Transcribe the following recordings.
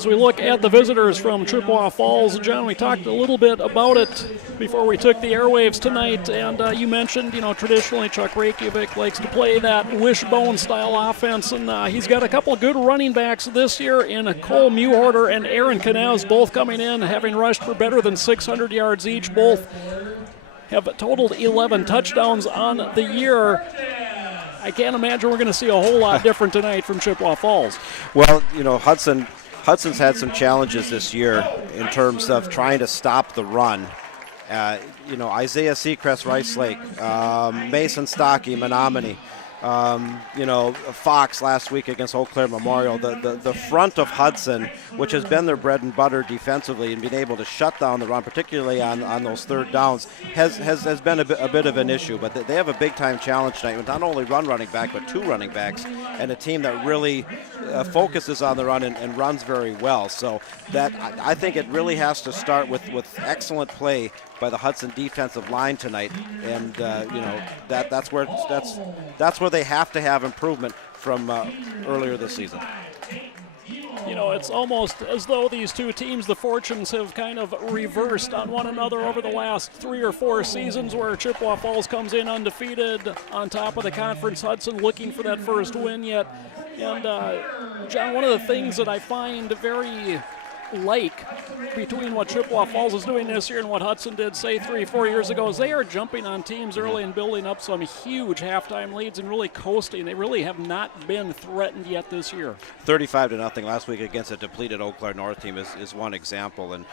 As we look at the visitors from Chippewa Falls, John, we talked a little bit about it before we took the airwaves tonight, and you mentioned, traditionally Chuck Reykjavik likes to play that wishbone-style offense, and he's got a couple of good running backs this year in Cole Mewhorter and Aaron Knez, both coming in, having rushed for better than 600 yards each. Both have totaled 11 touchdowns on the year. I can't imagine we're going to see a whole lot different tonight from Chippewa Falls. Well, Hudson's had some challenges this year in terms of trying to stop the run. Isaiah Seacrest, Rice Lake, Mason Stockey, Menominee, Fox last week against Eau Claire Memorial. The front of Hudson, which has been their bread and butter defensively and being able to shut down the run, particularly on those third downs, has been a bit of an issue. But they have a big-time challenge tonight with not only running back, but two running backs, and a team that really focuses on the run and runs very well. So that I think it really has to start with excellent play by the Hudson defensive line tonight, and that's where they have to have improvement from earlier this season. It's almost as though these two teams, the fortunes have kind of reversed on one another over the last 3 or 4 seasons, where Chippewa Falls comes in undefeated on top of the conference, Hudson looking for that first win yet. And John, one of the things that I find very between what Chippewa Falls is doing this year and what Hudson did, say, 3-4 years ago, is they are jumping on teams early and building up some huge halftime leads and really coasting. They really have not been threatened yet this year. 35-0 last week against a depleted Eau Claire North team is one example. And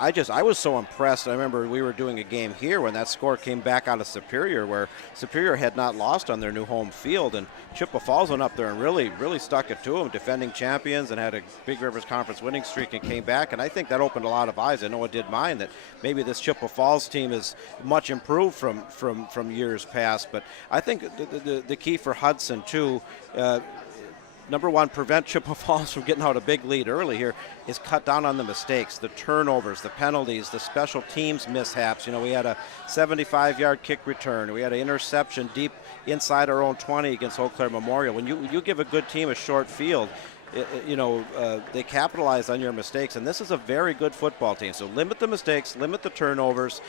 I was so impressed. I remember we were doing a game here when that score came back out of Superior, where Superior had not lost on their new home field, and Chippewa Falls went up there and really stuck it to them, defending champions, and had a Big Rivers Conference winning streak and came back. And I think that opened a lot of eyes. I know it did mine, that maybe this Chippewa Falls team is much improved from years past. But I think the key for Hudson too, number one, prevent Chippewa Falls from getting out a big lead early here, is cut down on the mistakes, the turnovers, the penalties, the special teams mishaps. We had a 75-yard kick return. We had an interception deep inside our own 20 against Eau Claire Memorial. When you give a good team a short field, they capitalize on your mistakes, and this is a very good football team. So limit the mistakes, limit the turnovers,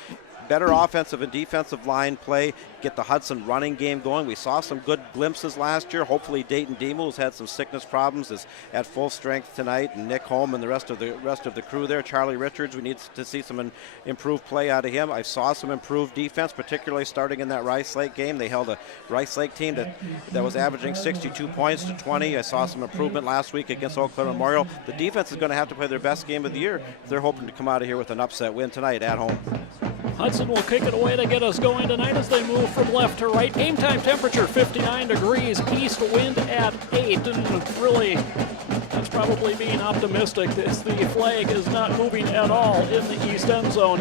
better offensive and defensive line play, get the Hudson running game going. We saw some good glimpses last year. Hopefully Dayton Demo, who's had some sickness problems, is at full strength tonight, and Nick Holm and the rest of the crew there. Charlie Richards, we need to see some improved play out of him. I saw some improved defense, particularly starting in that Rice Lake game. They held a Rice Lake team that was averaging 62 points to 20. I saw some improvement last week against Eau Claire Memorial. The defense is going to have to play their best game of the year if they're hoping to come out of here with an upset win tonight at home. Hudson will kick it away to get us going tonight as they move from left to right. Game time temperature 59 degrees, east wind at 8, and really that's probably being optimistic as the flag is not moving at all in the east end zone.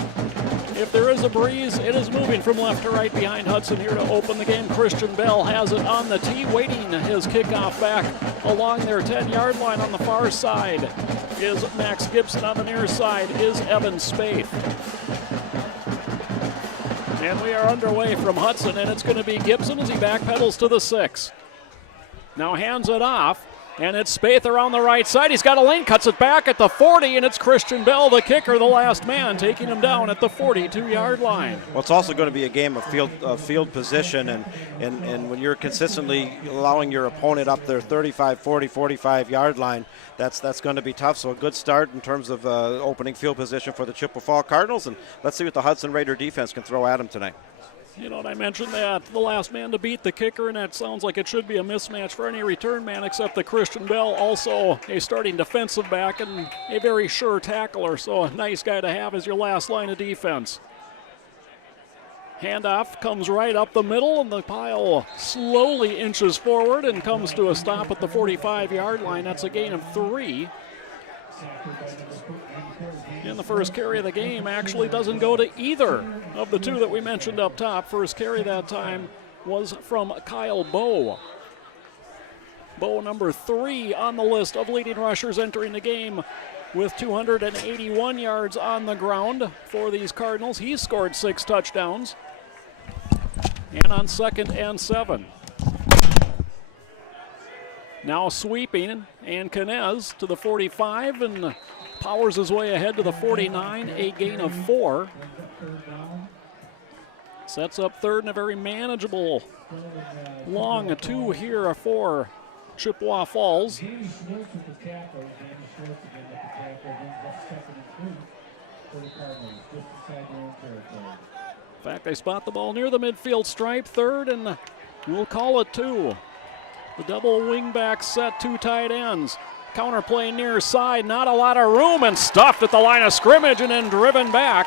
If there is a breeze, it is moving from left to right behind Hudson here to open the game. Christian Bell has it on the tee, waiting his kickoff back along their 10-yard line. On the far side is Max Gibson. On the near side is Evan Spaeth. And we are underway from Hudson, and it's going to be Gibson as he backpedals to the 6. Now hands it off, and it's Spaeth around the right side. He's got a lane, cuts it back at the 40, and it's Christian Bell, the kicker, the last man, taking him down at the 42-yard line. Well, it's also going to be a game of field position, and when you're consistently allowing your opponent up their 35, 40, 45-yard line, that's going to be tough. So a good start in terms of opening field position for the Chippewa Falls Cardinals, and let's see what the Hudson Raider defense can throw at them tonight. I mentioned that the last man to beat the kicker, and that sounds like it should be a mismatch for any return man except the Christian Bell, also a starting defensive back and a very sure tackler, so a nice guy to have as your last line of defense. Handoff comes right up the middle, and the pile slowly inches forward and comes to a stop at the 45-yard line. That's a gain of 3. And the first carry of the game actually doesn't go to either of the two that we mentioned up top. First carry that time was from Kyle Bowe. Bowe, number 3 on the list of leading rushers entering the game with 281 yards on the ground for these Cardinals. He's scored 6 touchdowns. And on 2nd and 7. Now sweeping, and Knez to the 45 and powers his way ahead to the 49, a gain of 4. Sets up third and a very manageable long 2 here for Chippewa Falls. In fact, they spot the ball near the midfield stripe, third, and we'll call it 2. The double wingback set, 2 tight ends. Counterplay near side, not a lot of room, and stuffed at the line of scrimmage and then driven back.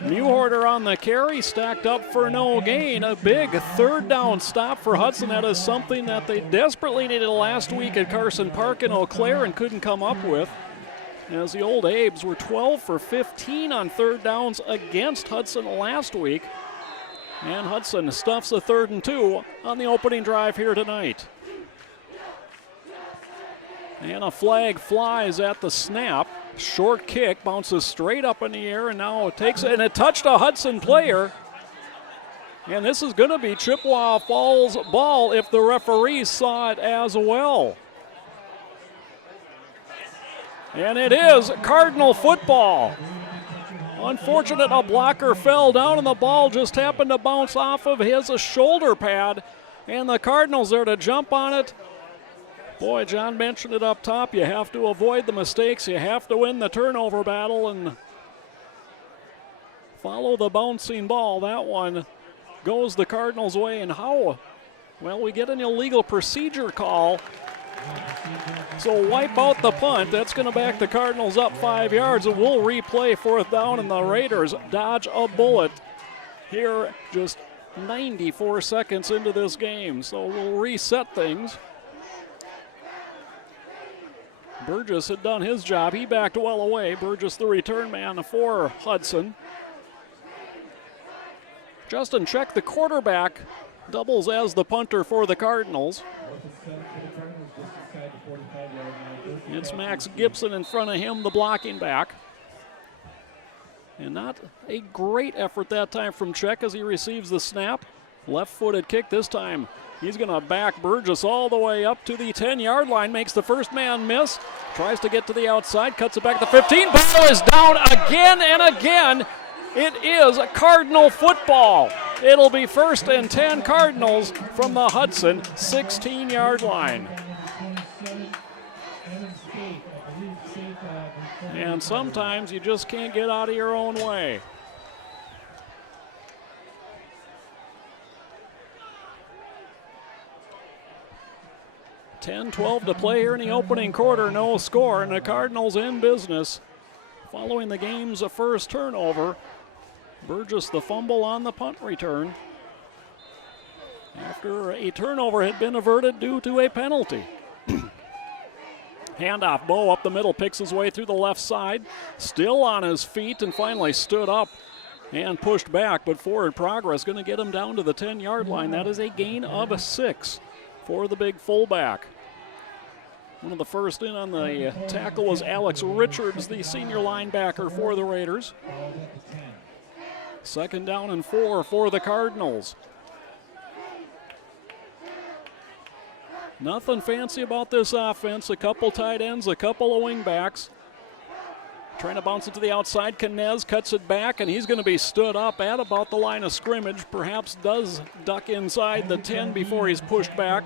Newhorter on the carry, stacked up for no gain. A big third down stop for Hudson. That is something that they desperately needed last week at Carson Park in Eau Claire and couldn't come up with. As the old Abes were 12 for 15 on third downs against Hudson last week. And Hudson stuffs a 3rd and 2 on the opening drive here tonight. And a flag flies at the snap. Short kick, bounces straight up in the air, and now it takes it, and it touched a Hudson player. And this is going to be Chippewa Falls ball if the referee saw it as well. And it is Cardinal football. Unfortunate, a blocker fell down and the ball just happened to bounce off of his shoulder pad. And the Cardinals there to jump on it. Boy, John mentioned it up top. You have to avoid the mistakes. You have to win the turnover battle and follow the bouncing ball. That one goes the Cardinals' way. And how? Well, we get an illegal procedure call. So wipe out the punt. That's going to back the Cardinals up 5 yards. And we'll replay 4th down, and the Raiders dodge a bullet here just 94 seconds into this game. So we'll reset things. Burgess had done his job. He backed well away. Burgess, the return man for Hudson. Justin Check, the quarterback, doubles as the punter for the Cardinals. It's Max Gibson in front of him, the blocking back. And not a great effort that time from Check as he receives the snap. Left-footed kick this time. He's going to back Burgess all the way up to the 10-yard line, makes the first man miss, tries to get to the outside, cuts it back to 15. Ball is down again and again. It is Cardinal football. It'll be 1st and 10 Cardinals from the Hudson 16-yard line. And sometimes you just can't get out of your own way. .12 to play here in the opening quarter, no score, and the Cardinals in business. Following the game's first turnover, Burgess the fumble on the punt return after a turnover had been averted due to a penalty. Handoff, Bo up the middle, picks his way through the left side, still on his feet, and finally stood up and pushed back, but forward progress going to get him down to the 10-yard line. That is a gain of 6 for the big fullback. One of the first in on the tackle was Alex Richards, the senior linebacker for the Raiders. 2nd down and 4 for the Cardinals. Nothing fancy about this offense. A couple tight ends, a couple of wingbacks. Trying to bounce it to the outside. Knez cuts it back, and he's going to be stood up at about the line of scrimmage. Perhaps does duck inside the 10 before he's pushed back.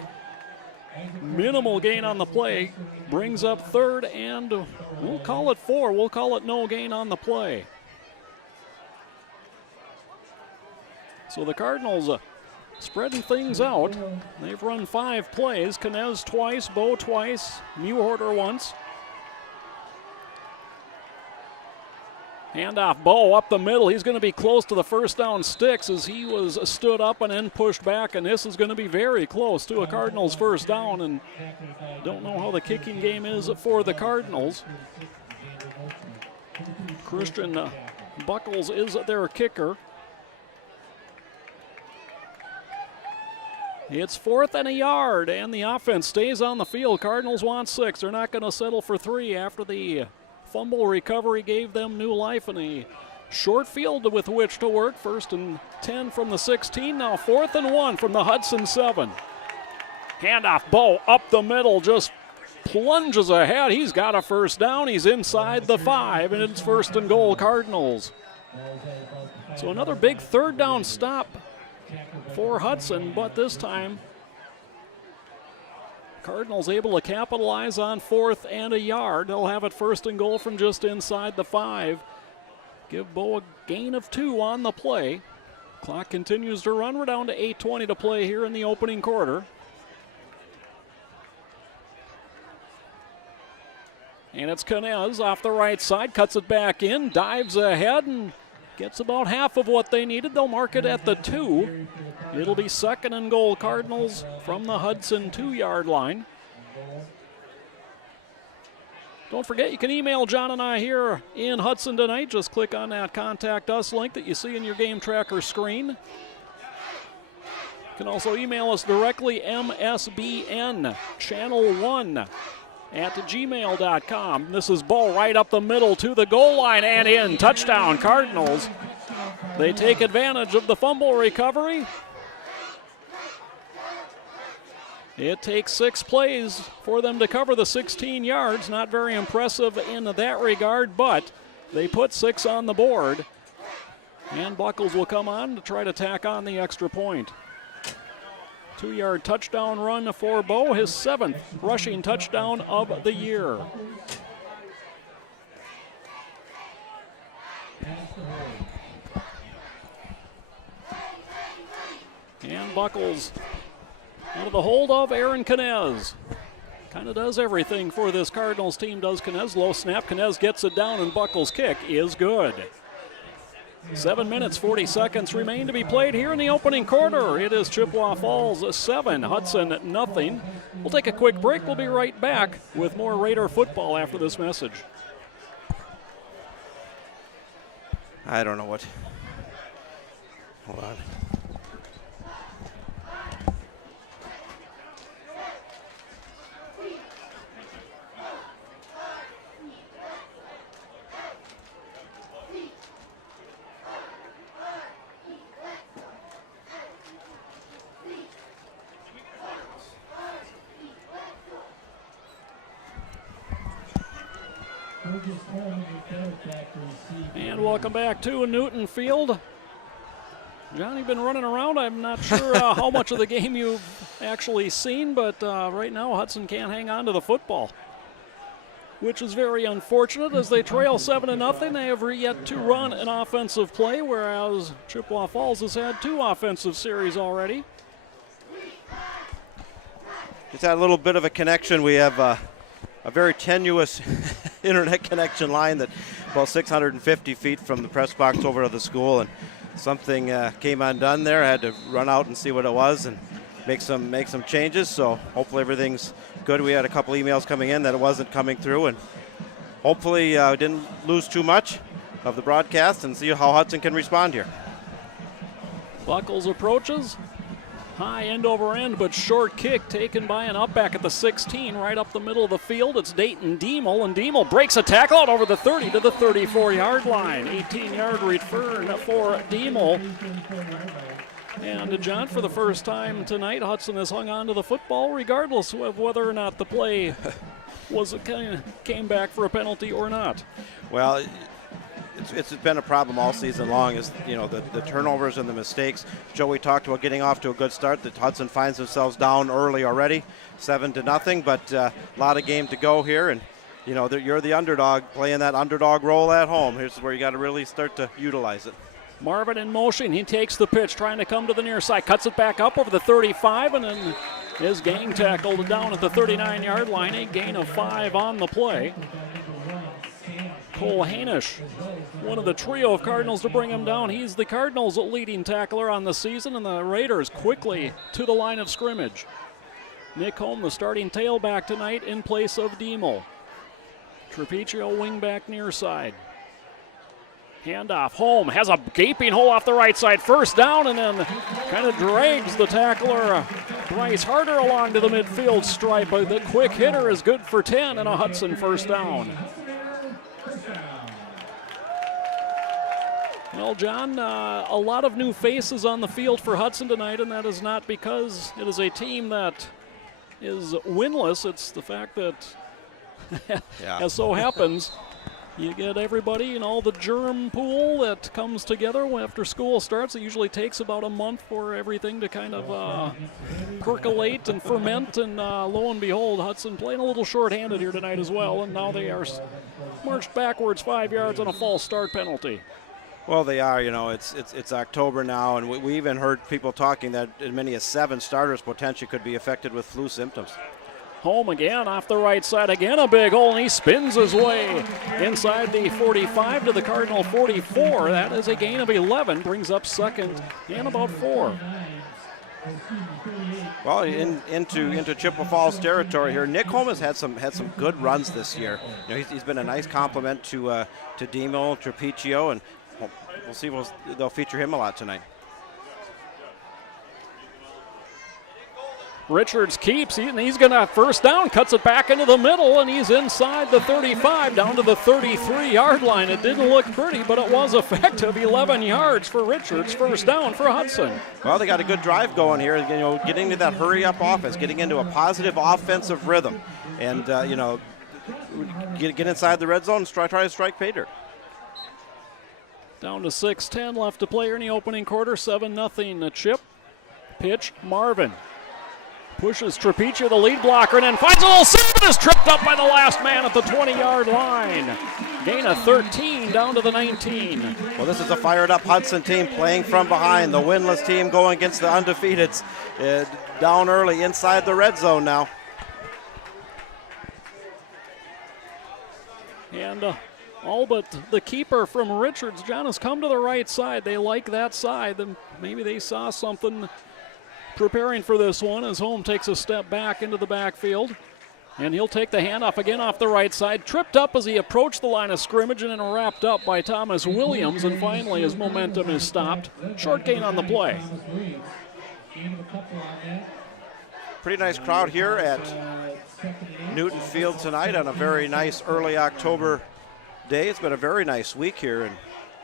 Minimal gain on the play. Brings up 3rd, and we'll call it 4. We'll call it no gain on the play. So the Cardinals spreading things out. They've run 5 plays. Knez twice, Bo twice, Newhorter once. Handoff, Bo up the middle. He's going to be close to the first down sticks as he was stood up and then pushed back, and this is going to be very close to a Cardinals first down, and don't know how the kicking game is for the Cardinals. Christian Buckles is their kicker. It's 4th and a yard, and the offense stays on the field. Cardinals want 6. They're not going to settle for 3 after the fumble recovery gave them new life and a short field with which to work. 1st and 10 from the 16. Now 4th and 1 from the Hudson 7. Handoff, Bo up the middle, just plunges ahead. He's got a first down. He's inside the 5, and it's 1st and goal, Cardinals. So another big 3rd down stop for Hudson, but this time Cardinals able to capitalize on 4th and a yard. They'll have it 1st and goal from just inside the 5. Give Bo a gain of 2 on the play. Clock continues to run. We're down to 8:20 to play here in the opening quarter. And it's Canez off the right side, cuts it back in, dives ahead, and gets about half of what they needed. They'll mark it at the 2. It'll be 2nd and goal, Cardinals from the Hudson 2-yard line. Don't forget, you can email John and I here in Hudson tonight. Just click on that Contact Us link that you see in your game tracker screen. You can also email us directly, MSBN Channel 1 at gmail.com. This is Bo right up the middle to the goal line and in. Touchdown, Cardinals. They take advantage of the fumble recovery. It takes 6 plays for them to cover the 16 yards. Not very impressive in that regard, but they put 6 on the board. And Buckles will come on to try to tack on the extra point. 2-yard touchdown run for Bo, his 7th rushing touchdown of the year. And Buckles out of the hold of Aaron Canez. Kind of does everything for this Cardinals team, does Canez. Low snap, Canez gets it down, and Buckles' kick is good. 7 minutes, 40 seconds remain to be played here in the opening quarter. It is Chippewa Falls 7, Hudson nothing. We'll take a quick break. We'll be right back with more Raider football after this message. I don't know what. Hold on. And welcome back to Newton Field. John, you've been running around. I'm not sure how much of the game you've actually seen, but right now Hudson can't hang on to the football, which is very unfortunate as they trail 7-0. They have yet to run an offensive play, whereas Chippewa Falls has had 2 offensive series already. Just had a little bit of a connection. We have a very tenuous internet connection line that about 650 feet from the press box over to the school, and something came undone there. I had to run out and see what it was and make some changes, so hopefully everything's good. We had a couple emails coming in that it wasn't coming through, and hopefully didn't lose too much of the broadcast, and see how Hudson can respond here. Buckles approaches. High end over end, but short kick taken by an up back at the 16, right up the middle of the field. It's Dayton Diemel, and Diemel breaks a tackle out over the 30 to the 34-yard line. 18-yard return for Diemel. And John, for the first time tonight, Hudson has hung on to the football regardless of whether or not the play came back for a penalty or not. Well, it's been a problem all season long, is the turnovers and the mistakes. Joey talked about getting off to a good start. That Hudson finds themselves down early already, 7-0, but a lot of game to go here, and you're the underdog playing that underdog role at home. Here's where you got to really start to utilize it. Marvin in motion. He takes the pitch, trying to come to the near side, cuts it back up over the 35, and then is gang tackled down at the 39-yard line. A gain of 5 on the play. Cole Hanish, one of the trio of Cardinals to bring him down. He's the Cardinals' leading tackler on the season, and the Raiders quickly to the line of scrimmage. Nick Holm, the starting tailback tonight, in place of Diemel. Trapecio wingback near side. Handoff. Holm has a gaping hole off the right side. First down, and then kind of drags the tackler Bryce Harder along to the midfield stripe. But the quick hitter is good for 10 and a Hudson first down. Well, John, a lot of new faces on the field for Hudson tonight, and that is not because it is a team that is winless. It's the fact that, as so happens, you get everybody, the germ pool that comes together after school starts. It usually takes about a month for everything to kind of percolate and ferment, and lo and behold, Hudson playing a little shorthanded here tonight as well, and now they are marched backwards 5 yards on a false start penalty. Well, they are. It's October now, and we even heard people talking that as many as 7 starters potentially could be affected with flu symptoms. Home again off the right side. Again a big hole, and he spins his way inside the 45 to the Cardinal 44. That is a gain of 11, brings up second and about 4. Well, into Chippewa Falls territory here. Nick Holm has had some good runs this year. He's been a nice compliment to Demo, Trapecio, and we'll see. They'll feature him a lot tonight. Richards keeps, and he's going to first down, cuts it back into the middle, and he's inside the 35 down to the 33-yard line. It didn't look pretty, but it was effective. 11 yards for Richards, first down for Hudson. Well, they got a good drive going here, getting into that hurry-up offense, getting into a positive offensive rhythm, and, get inside the red zone and try to strike pay dirt. Down to 6:10 left to play here in the opening quarter, 7-0 Chip. Pitch, Marvin. Pushes Trapecio, the lead blocker, and then finds a little seam and is tripped up by the last man at the 20-yard line. Gain of 13 down to the 19. Well, this is a fired-up Hudson team playing from behind. The winless team going against the undefeateds. Down early inside the red zone now. And all but the keeper from Richards, John, has come to the right side. They like that side. Then maybe they saw something preparing for this one as Holm takes a step back into the backfield. And he'll take the handoff again off the right side. Tripped up as he approached the line of scrimmage and then wrapped up by Thomas Williams. And finally his momentum is stopped. Short gain on the play. Pretty nice crowd here at Newton Field tonight on a very nice early October day. It's been a very nice week here in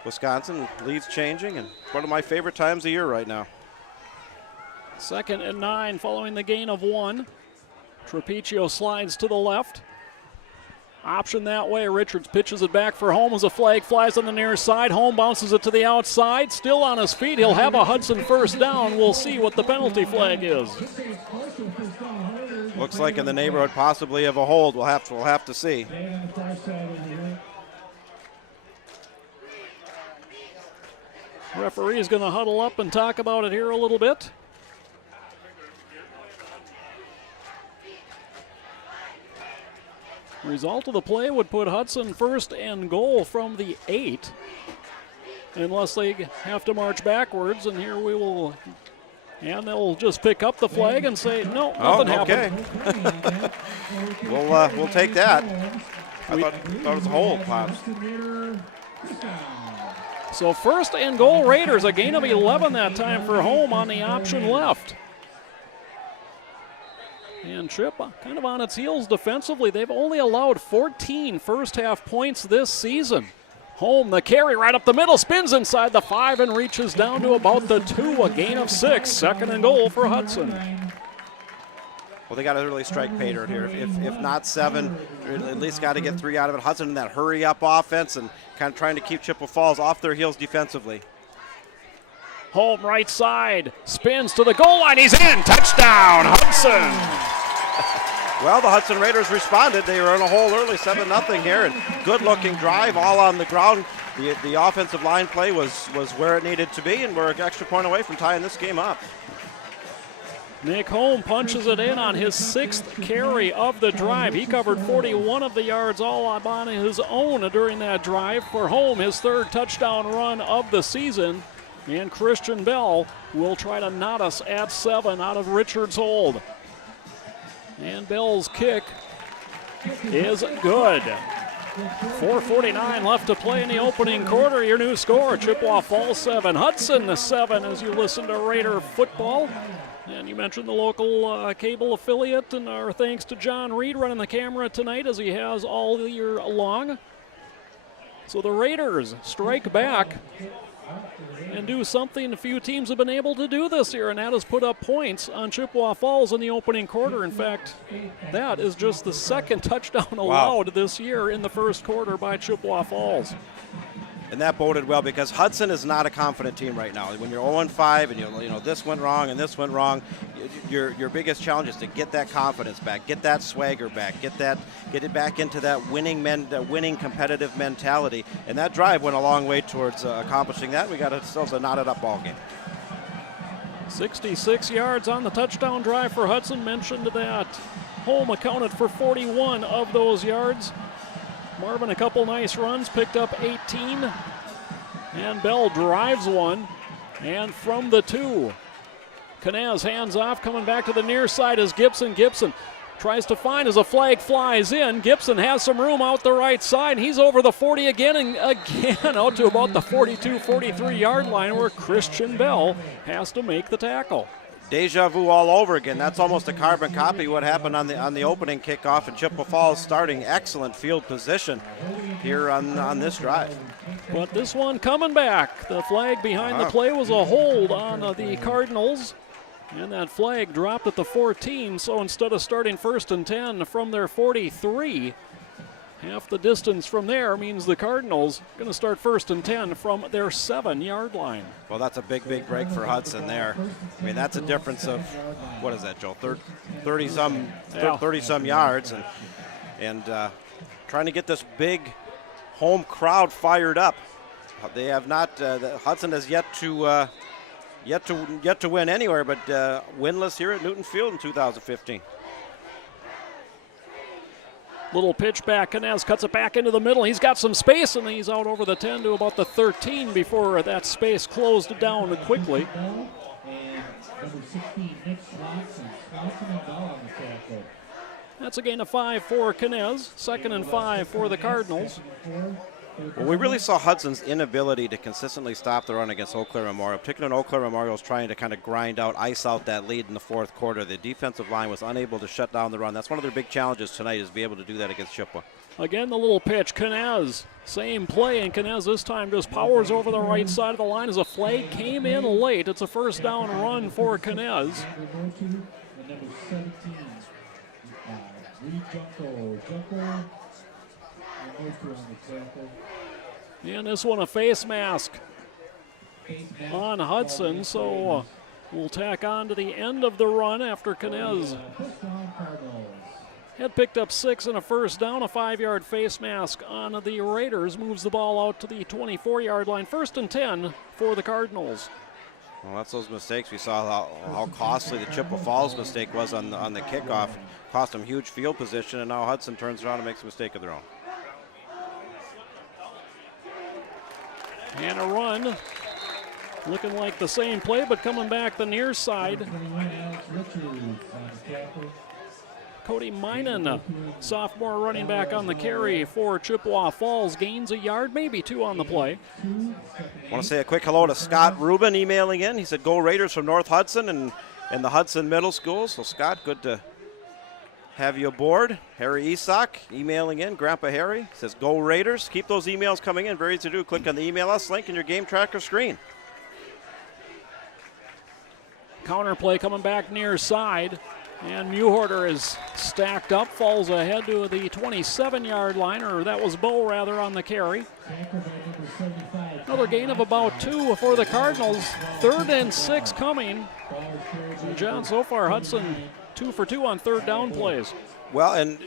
Wisconsin. Leaves changing, and one of my favorite times of year right now. 2nd and 9 following the gain of 1. Trapecio slides to the left. Option that way. Richards pitches it back for Holm as a flag flies on the near side. Holm bounces it to the outside. Still on his feet. He'll have a Hudson first down. We'll see what the penalty flag is. Looks like in the neighborhood possibly of a hold. We'll have to see. Referee is going to huddle up and talk about it here a little bit. Result of the play would put Hudson first and goal from the 8, unless they have to march backwards. And here we will, and they'll just pick up the flag and say, no, nothing happened. We'll take that. I thought it was a hold, Pops. So first and goal Raiders, a gain of 11 that time for Holm on the option left. And Chip kind of on its heels defensively. They've only allowed 14 first half points this season. Holm, the carry right up the middle, spins inside the 5 and reaches down to about the 2, a gain of 6. 2nd and goal for Hudson. Well, they got to really strike pay dirt here. If not 7, at least got to get 3 out of it. Hudson in that hurry-up offense and kind of trying to keep Chippewa Falls off their heels defensively. Holm right side, spins to the goal line. He's in. Touchdown, Hudson. Well, the Hudson Raiders responded. They were in a hole early, 7-0 here, and good-looking drive all on the ground. The offensive line play was where it needed to be, and we're an extra point away from tying this game up. Nick Holm punches it in on his 6th carry of the drive. He covered 41 of the yards all on his own during that drive. For Holm, his 3rd touchdown run of the season. And Christian Bell will try to knot us at 7 out of Richards' hold. And Bell's kick is good. 4:49 left to play in the opening quarter. Your new score, Chippewa Falls 7, Hudson 7 as you listen to Raider football. And you mentioned the local cable affiliate, and our thanks to John Reed running the camera tonight as he has all year long. So the Raiders strike back and do something a few teams have been able to do this year, and that is put up points on Chippewa Falls in the opening quarter. In fact, that is just the second touchdown allowed this year in the first quarter by Chippewa Falls. And that boded well because Hudson is not a confident team right now. When you're 0-5 and you know this went wrong and this went wrong, your biggest challenge is to get that confidence back, get that swagger back, get it back into that winning competitive mentality. And that drive went a long way towards accomplishing that. We got ourselves a knotted up ball game. 66 yards on the touchdown drive for Hudson. Mentioned that home accounted for 41 of those yards. Marvin, a couple nice runs, picked up 18. And Bell drives one. And from the 2, Knez hands off, coming back to the near side is Gibson. Gibson tries to find as a flag flies in. Gibson has some room out the right side. He's over the 40 again and again out to about the 42, 43 yard line where Christian Bell has to make the tackle. Deja vu all over again. That's almost a carbon copy of what happened on the opening kickoff, and Chippewa Falls starting excellent field position here on this drive. But this one coming back. The flag behind the play was a hold on the Cardinals, and that flag dropped at the 14. So instead of starting 1st and 10 from their 43, half the distance from there means the Cardinals going to start 1st and 10 from their 7-yard line. Well, that's a big break for Hudson there. I mean, that's a difference of, what is that, Joe? 30-some yards, and trying to get this big home crowd fired up. They have not. Hudson has yet to win anywhere, but winless here at Newton Field in 2015. Little pitch back, Knez cuts it back into the middle. He's got some space, and he's out over the 10 to about the 13 before that space closed down quickly. That's a gain of 5 for Knez. 2nd and 5 for the Cardinals. Well, we really saw Hudson's inability to consistently stop the run against Eau Claire Memorial, particularly when Eau Claire Memorial was trying to kind of ice out that lead in the 4th quarter. The defensive line was unable to shut down the run. That's one of their big challenges tonight, is be able to do that against Chippewa. Again, the little pitch, Knez, same play, and Knez this time just powers over the right side of the line as a flag came in late. It's a 1st down run for Knez. And this one a face mask on Hudson, so we'll tack on to the end of the run after Knez had picked up 6 and a 1st down. A 5-yard face mask on the Raiders moves the ball out to the 24-yard line. 1st and 10 for the Cardinals. Well, that's those mistakes. We saw how costly the Chippewa Falls mistake was on the kickoff. Cost them huge field position, and now Hudson turns around and makes a mistake of their own. And a run, looking like the same play, but coming back the near side. Cody Minen, sophomore running back on the carry for Chippewa Falls, gains a yard, maybe 2 on the play. I want to say a quick hello to Scott Rubin emailing in. He said, "Go Raiders" from North Hudson and the Hudson Middle School. So Scott, good to have you aboard. Harry Isak emailing in, Grandpa Harry, says, "Go Raiders." Keep those emails coming in, very easy to do. Click on the email us link in your game tracker screen. Counter play coming back near side, and Muhorter is stacked up, falls ahead to the 27-yard line, or that was Bow rather on the carry. Another gain of about 2 for the Cardinals. 3rd and 6 coming. John, so far Hudson 2 for 2 on 3rd down plays. Well, and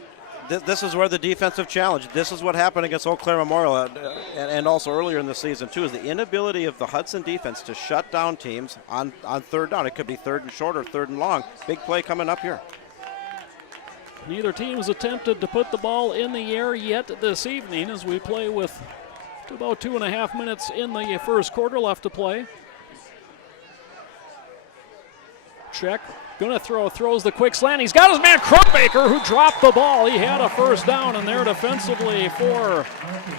this is where the defensive challenge, this is what happened against Eau Claire Memorial and also earlier in the season too, is the inability of the Hudson defense to shut down teams on 3rd down. It could be 3rd and short or 3rd and long. Big play coming up here. Neither team has attempted to put the ball in the air yet this evening as we play with about 2.5 minutes in the 1st quarter left to play. Check. Going to throws the quick slant. He's got his man Krumbaker, who dropped the ball. He had a 1st down, and there defensively for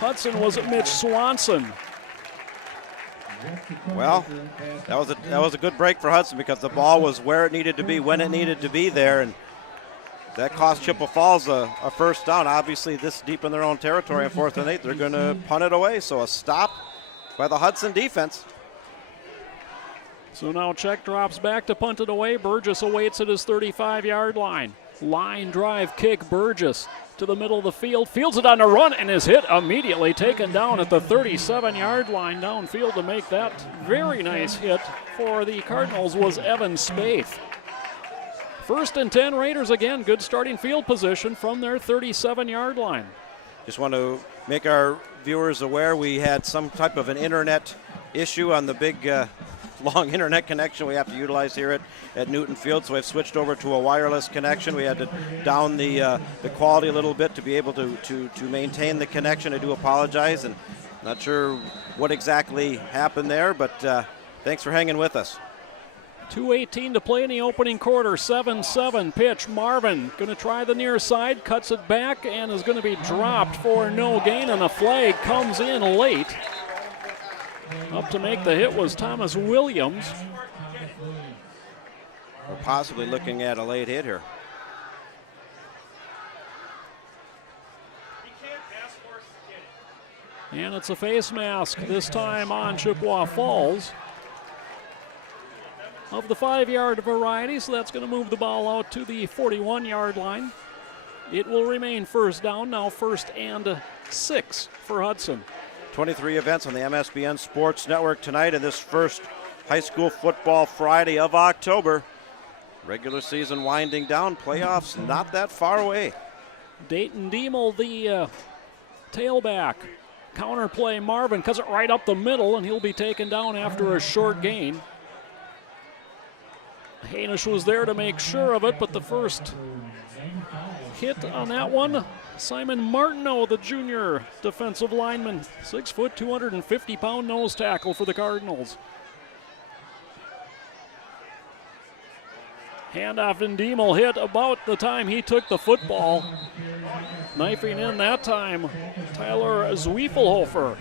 Hudson was Mitch Swanson. Well, that was a good break for Hudson because the ball was where it needed to be when it needed to be there, and that cost Chippewa Falls a 1st down. Obviously, this deep in their own territory on 4th and 8, they're going to punt it away. So a stop by the Hudson defense. So now check drops back to punt it away. Burgess awaits at his 35-yard line. Line drive kick, Burgess to the middle of the field. Fields it on a run and is hit immediately. Taken down at the 37-yard line downfield to make that very nice hit for the Cardinals was Evan Spaeth. 1st and 10 Raiders again. Good starting field position from their 37-yard line. Just want to make our viewers aware we had some type of an internet issue on the big long internet connection we have to utilize here at Newton Field, so I've switched over to a wireless connection. We had to down the quality a little bit to be able to maintain the connection. I do apologize, and not sure what exactly happened there, but thanks for hanging with us. 2:18 to play in the opening quarter. 7-7 pitch. Marvin going to try the near side, cuts it back, and is going to be dropped for no gain, and a flag comes in late. Up to make the hit was Thomas Williams. We're possibly looking at a late hit here. And it's a face mask, this time on Chippewa Falls. Of the 5-yard variety, so that's going to move the ball out to the 41-yard line. It will remain first down, now 1st and 6 for Hudson. 23 events on the MSBN Sports Network tonight in this first high school football Friday of October. Regular season winding down, playoffs not that far away. Dayton Diemel, the tailback. Counter play, Marvin cuts it right up the middle, and he'll be taken down after a short gain. Hainish was there to make sure of it, but the first hit on that one, Simon Martineau, the junior defensive lineman, 6 foot, 250-pound nose tackle for the Cardinals. Handoff, and Diemel hit about the time he took the football. Knifing in that time, Tyler Zwiefelhofer.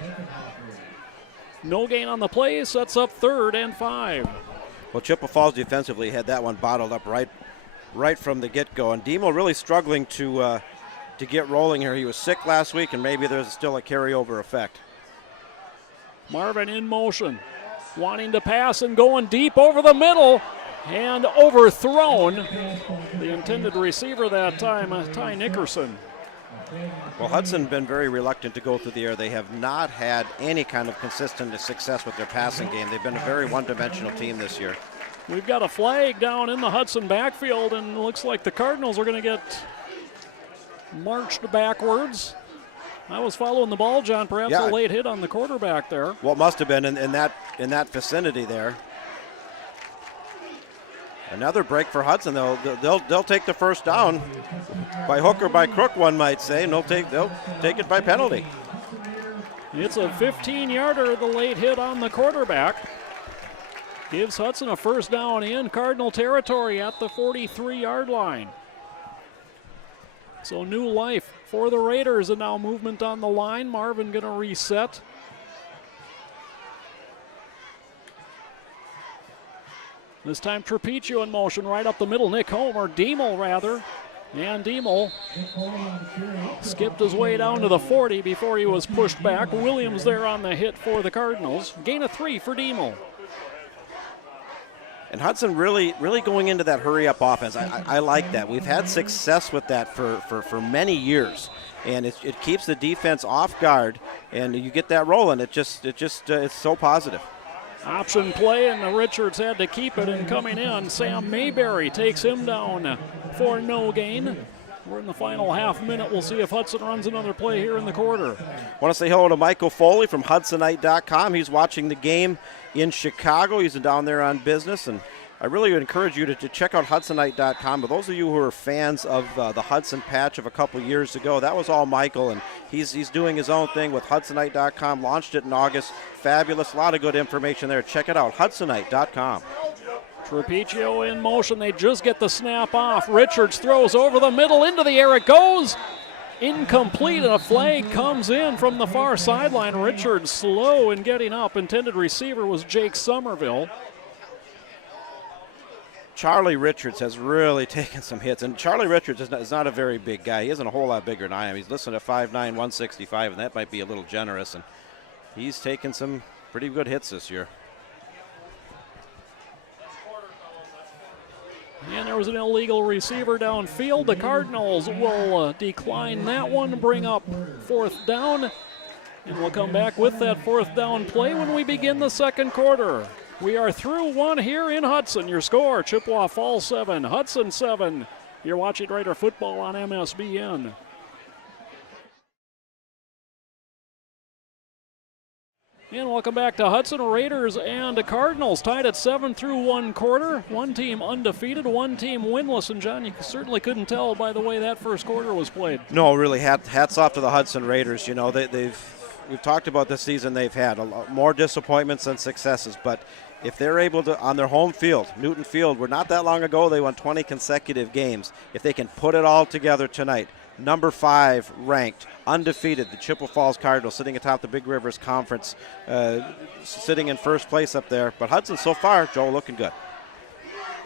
No gain on the play, sets up 3rd and 5. Well, Chippewa Falls defensively had that one bottled up right from the get-go, and Diemel really struggling to get rolling here. He was sick last week, and maybe there's still a carryover effect. Marvin in motion, wanting to pass and going deep over the middle, and overthrown. The intended receiver that time, Ty Nickerson. Well, Hudson been very reluctant to go through the air. They have not had any kind of consistent success with their passing game. They've been a very one-dimensional team this year. We've got a flag down in the Hudson backfield, and it looks like the Cardinals are going to get marched backwards. I was following the ball, John. Perhaps a late hit on the quarterback there. Well, it must have been in that vicinity there. Another break for Hudson. They'll take the first down by hook or by crook, one might say, and they'll take it by penalty. It's a 15-yarder, the late hit on the quarterback. Gives Hudson a first down in Cardinal territory at the 43-yard line. So new life for the Raiders, and now movement on the line. Marvin going to reset. This time Trapiccio in motion right up the middle. Nick Homer, Diemel rather. And Diemel skipped his way down to the 40 before he was pushed back. Williams there on the hit for the Cardinals. Gain of 3 for Diemel. And Hudson really going into that hurry-up offense. I like that. We've had success with that for many years. And it keeps the defense off guard, and you get that rolling. It's so positive. Option play, and Richards had to keep it, and coming in, Sam Mayberry takes him down for no gain. We're in the final half minute. We'll see if Hudson runs another play here in the quarter. I want to say hello to Michael Foley from Hudsonite.com. He's watching the game in Chicago. He's down there on business, and I really would encourage you to check out Hudsonite.com. But those of you who are fans of the Hudson patch of a couple years ago, that was all Michael, and he's doing his own thing with Hudsonite.com. Launched it in August. Fabulous. A lot of good information there. Check it out, Hudsonite.com. Trapiccio in motion. They just get the snap off. Richards throws over the middle. Into the air it goes. Incomplete, and a flag comes in from the far sideline. Richards slow in getting up. Intended receiver was Jake Somerville. Charlie Richards has really taken some hits, and Charlie Richards is not a very big guy. He isn't a whole lot bigger than I am. He's listed at 5'9", 165, and that might be a little generous, and he's taken some pretty good hits this year. And there was an illegal receiver downfield. The Cardinals will decline that one, bring up 4th down. And we'll come back with that 4th down play when we begin the second quarter. We are through one here in Hudson. Your score, Chippewa Falls 7, Hudson 7. You're watching Raider football on MSBN. And welcome back to Hudson. Raiders and the Cardinals tied at 7 through one quarter. One team undefeated, one team winless. And John, you certainly couldn't tell by the way that first quarter was played. No, really, hats off to the Hudson Raiders. You know, we've talked about this season they've had a lot more disappointments than successes, but if they're able to, on their home field, Newton Field, where not that long ago they won 20 consecutive games, if they can put it all together tonight, number 5 ranked, undefeated, the Chippewa Falls Cardinals sitting atop the Big Rivers Conference, sitting in first place up there. But Hudson so far, Joe, looking good.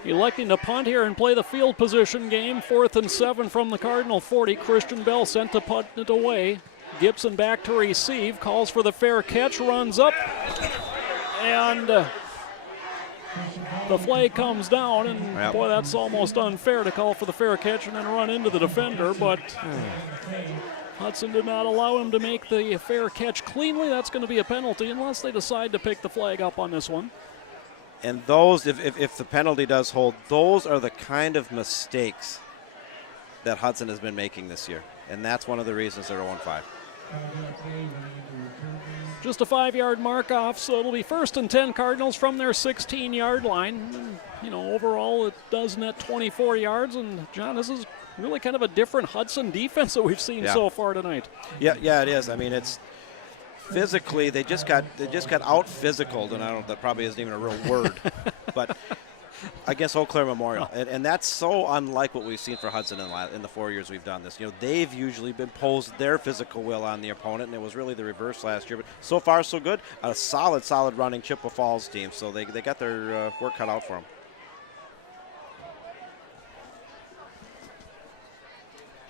Electing to punt here and play the field position game. 4th and 7 from the Cardinal 40. Christian Bell sent to punt it away. Gibson back to receive, calls for the fair catch, runs up, and the flag comes down, and boy, that's almost unfair to call for the fair catch and then run into the defender, but Hudson did not allow him to make the fair catch cleanly. That's going to be a penalty unless they decide to pick the flag up on this one. And those, if the penalty does hold, those are the kind of mistakes that Hudson has been making this year, and that's one of the reasons they're 0-5. Just a 5-yard mark off, so it'll be 1st and 10 Cardinals from their 16-yard line. You know, overall it does net 24 yards, and John, this is really kind of a different Hudson defense that we've seen so far tonight. Yeah, it is. I mean, it's physically they just got out physicaled, and I don't know, that probably isn't even a real word, but against Eau Claire Memorial, and that's so unlike what we've seen for Hudson in the 4 years we've done this. You know, they've usually been imposed their physical will on the opponent, and it was really the reverse last year. But so far, so good. A solid running Chippewa Falls team, so they got their work cut out for them.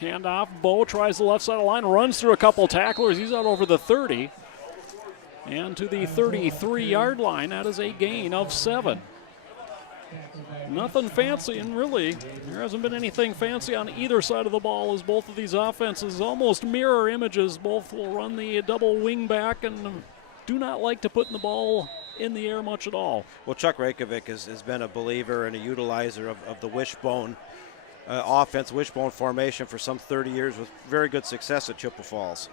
Handoff, Bo tries the left side of the line, runs through a couple tacklers. He's out over the 30 and to the 33-yard line. That is a gain of 7. Nothing fancy, and really, there hasn't been anything fancy on either side of the ball as both of these offenses almost mirror images. Both will run the double wing back and do not like to put the ball in the air much at all. Well, Chuck Rakovic has been a believer and a utilizer of the wishbone offense, wishbone formation for some 30 years with very good success at Chippewa Falls.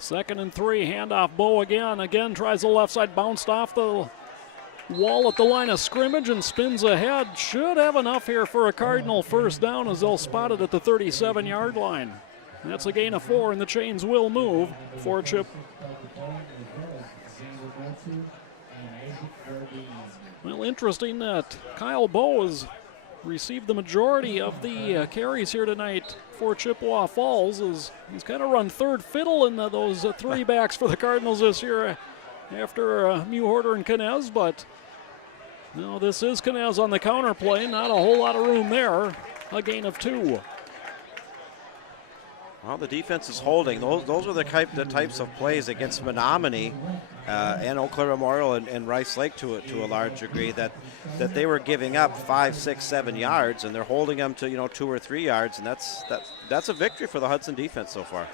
2nd and 3, handoff, Bo again tries the left side, bounced off the wall at the line of scrimmage and spins ahead. Should have enough here for a Cardinal 1st down as they'll spot it at the 37-yard line. That's a gain of 4, and the chains will move for Chip. Well, interesting that Kyle Bowe has received the majority of the carries here tonight for Chippewa Falls, as he's kind of run third fiddle in those 3 backs for the Cardinals this year after Mewhorter and Knez, but no, this is Knez on the counter play. Not a whole lot of room there. A gain of 2. Well, the defense is holding. Those are the types of plays against Menominee and Eau Claire Memorial and Rice Lake to a large degree that they were giving up 5, 6, 7 yards, and they're holding them to 2 or 3 yards, and that's a victory for the Hudson defense so far.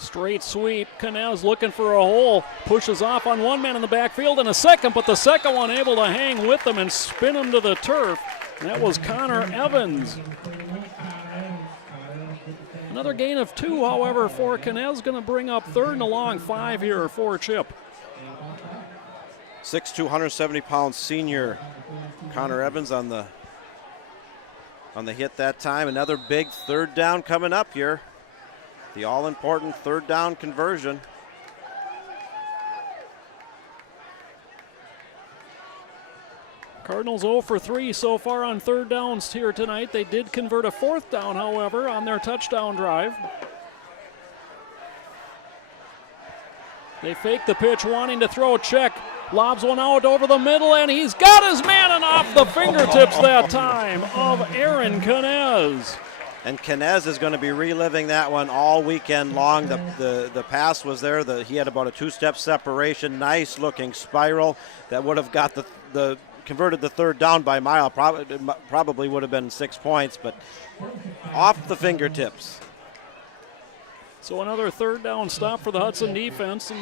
Straight sweep. Knez looking for a hole. Pushes off on one man in the backfield and a second, but the second one able to hang with them and spin him to the turf. That was Connor Evans. Another gain of 2, however, for Knez. Going to bring up 3rd and a long 5 here for Chip. 6'2", 170-pound senior Connor Evans on the hit that time. Another big 3rd down coming up here. The all-important 3rd down conversion. Cardinals 0 for 3 so far on 3rd downs here tonight. They did convert a 4th down, however, on their touchdown drive. They fake the pitch, wanting to throw a check. Lobs one out over the middle, and he's got his man and off the fingertips that time of Aaron Knez. And Knez is going to be reliving that one all weekend long. The pass was there. He had about a 2-step separation. Nice looking spiral that would have got the converted the third down by mile. Probably would have been 6 points, but off the fingertips. So another third down stop for the Hudson defense, and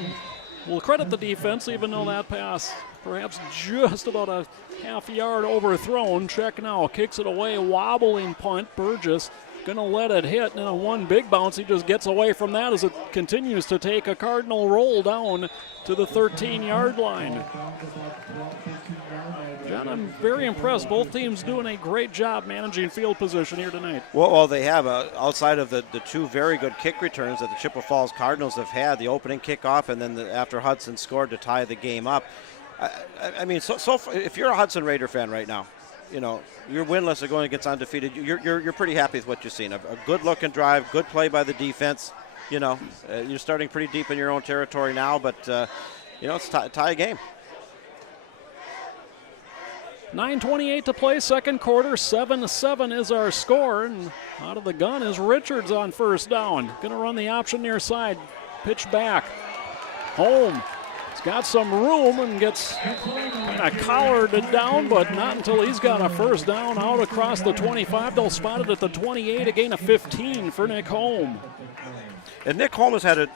we'll credit the defense, even though that pass perhaps just about a half yard overthrown. Check now, kicks it away, wobbling punt. Burgess gonna let it hit, and in one big bounce, he just gets away from that as it continues to take a Cardinal roll down to the 13-yard line. John, I'm very impressed. Both teams doing a great job managing field position here tonight. Well, they have, outside of the two very good kick returns that the Chippewa Falls Cardinals have had, the opening kickoff and then after Hudson scored to tie the game up. I mean, so if you're a Hudson Raider fan right now, you know, you're winless or going against undefeated, you're pretty happy with what you've seen. A good-looking drive, good play by the defense. You know, you're starting pretty deep in your own territory now, but, you know, it's tie game. 9:28 to play, second quarter, 7-7 is our score, and out of the gun is Richards on first down. Gonna run the option near side, pitch back, home. He's got some room and gets kind of collared it down, but not until he's got a first down out across the 25. They'll spot it at the 28, a gain of 15 for Nick Holm. And Nick Holm has had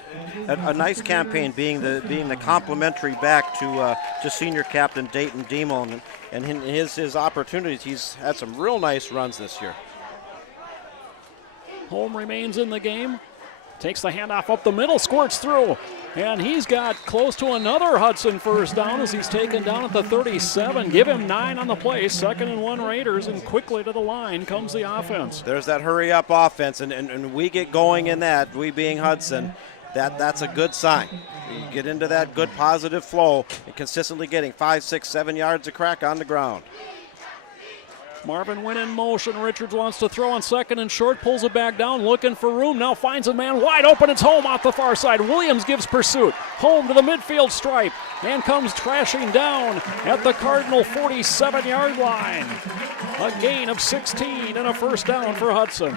a nice campaign being the complimentary back to senior captain Dayton Demel, and in his opportunities, he's had some real nice runs this year. Holm remains in the game, takes the handoff up the middle, squirts through, and he's got close to another Hudson first down as he's taken down at the 37. Give him 9 on the play, 2nd and 1 Raiders, and quickly to the line comes the offense. There's that hurry-up offense, and we get going in that, we being Hudson, that's a good sign. You get into that good positive flow and consistently getting 5, 6, 7 yards a crack on the ground. Marvin went in motion. Richards wants to throw on 2nd and short, pulls it back down, looking for room. Now finds a man wide open. It's Holm off the far side. Williams gives pursuit. Holm to the midfield stripe and comes trashing down at the Cardinal 47-yard line. A gain of 16 and a first down for Hudson.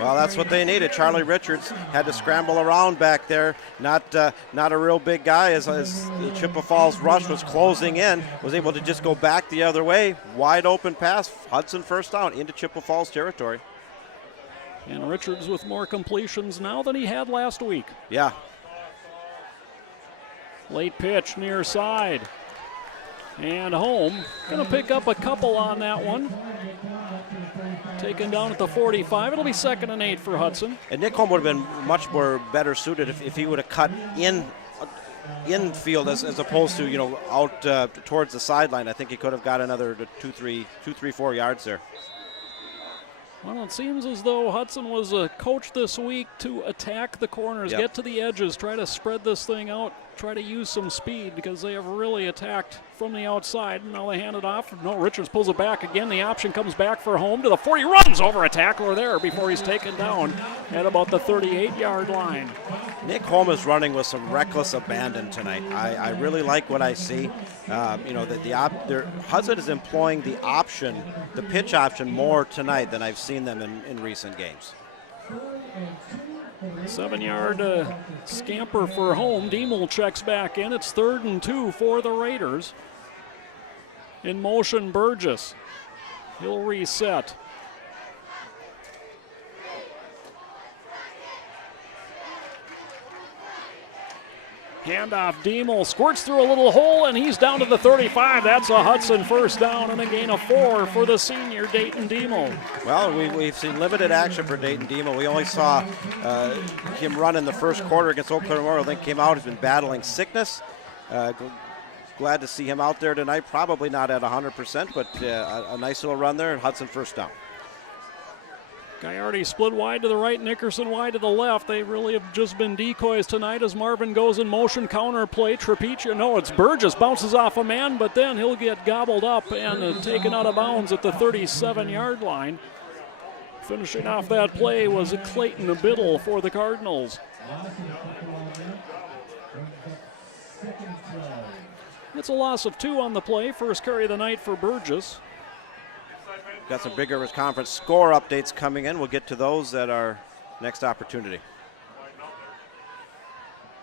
Well, that's what they needed. Charlie Richards had to scramble around back there. Not a real big guy as the Chippewa Falls rush was closing in. Was able to just go back the other way. Wide open pass. Hudson first down into Chippewa Falls territory. And Richards with more completions now than he had last week. Yeah. Late pitch near side. And Holm going to pick up a couple on that one. Taken down at the 45. It'll be 2nd and 8 for Hudson. And Nick Holm would have been much more better suited if he would have cut infield as opposed to, you know, out towards the sideline. I think he could have got another 2, 3, 4 yards there. Well, it seems as though Hudson was coached this week to attack the corners, get to the edges, try to spread this thing out, try to use some speed because they have really attacked from the outside. Now they hand it off. No, Richards pulls it back again. The option comes back for Holm to the 40. Runs over a tackler there before he's taken down at about the 38-yard line. Nick Holm is running with some reckless abandon tonight. I really like what I see. You know, Hudson is employing the pitch option more tonight than I've seen them in recent games. 7-yard scamper for Holm. Demel checks back in. It's 3rd and 2 for the Raiders. In motion, Burgess. He'll reset. Handoff, Demel squirts through a little hole, and he's down to the 35. That's a Hudson first down and a gain of 4 for the senior Dayton Demel. Well, we've seen limited action for Dayton Demel. We only saw him run in the first quarter against Eau Claire Memorial, then came out. He's been battling sickness. Glad to see him out there tonight. Probably not at 100%, but a nice little run there, and Hudson first down. Gaiardi split wide to the right, Nickerson wide to the left. They really have just been decoys tonight as Marvin goes in motion, counter play. Trapiche, no, it's Burgess, bounces off a man, but then he'll get gobbled up and taken out of bounds at the 37-yard line. Finishing off that play was Clayton Biddle for the Cardinals. It's a loss of 2 on the play. First carry of the night for Burgess. got some Big Rivers Conference score updates coming in. We'll get to those at our next opportunity.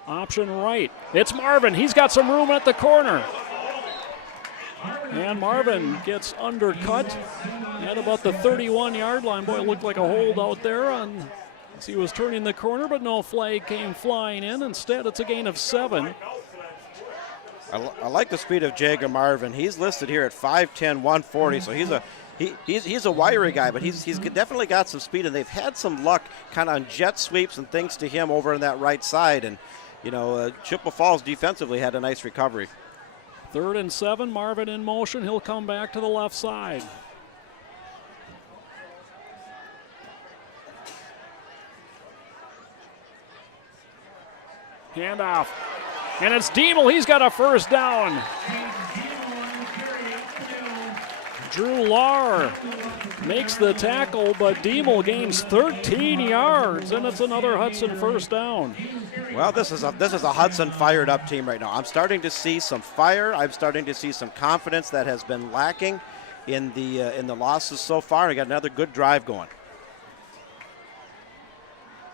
Option right. It's Marvin. He's got some room at the corner. And Marvin gets undercut at about the 31-yard line. Boy, it looked like a hold out there as he was turning the corner, but no flag came flying in. Instead, it's a gain of 7. I like the speed of Jagger Marvin. He's listed here at 5'10", 140, so he's a wiry guy, but he's definitely got some speed, and they've had some luck kind of on jet sweeps and things to him over on that right side. And, you know, Chippewa Falls defensively had a nice recovery. 3rd and 7, Marvin in motion. He'll come back to the left side. Handoff. And it's Diemel. He's got a first down. Drew Lahr makes the tackle, but Diemel gains 13 yards, and it's another Hudson first down. Well, this is a Hudson fired up team right now. I'm starting to see some fire. I'm starting to see some confidence that has been lacking in the losses so far. I got another good drive going.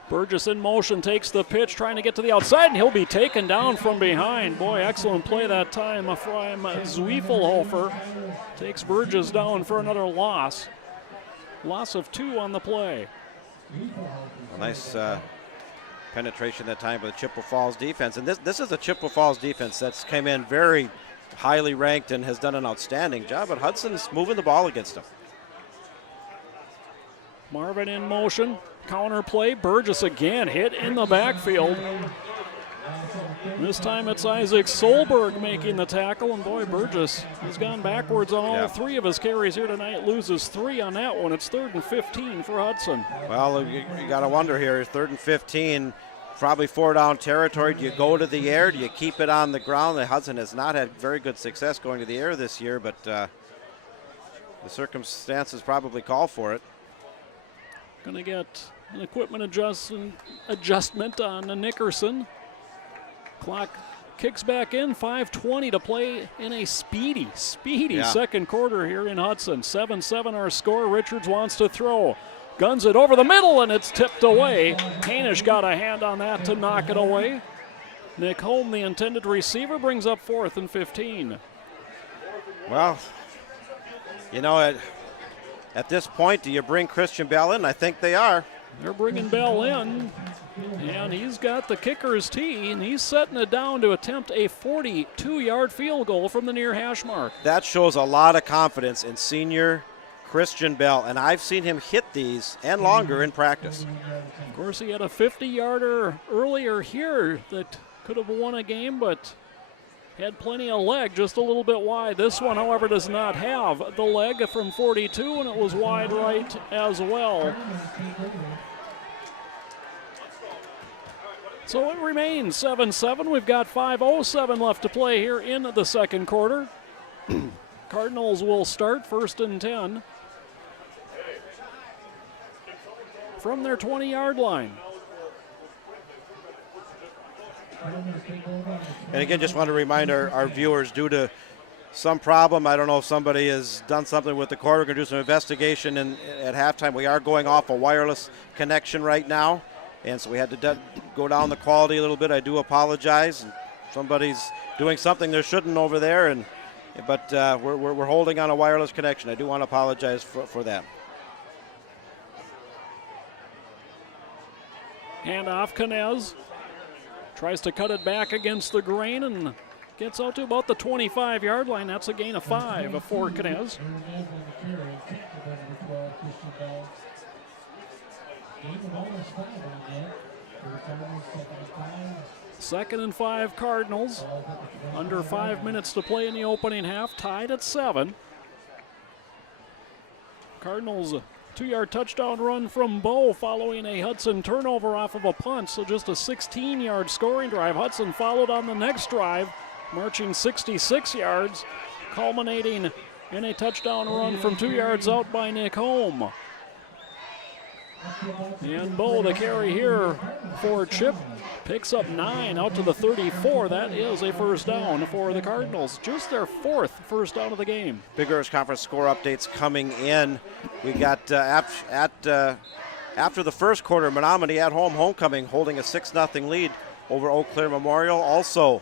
Burgess in motion, takes the pitch, trying to get to the outside, and he'll be taken down from behind. Boy, excellent play that time from Zwiefelhofer. Takes Burgess down for another loss. Loss of 2 on the play. A nice penetration that time by the Chippewa Falls defense. And this is a Chippewa Falls defense that's come in very highly ranked and has done an outstanding job, but Hudson's moving the ball against them. Marvin in motion. Counter play. Burgess again hit in the backfield. This time it's Isaac Solberg making the tackle, and boy, Burgess has gone backwards on all 3 of his carries here tonight. Loses 3 on that one. It's 3rd and 15 for Hudson. Well, you got to wonder here, 3rd and 15, probably 4-down territory. Do you go to the air? Do you keep it on the ground? Hudson has not had very good success going to the air this year, but the circumstances probably call for it. Going to get an equipment adjustment on Nickerson. Clock kicks back in, 5:20 to play in a speedy second quarter here in Hudson. 7-7 our score. Richards wants to throw. Guns it over the middle, and it's tipped away. Hainish got a hand on that to knock it away. Nick Holm, the intended receiver, brings up 4th and 15. Well, you know, at this point, do you bring Christian Bell in? I think they are. They're bringing Bell in, and he's got the kicker's tee, and he's setting it down to attempt a 42-yard field goal from the near hash mark. That shows a lot of confidence in senior Christian Bell, and I've seen him hit these and longer in practice. Of course, he had a 50-yarder earlier here that could have won a game, but had plenty of leg, just a little bit wide. This one, however, does not have the leg from 42, and it was wide right as well. So it remains 7-7. We've got 5:07 left to play here in the second quarter. Cardinals will start 1st and 10 from their 20-yard line. And again, just want to remind our viewers, due to some problem, I don't know if somebody has done something with the cord, we're going to do some investigation at halftime. We are going off a wireless connection right now, and so we had to go down the quality a little bit. I do apologize. Somebody's doing something they shouldn't over there, but we're holding on a wireless connection. I do want to apologize for that. Handoff, Canez. Tries to cut it back against the grain and gets out to about the 25-yard line. That's a gain of 5 for Canez. 2nd and 5 Cardinals. Under 5 minutes to play in the opening half, tied at 7. Cardinals, a 2-yard touchdown run from Bowe following a Hudson turnover off of a punt, so just a 16-yard scoring drive. Hudson followed on the next drive, marching 66 yards, culminating in a touchdown run from 2 yards out by Nick Holm. And Bow, the carry here for Chip, picks up 9 out to the 34. That is a first down for the Cardinals. Just their 4th first down of the game. Big Rivers Conference score updates coming in. We got after the first quarter, Menominee at home homecoming holding a 6-0 lead over Eau Claire Memorial. Also,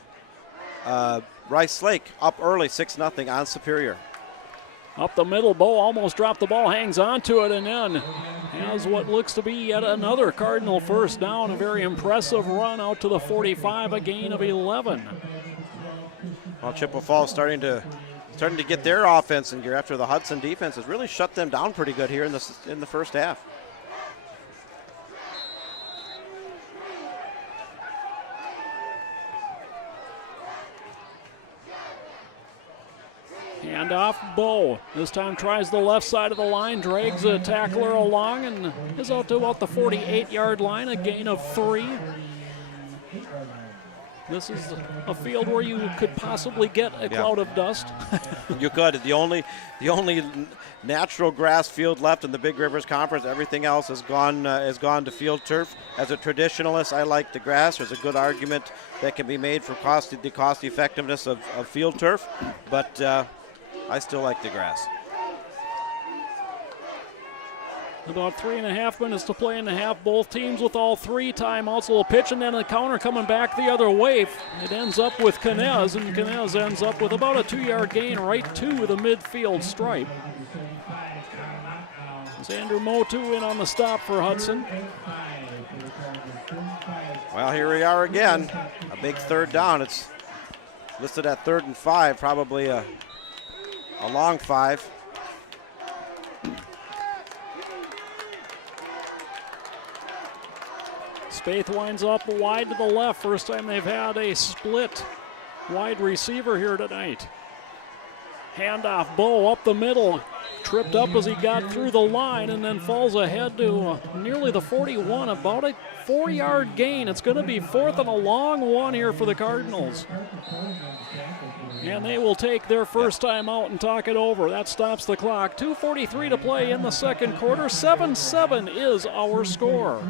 Rice Lake up early 6-0 on Superior. Up the middle, Bow almost dropped the ball, hangs onto it, and then has what looks to be yet another Cardinal first down. A very impressive run out to the 45, a gain of 11. Well, Chippewa Falls starting to get their offense in gear after the Hudson defense has really shut them down pretty good here in the first half. Handoff, Bow. This time tries the left side of the line, drags a tackler along, and is out to about the 48-yard line, a gain of 3. This is a field where you could possibly get a cloud of dust. You could. The only natural grass field left in the Big Rivers Conference. Everything else has gone to field turf. As a traditionalist, I like the grass. There's a good argument that can be made for the cost effectiveness of field turf, but I still like the grass. About 3.5 minutes to play in the half. Both teams with all 3 timeouts. A little pitch and then a counter coming back the other way. It ends up with Canez, and Canez ends up with about a 2-yard gain right to the midfield stripe. It's Andrew Motu in on the stop for Hudson. Well, here we are again. A big third down. It's listed at 3rd and 5, probably a long 5. Spaeth winds up wide to the left. First time they've had a split wide receiver here tonight. Handoff, Bow up the middle. Tripped up as he got through the line and then falls ahead to nearly the 41. About a 4-yard gain. It's going to be 4th and a long one here for the Cardinals. And they will take their first time out and talk it over. That stops the clock. 2:43 to play in the second quarter. 7-7 is our score.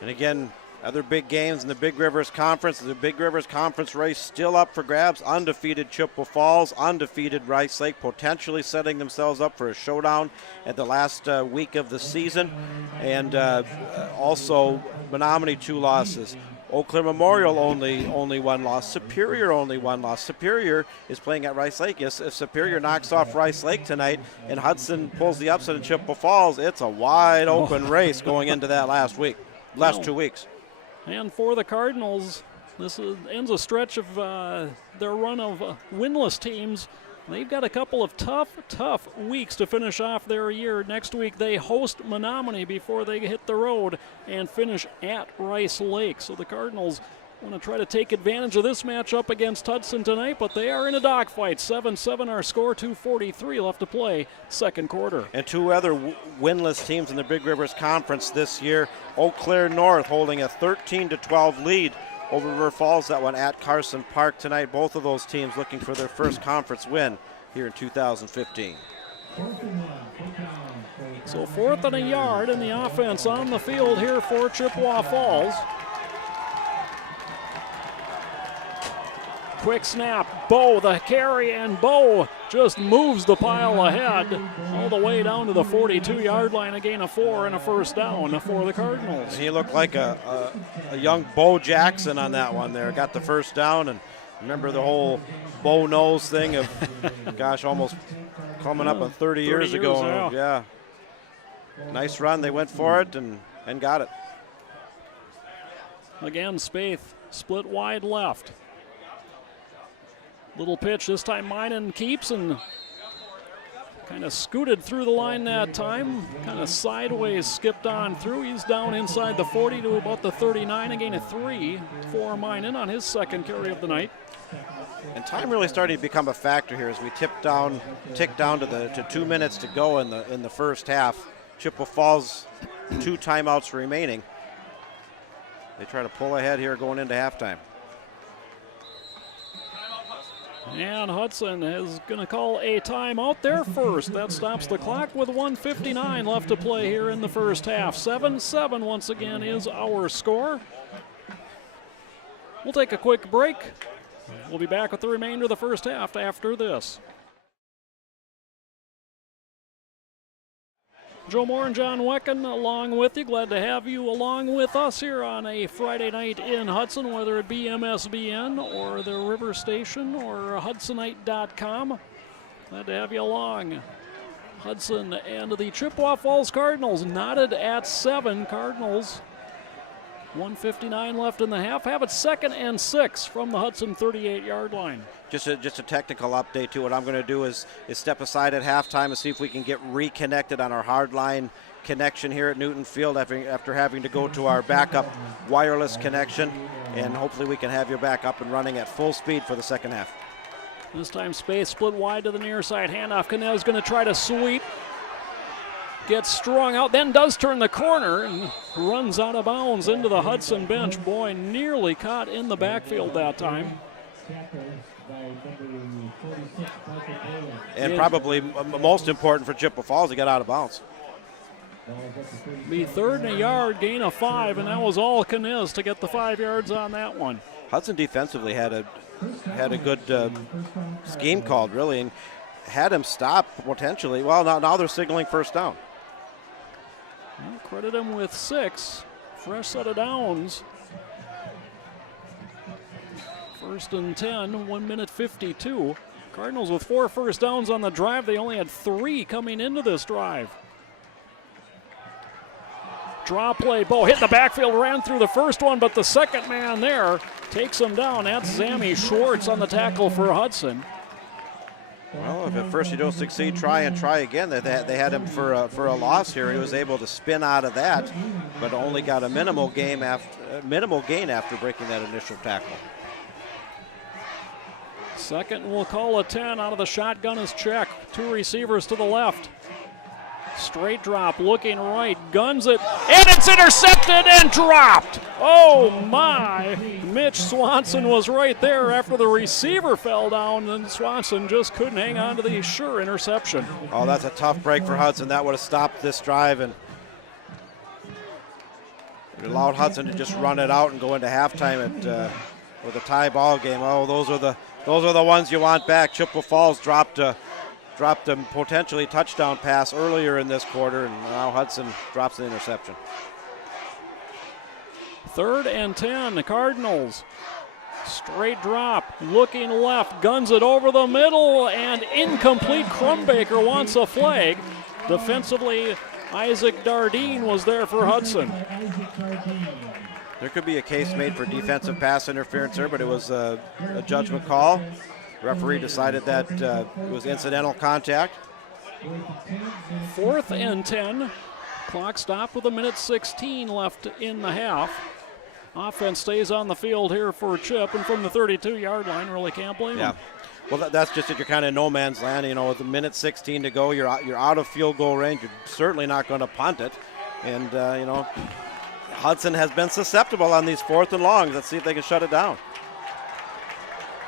And again, other big games in the Big Rivers Conference. The Big Rivers Conference race still up for grabs. Undefeated Chippewa Falls, undefeated Rice Lake, potentially setting themselves up for a showdown at the last week of the season. And also Menominee 2 losses. Eau Claire Memorial only 1 loss. Superior only 1 loss. Superior is playing at Rice Lake. Yes, if Superior knocks off Rice Lake tonight and Hudson pulls the upset in Chippewa Falls, it's a wide open race going into that last 2 weeks. And for the Cardinals, this ends a stretch of their run of winless teams. They've got a couple of tough weeks to finish off their year. Next week they host Menominee before they hit the road and finish at Rice Lake. So the Cardinals want to try to take advantage of this matchup against Hudson tonight, but they are in a dogfight. 7-7 our score, 2:43 left to play, second quarter. And 2 other winless teams in the Big Rivers Conference this year. Eau Claire North holding a 13-12 lead over River Falls. That one at Carson Park tonight. Both of those teams looking for their first conference win here in 2015. So 4th and a yard, and the offense on the field here for Chippewa Falls. Quick snap, Bow the carry, and Bow just moves the pile ahead all the way down to the 42-yard line, a gain of 4 and a first down for the Cardinals. He looked like a young Bo Jackson on that one there. Got the first down, and remember the whole Bo nose thing of, gosh, almost coming up on 30 years ago. Yeah. Nice run. They went for it and got it. Again, Spaeth split wide left. Little pitch, this time Minen keeps and kind of scooted through the line that time. Kind of sideways skipped on through. He's down inside the 40 to about the 39. A gain of 3 for Minen on his second carry of the night. And time really starting to become a factor here as we tick down to 2 minutes to go in the first half. Chippewa Falls, 2 timeouts remaining. They try to pull ahead here going into halftime. And Hudson is going to call a timeout there first. That stops the clock with 1:59 left to play here in the first half. 7-7 once again is our score. We'll take a quick break. We'll be back with the remainder of the first half after this. Joe Moore and John Wecken along with you. Glad to have you along with us here on a Friday night in Hudson, whether it be MSBN or the River Station or Hudsonite.com. Glad to have you along. Hudson and the Chippewa Falls Cardinals knotted at 7. Cardinals, 1:59 left in the half. Have it 2nd and 6 from the Hudson 38-yard line. Just a technical update to what I'm going to do is step aside at halftime and see if we can get reconnected on our hardline connection here at Newton Field after having to go to our backup wireless connection, and hopefully we can have you back up and running at full speed for the second half. This time space split wide to the near side. Handoff. Cannell's going to try to sweep. Gets strung out, then does turn the corner and runs out of bounds into the Hudson bench. Boy, nearly caught in the backfield that time. And probably most important for Chippewa Falls, he got out of bounds. Be 3rd and a yard, gain of 5, and that was all Kniz to get the 5 yards on that one. Hudson defensively had a good scheme called, really, and had him stop potentially. Well, now they're signaling first down. Well, credit him with 6. Fresh set of downs. 1st and 10, 1:52. Cardinals with 4 first downs on the drive. They only had 3 coming into this drive. Draw play. Bo hit the backfield, ran through the first one, but the second man there takes him down. That's Zammy Schwartz on the tackle for Hudson. Well, if at first you don't succeed, try and try again. They had him for a loss here. He was able to spin out of that, but only got a minimal gain after breaking that initial tackle. Second, we'll call a 10 out of the shotgun is check. 2 receivers to the left. Straight drop, looking right, guns it, and it's intercepted and dropped. Oh my! Mitch Swanson was right there after the receiver fell down, and Swanson just couldn't hang on to the sure interception. Oh, that's a tough break for Hudson. That would have stopped this drive, and it allowed Hudson to just run it out and go into halftime with a tie ball game. Oh, those are the ones you want back. Chippewa Falls dropped a potentially touchdown pass earlier in this quarter, and now Hudson drops the interception. 3rd and 10, the Cardinals. Straight drop, looking left, guns it over the middle, and incomplete. Crumbaker wants a flag. Defensively, Isaac Dardine was there for Hudson. There could be a case made for defensive pass interference there, but it was a judgment call. The referee decided that it was incidental contact. 4th and 10. Clock stopped with 1:16 left in the half. Offense stays on the field here for Chip, and from the 32-yard line, really can't blame him. Well, that's just it. You're kind of no man's land. You know, with 1:16 to go, you're out of field goal range. You're certainly not going to punt it. And, Hudson has been susceptible on these 4th and longs. Let's see if they can shut it down.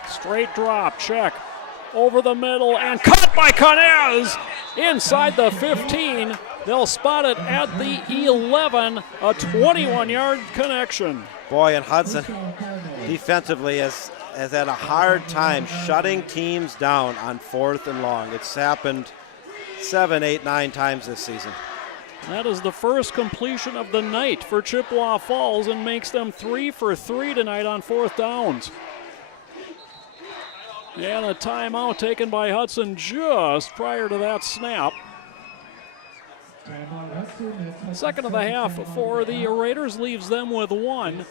Straight drop, check, over the middle, and cut by Canez inside the 15. They'll spot it at the 11, a 21-yard connection. Boy, and Hudson defensively has had a hard time shutting teams down on 4th and long. It's happened 7, 8, 9 times this season. That is the first completion of the night for Chippewa Falls and makes them 3 for 3 tonight on 4th downs. And a timeout taken by Hudson just prior to that snap. Second of the half for the Raiders leaves them with 1,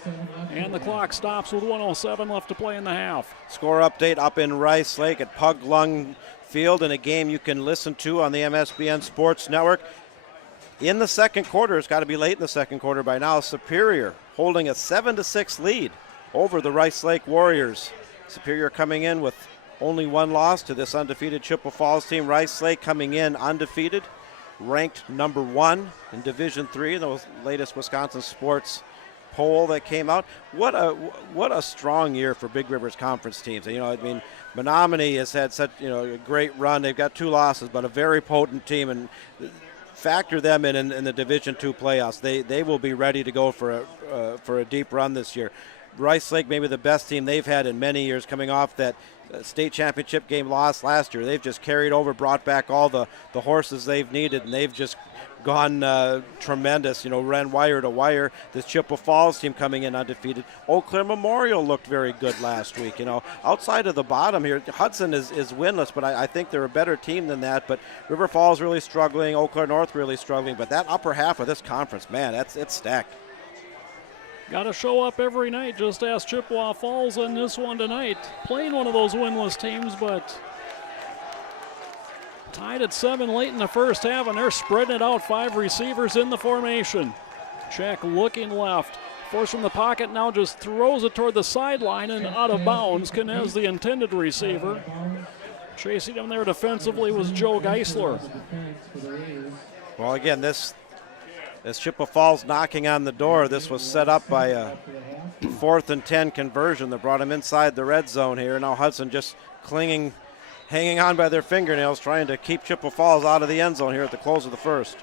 and the clock stops with 1:07 left to play in the half. Score update up in Rice Lake at Pug Lung Field in a game you can listen to on the MSBN Sports Network. In the second quarter, it's got to be late in the second quarter by now, Superior holding a 7-6 lead over the Rice Lake Warriors. Superior coming in with only 1 loss to this undefeated Chippewa Falls team. Rice Lake coming in undefeated, ranked number 1 in Division III, the latest Wisconsin Sports poll that came out. What a strong year for Big Rivers Conference teams. You know, I mean, Menominee has had such a great run. They've got 2 losses, but a very potent team, and factor them in the Division II playoffs. They will be ready to go for a deep run this year. Rice Lake, maybe the best team they've had in many years, coming off that state championship game loss last year. They've just carried over, brought back all the horses they've needed, and they've just gone tremendous, ran wire to wire. This Chippewa Falls team coming in undefeated. Eau Claire Memorial looked very good last week. Outside of the bottom here, Hudson is winless, but I think they're a better team than that. But River Falls really struggling, Eau Claire North really struggling. But that upper half of this conference, man, it's stacked. Got to show up every night. Just ask Chippewa Falls in this one tonight. Playing one of those winless teams, but tied at 7 late in the first half, and they're spreading it out. 5 receivers in the formation. Check looking left. Force from the pocket now just throws it toward the sideline and out of bounds. Knez, the intended receiver. Chasing him there defensively was Joe Geisler. Well, again, as Chippewa Falls knocking on the door, this was set up by a 4th and 10 conversion that brought him inside the red zone here. Now Hudson just hanging on by their fingernails, trying to keep Chippewa Falls out of the end zone here at the close of the first.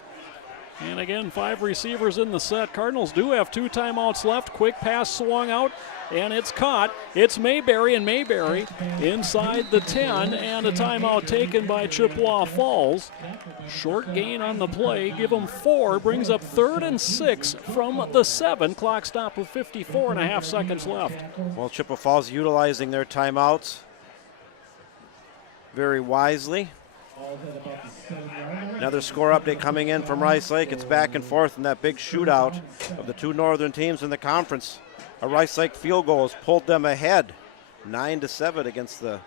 And again, 5 receivers in the set. Cardinals do have 2 timeouts left. Quick pass swung out, and it's caught. It's Mayberry, and Mayberry inside the 10, and a timeout taken by Chippewa Falls. Short gain on the play. Give them 4. Brings up 3rd and 6 from the 7. Clock stop with 54.5 seconds left. Well, Chippewa Falls utilizing their timeouts very wisely. Another score update coming in from Rice Lake. It's back and forth in that big shootout of the 2 northern teams in the conference. A Rice Lake field goal has pulled them ahead 9-7 against the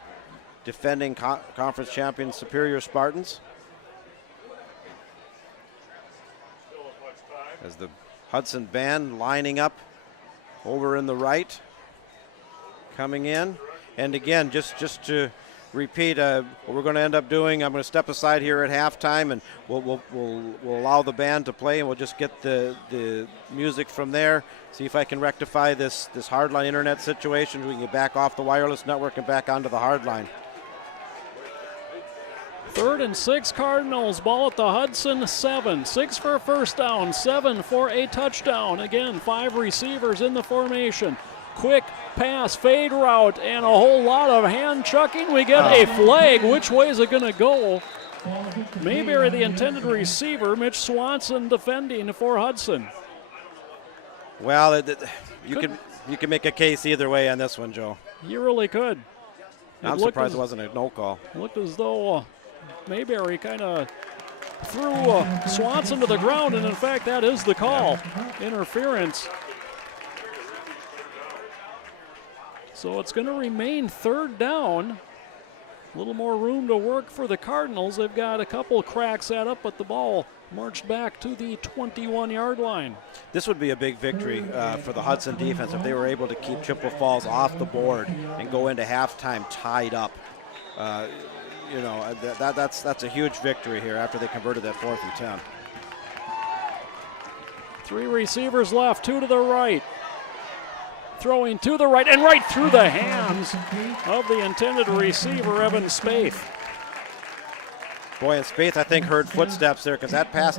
defending conference champion Superior Spartans. As the Hudson band lining up over in the right, coming in. And again, just to repeat what we're going to end up doing, I'm going to step aside here at halftime, and we'll allow the band to play, and we'll just get the music from there. See if I can rectify this hardline internet situation. We can get back off the wireless network and back onto the hardline. 3rd and 6 Cardinals. Ball at the Hudson 7. 6 for a first down, 7 for a touchdown. Again, 5 receivers in the formation. Quick pass, fade route, and a whole lot of hand chucking. We get a flag. Which way is it going to go? Mayberry, the intended receiver. Mitch Swanson defending for Hudson. Well, you can make a case either way on this one, Joe. You really could. I'm surprised it wasn't a no call. It looked as though Mayberry kind of threw Swanson to the ground, and in fact, that is the call. Interference. So it's going to remain 3rd down. A little more room to work for the Cardinals. They've got a couple cracks set up, but the ball marched back to the 21-yard line. This would be a big victory for the Hudson defense if they were able to keep Chippewa Falls off the board and go into halftime tied up. That's a huge victory here after they converted that 4th and 10. 3 receivers left, 2 to the right. Throwing to the right and right through the hands of the intended receiver, Evan Spaeth. Boy, and Spaeth, I think, heard footsteps there because that pass,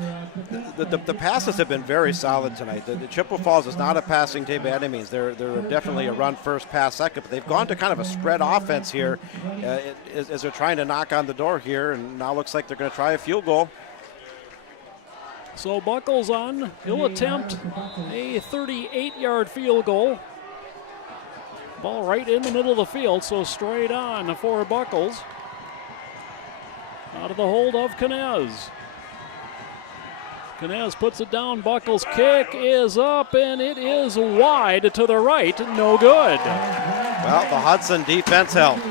the passes have been very solid tonight. The Chippewa Falls is not a passing team by any means. They're definitely a run first, pass second, but they've gone to kind of a spread offense here as they're trying to knock on the door here, and now looks like they're going to try a field goal. So Buckles on. He'll attempt a 38-yard field goal. Ball right in the middle of the field, so straight on for Buckles. Out of the hold of Knez. Knez puts it down. Buckles' kick is up, and it is wide to the right. No good. Well, the Hudson defense helped.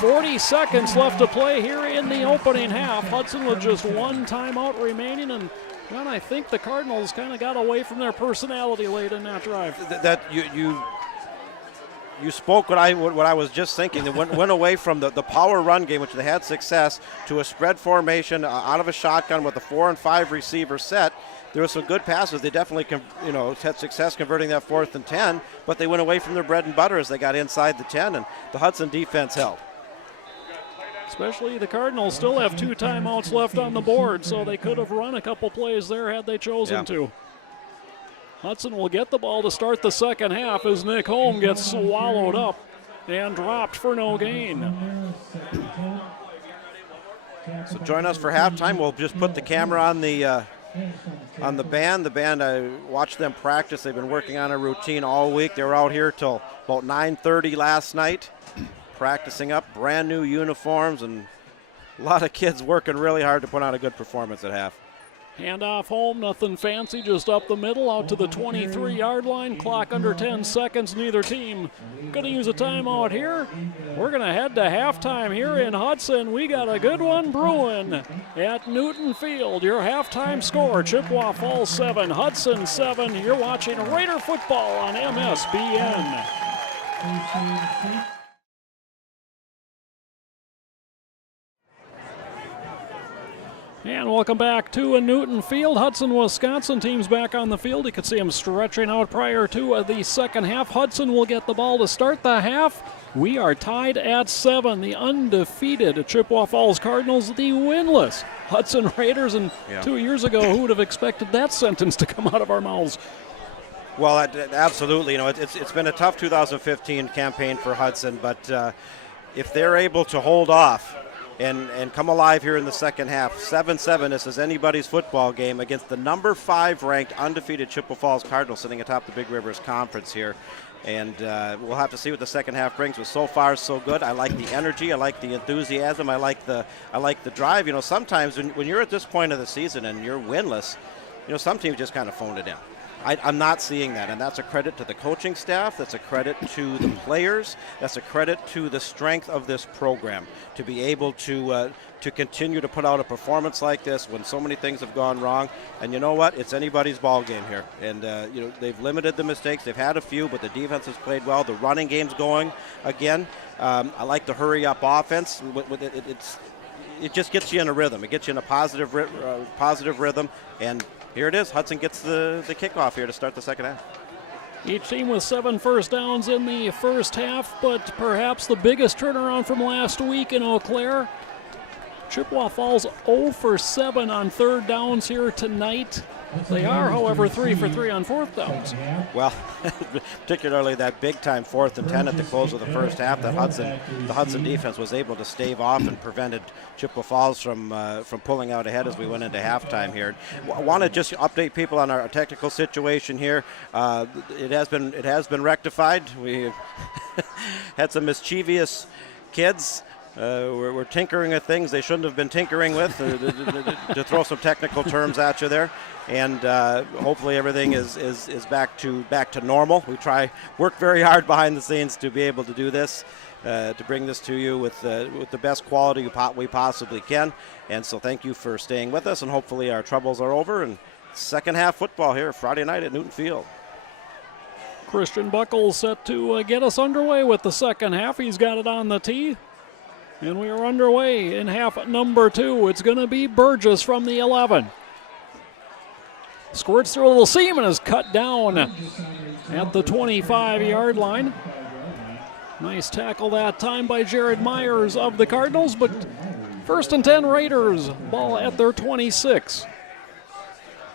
40 seconds left to play here in the opening half. Hudson with just 1 timeout remaining, and well, I think the Cardinals kind of got away from their personality late in that drive. You spoke what I was just thinking. They went away from the power run game, which they had success, to a spread formation out of a shotgun with a 4 and 5 receiver set. there were some good passes. They definitely had success converting that 4th and 10, but they went away from their bread and butter as they got inside the 10, and the Hudson defense held. Especially the Cardinals still have 2 timeouts left on the board, so they could have run a couple plays there had they chosen to. Hudson will get the ball to start the second half as Nick Holm gets swallowed up and dropped for no gain. So join us for halftime. We'll just put the camera on the band. The band, I watched them practice. They've been working on a routine all week. They were out here till about 9:30 last night, practicing up brand new uniforms, and a lot of kids working really hard to put on a good performance at half. Handoff home, nothing fancy, just up the middle, out to the 23-yard line. Clock under 10 seconds, neither team going to use a timeout here. We're going to head to halftime here in Hudson. We got a good one brewing at Newton Field. Your halftime score, Chippewa Falls 7, Hudson 7. You're watching Raider football on MSBN. And welcome back to Newton Field. Hudson, Wisconsin team's back on the field. You can see them stretching out prior to the second half. Hudson will get the ball to start the half. We are tied at 7. The undefeated Chippewa Falls Cardinals, the winless Hudson Raiders. And 2 years ago, who would have expected that sentence to come out of our mouths? Well, absolutely. It's been a tough 2015 campaign for Hudson, but if they're able to hold off and come alive here in the second half. 7-7, this is anybody's football game against the number 5 ranked undefeated Chippewa Falls Cardinals sitting atop the Big Rivers Conference here. And we'll have to see what the second half brings, but so far so good. I like the energy, I like the enthusiasm, I like the drive. Sometimes when you're at this point of the season and you're winless, some teams just kind of phoned it in. I'm not seeing that, and that's a credit to the coaching staff. That's a credit to the players. That's a credit to the strength of this program to be able to continue to put out a performance like this when so many things have gone wrong. And you know what? It's anybody's ball game here. And they've limited the mistakes. They've had a few, but the defense has played well. The running game's going again. I like the hurry-up offense. It just gets you in a rhythm. It gets you in a positive rhythm, and here it is. Hudson gets the kickoff here to start the second half. Each team with 7 first downs in the first half, but perhaps the biggest turnaround from last week in Eau Claire. Chippewa Falls 0 for 7 on third downs here tonight. They are, however, 3 for 3 on fourth downs. Well, particularly that big-time 4th and 10 at the close of the first half that the Hudson defense was able to stave off and prevented Chippewa Falls from pulling out ahead as we went into halftime here. I want to just update people on our technical situation here. It has been rectified. We had some mischievous kids. We're tinkering with things they shouldn't have been tinkering with, to throw some technical terms at you there, and hopefully everything is back to normal. We work very hard behind the scenes to be able to do this, to bring this to you with the best quality we possibly can. And so thank you for staying with us, and hopefully our troubles are over. And second half football here Friday night at Newton Field. Christian Buckles set to get us underway with the second half. He's got it on the tee. And we are underway in half number 2. It's going to be Burgess from the 11. Squirts through a little seam and is cut down at the 25-yard line. Nice tackle that time by Jared Myers of the Cardinals, but 1st and 10 Raiders, ball at their 26.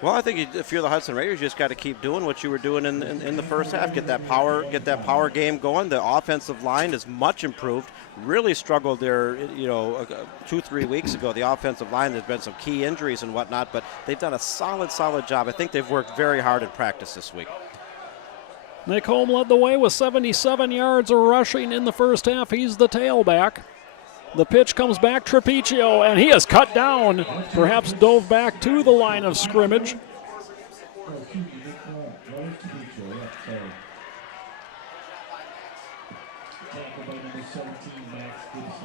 Well, I think if you're the Hudson Raiders, you just got to keep doing what you were doing in the first half. Get that power game going. The offensive line is much improved. Really struggled there, 2-3 weeks ago. The offensive line, there's been some key injuries and whatnot, but they've done a solid job. I think they've worked very hard in practice this week. Nick Holm led the way with 77 yards rushing in the first half. He's the tailback. The pitch comes back, Trapiccio, and he is cut down. Perhaps dove back to the line of scrimmage.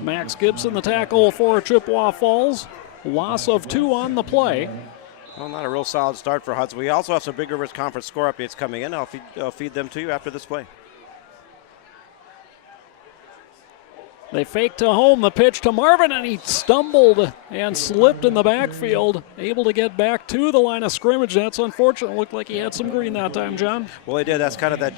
Max Gibson, the tackle for Chippewa Falls. Loss of 2 on the play. Well, not a real solid start for Hudson. We also have some Big Rivers Conference score updates coming in. I'll feed them to you after this play. They faked to home the pitch to Marvin, and he stumbled and slipped in the backfield, able to get back to the line of scrimmage. That's unfortunate. Looked like he had some green that time, John. Well, he did. That's kind of that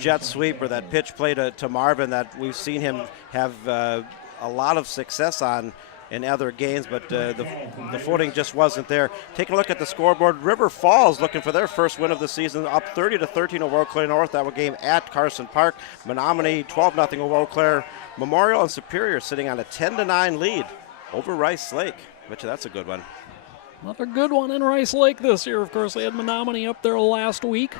jet sweep or that pitch play to Marvin that we've seen him have a lot of success on in other games, but the footing just wasn't there. Taking a look at the scoreboard, River Falls looking for their first win of the season, up 30-13 over Eau Claire North. That was a game at Carson Park. Menominee 12-0 over Eau Claire Memorial, and Superior sitting on a 10-9 lead over Rice Lake. Bet you that's a good one. Another good one in Rice Lake this year. Of course, they had Menominee up there last week.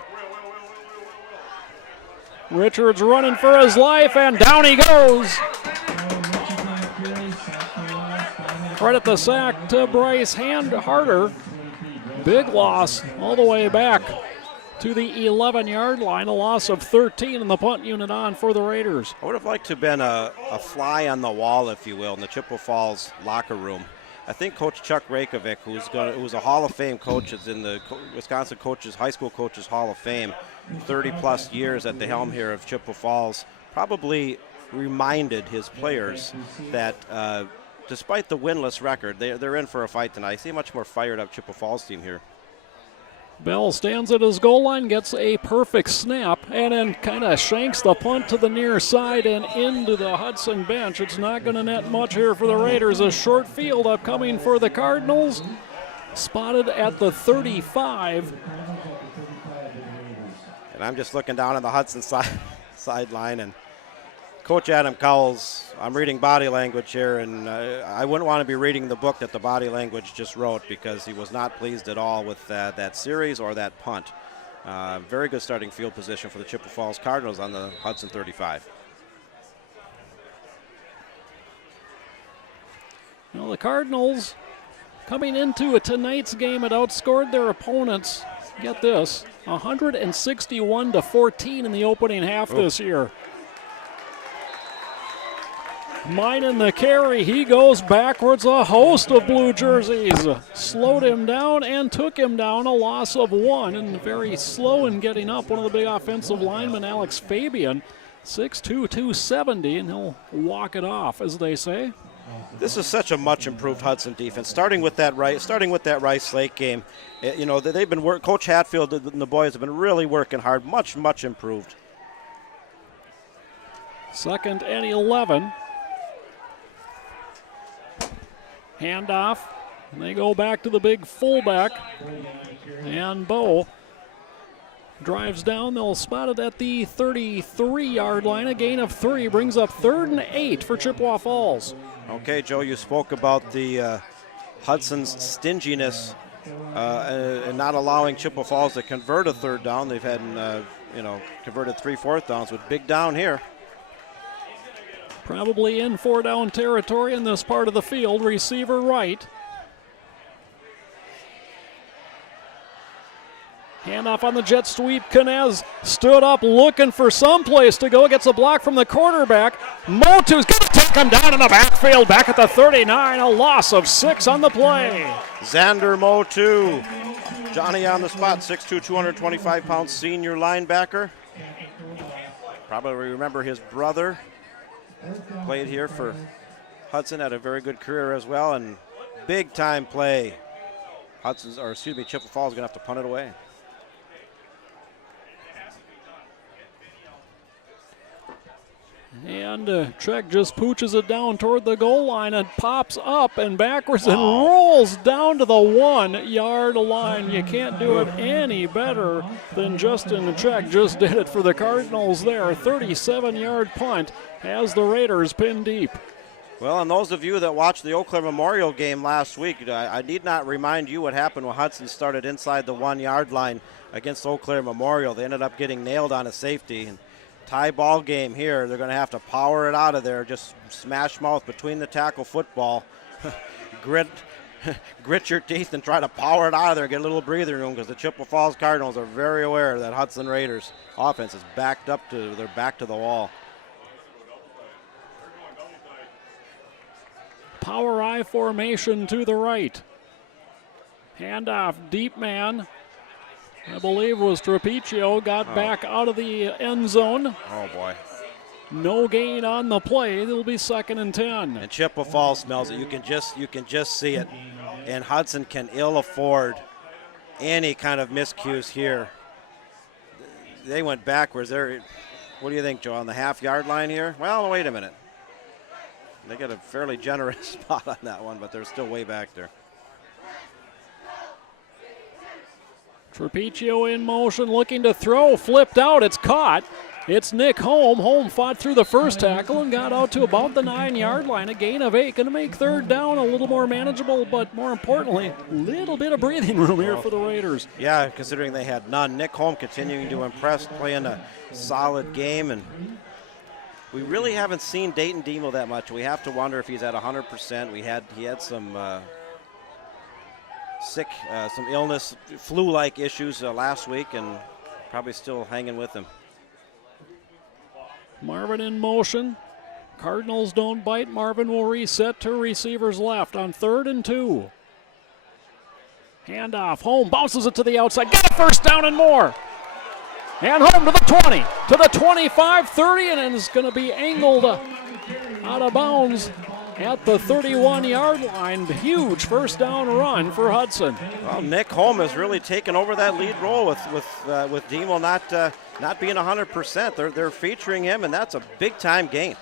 Richards running for his life, and down he goes. Right at the sack to Bryce Harder. Big loss all the way back to the 11-yard line. A loss of 13 in the punt unit on for the Raiders. I would have liked to have been a fly on the wall, if you will, in the Chippewa Falls locker room. I think Coach Chuck Rakovic, who's a Hall of Fame coach, is in the Wisconsin High School Coaches Hall of Fame, 30-plus years at the helm here of Chippewa Falls, probably reminded his players that despite the winless record, they're in for a fight tonight. I see a much more fired up Chippewa Falls team here. Bell stands at his goal line, gets a perfect snap, and then kind of shanks the punt to the near side and into the Hudson bench. It's not going to net much here for the Raiders. A short field upcoming for the Cardinals. Spotted at the 35. And I'm just looking down on the Hudson sideline, and Coach Adam Cowles, I'm reading body language here, and I wouldn't want to be reading the book that the body language just wrote, because he was not pleased at all with that series or that punt. Very good starting field position for the Chippewa Falls Cardinals on the Hudson 35. Well, the Cardinals coming into tonight's game had outscored their opponents, get this, 161-14 in the opening half this year. Mining the carry, he goes backwards. A host of blue jerseys slowed him down and took him down, a loss of 1, and very slow in getting up. One of the big offensive linemen, Alex Fabian, 6'2", 270, and he'll walk it off, as they say. This is such a much improved Hudson defense. Starting with that Rice Lake game, they've been Coach Hatfield and the boys have been really working hard. Much improved. 2nd and 11. Handoff, and they go back to the big fullback, and Bo drives down. They'll spot it at the 33-yard line. A gain of 3 brings up 3rd and 8 for Chippewa Falls. Okay, Joe, you spoke about the Hudson's stinginess and not allowing Chippewa Falls to convert a 3rd down. They've had converted 3 4th downs with big down here. Probably in 4-down territory in this part of the field. Receiver right. Handoff on the jet sweep. Canez stood up looking for some place to go. Gets a block from the quarterback. Motu's going to take him down in the backfield. Back at the 39. A loss of 6 on the play. Xander Motu. Johnny on the spot. 6'2", 225-pound senior linebacker. Probably remember his brother. Played here for Hudson, had a very good career as well, and big time play. Chippewa Falls is going to have to punt it away. And Trek just pooches it down toward the goal line and pops up and backwards and rolls down to the 1-yard line. You can't do it any better than Justin Trek just did it for the Cardinals there. 37-yard punt has the Raiders pinned deep. Well, and those of you that watched the Eau Claire Memorial game last week, I need not remind you what happened when Hudson started inside the 1-yard line against Eau Claire Memorial. They ended up getting nailed on a safety. And tie ball game here. They're going to have to power it out of there. Just smash mouth between the tackle football. Grit your teeth and try to power it out of there. Get a little breathing room, because the Chippewa Falls Cardinals are very aware that Hudson Raiders offense is back to the wall. Power I formation to the right. Handoff, deep man. I believe was Trapiccio, got back out of the end zone. Oh, boy. No gain on the play. It'll be 2nd and 10. And Chippewa Falls smells it. You can just see it. And Hudson can ill afford any kind of miscues here. They went backwards. What do you think, Joe, on the half-yard line here? Well, wait a minute. They got a fairly generous spot on that one, but they're still way back there. Trapiccio in motion, looking to throw, flipped out, it's caught. It's Nick Holm. Holm fought through the first tackle and got out to about the 9-yard line. A gain of 8, going to make 3rd down a little more manageable, but more importantly, a little bit of breathing room here for the Raiders. Yeah, considering they had none. Nick Holm continuing to impress, playing a solid game, and we really haven't seen Dayton Demo that much. We have to wonder if he's at 100%. He had some some illness, flu-like issues last week, and probably still hanging with him. Marvin in motion. Cardinals don't bite. Marvin will reset to receivers left on 3rd and 2. Handoff. Holm bounces it to the outside. Get a 1st down and more. And Holm to the 20, to the 25, 30, and it's going to be angled out of bounds at the 31-yard line. Huge 1st down run for Hudson. Well, Nick Holm has really taken over that lead role with Demo not being 100%. They're featuring him, and that's a big-time gain.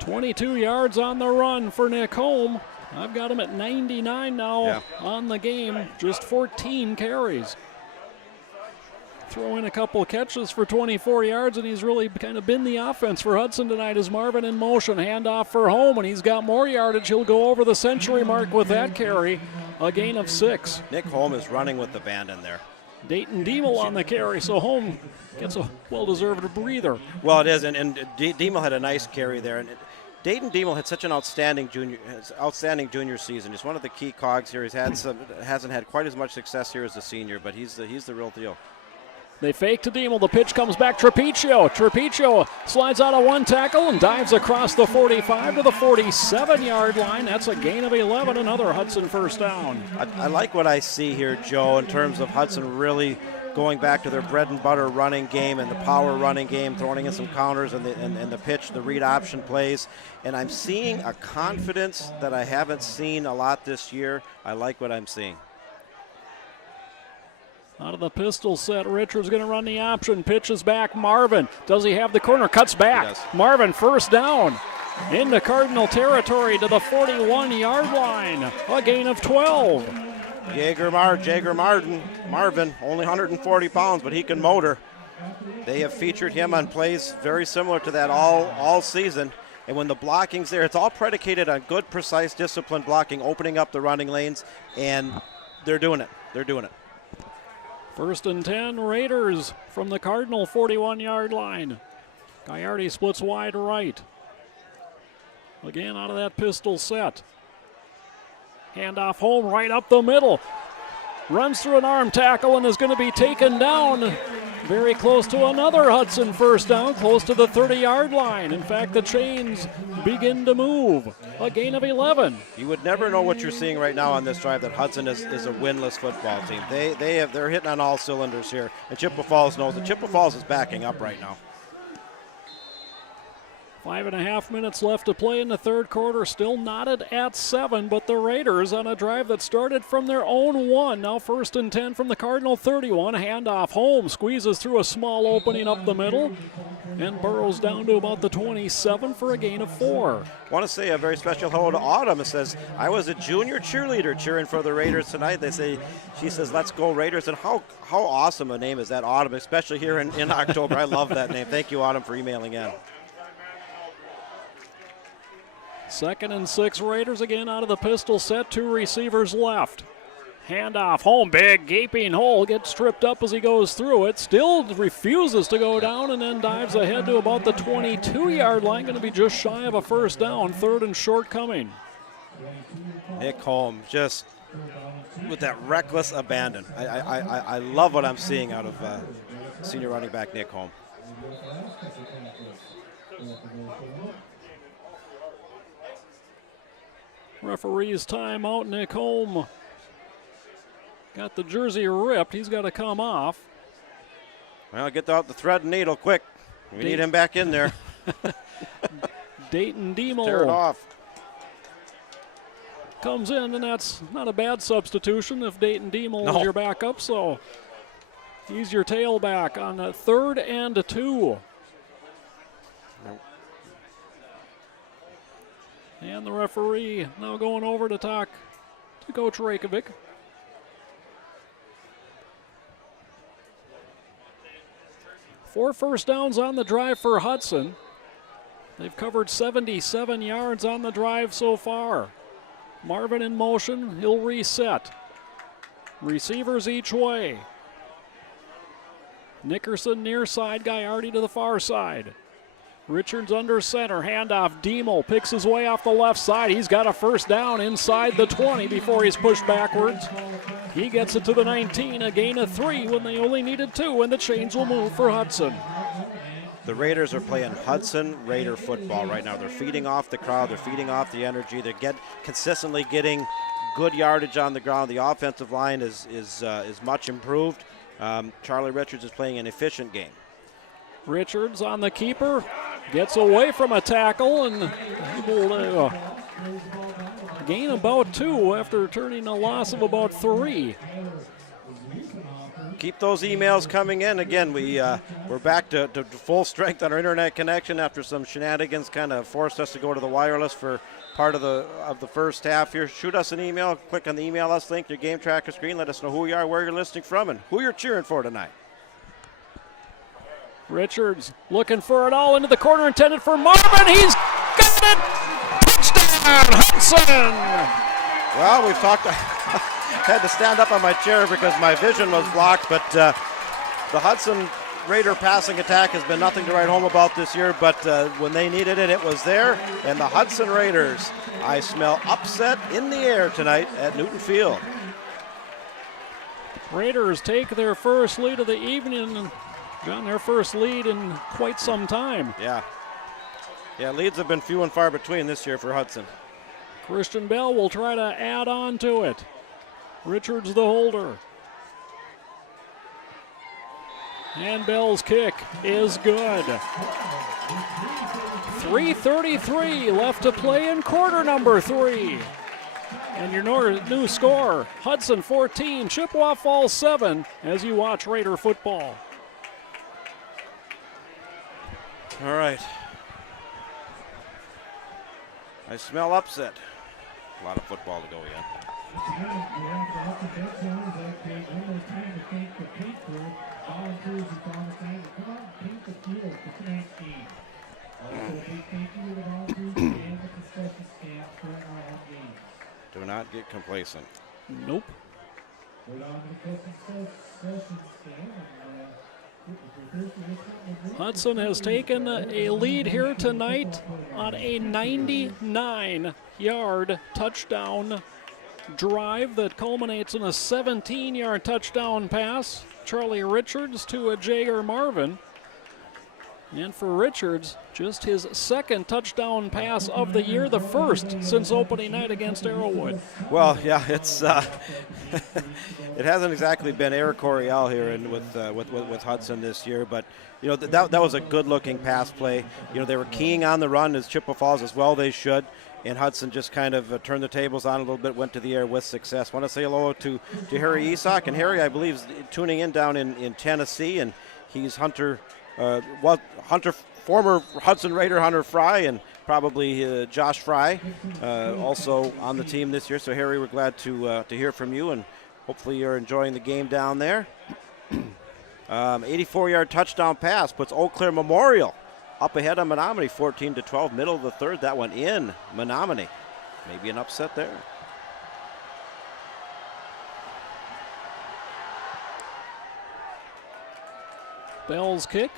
22 yards on the run for Nick Holm. I've got him at 99 now on the game, just 14 carries. Throw in a couple of catches for 24 yards, and he's really kind of been the offense for Hudson tonight as Marvin in motion. Handoff for Holm, and he's got more yardage. He'll go over the century mark with that carry, a gain of 6. Nick Holm is running with the band in there. Dayton Demo on the carry, so Holm gets a well-deserved breather. Well, it is, and Demo had a nice carry there. And Dayton Demo had such an outstanding junior season. He's one of the key cogs here. Hasn't had quite as much success here as a senior, but he's the real deal. They fake to Demo. The pitch comes back. Trapiccio. Trapiccio slides out of one tackle and dives across the 45 to the 47-yard line. That's a gain of 11. Another Hudson 1st down. I like what I see here, Joe, in terms of Hudson really going back to their bread and butter running game and the power running game, throwing in some counters and the pitch, the read option plays. And I'm seeing a confidence that I haven't seen a lot this year. I like what I'm seeing. Out of the pistol set, Richards going to run the option. Pitches back, Marvin. Does he have the corner? Cuts back. Marvin 1st down. Into Cardinal territory to the 41-yard line. A gain of 12. Marvin, only 140 pounds, but he can motor. They have featured him on plays very similar to that all season. And when the blocking's there, it's all predicated on good, precise, disciplined blocking, opening up the running lanes, and they're doing it. 1st and 10, Raiders from the Cardinal 41-yard line. Gallardi splits wide right. Again out of that pistol set. Handoff Holm right up the middle. Runs through an arm tackle and is going to be taken down very close to another Hudson 1st down, close to the 30-yard line. In fact, the chains begin to move. A gain of 11. You would never know what you're seeing right now on this drive that Hudson is a winless football team. They're hitting on all cylinders here, and Chippewa Falls knows that Chippewa Falls is backing up right now. 5.5 minutes left to play in the 3rd quarter. Still knotted at 7, but the Raiders on a drive that started from their own 1. Now 1st and 10 from the Cardinal 31. Handoff Holmes squeezes through a small opening up the middle and burrows down to about the 27 for a gain of 4. I want to say a very special hello to Autumn. It says, I was a junior cheerleader cheering for the Raiders tonight. She says, let's go Raiders. And how awesome a name is that, Autumn, especially here in October. I love that name. Thank you, Autumn, for emailing in. 2nd and 6, Raiders again out of the pistol set. 2 receivers left. Handoff, Holm, big gaping hole, gets tripped up as he goes through it. Still refuses to go down and then dives ahead to about the 22-yard line. Going to be just shy of a 1st down. 3rd and short coming. Nick Holm just with that reckless abandon. I love what I'm seeing out of senior running back Nick Holm. Referee's timeout. Nick Holm got the jersey ripped. He's got to come off. Well, get out the thread and needle quick. We need him back in there. Dayton Diemel Tear it off. comes in, and that's not a bad substitution if Dayton Diemel is your backup. So he's your tailback on a 3rd and 2. And the referee now going over to talk to Coach Reykjavik. Four first downs on the drive for Hudson. They've covered 77 yards on the drive so far. Marvin in motion, he'll reset. Receivers each way. Nickerson near side, Gaiardi to the far side. Richards under center, handoff. Diemel picks his way off the left side. He's got a first down inside the 20 before he's pushed backwards. He gets it to the 19, a gain of 3 when they only needed 2, and the chains will move for Hudson. The Raiders are playing Hudson Raider football right now. They're feeding off the crowd. They're feeding off the energy. They're consistently getting good yardage on the ground. The offensive line is much improved. Charlie Richards is playing an efficient game. Richards on the keeper, gets away from a tackle and able to gain about 2 after turning a loss of about 3. Keep those emails coming in. Again, we're back to full strength on our internet connection after some shenanigans kind of forced us to go to the wireless for part of the first half here. Shoot us an email. Click on the email us link, your game tracker screen. Let us know who you are, where you're listening from, and who you're cheering for tonight. Richards looking for it all into the corner, intended for Marvin. He's got it! Touchdown, Hudson! Well, we've talked. Had to stand up on my chair because my vision was blocked, but the Hudson Raider passing attack has been nothing to write home about this year, but when they needed it, it was there. And the Hudson Raiders, I smell upset in the air tonight at Newton Field. Raiders take their first lead of the evening. John, their first lead in quite some time. Yeah, leads have been few and far between this year for Hudson. Christian Bell will try to add on to it. Richards the holder. And Bell's kick is good. 3:33 left to play in quarter number 3. And your new score, Hudson 14, Chippewa Falls 7, as you watch Raider football. All right. I smell upset. A lot of football to go yet. Do not get complacent. Nope. Hudson has taken a lead here tonight on a 99-yard touchdown drive that culminates in a 17-yard touchdown pass. Charlie Richards to a Jager Marvin. And for Richards, just his second touchdown pass of the year, the first since opening night against Arrowwood. Well, yeah, it's it hasn't exactly been Eric Coryell here and with Hudson this year, but you know that was a good-looking pass play. You know, they were keying on the run as Chippewa Falls as well they should, and Hudson just kind of turned the tables on a little bit, went to the air with success. Want to say hello to Harry Isak, and Harry, I believe, is tuning in down in Tennessee, and he's former Hudson Raider Hunter Fry, and probably Josh Fry, also on the team this year. So Harry, we're glad to hear from you, and hopefully you're enjoying the game down there. 84-yard touchdown pass puts Eau Claire Memorial up ahead on Menominee, 14-12, middle of the third. That one in Menominee. Maybe an upset there. Bell's kick,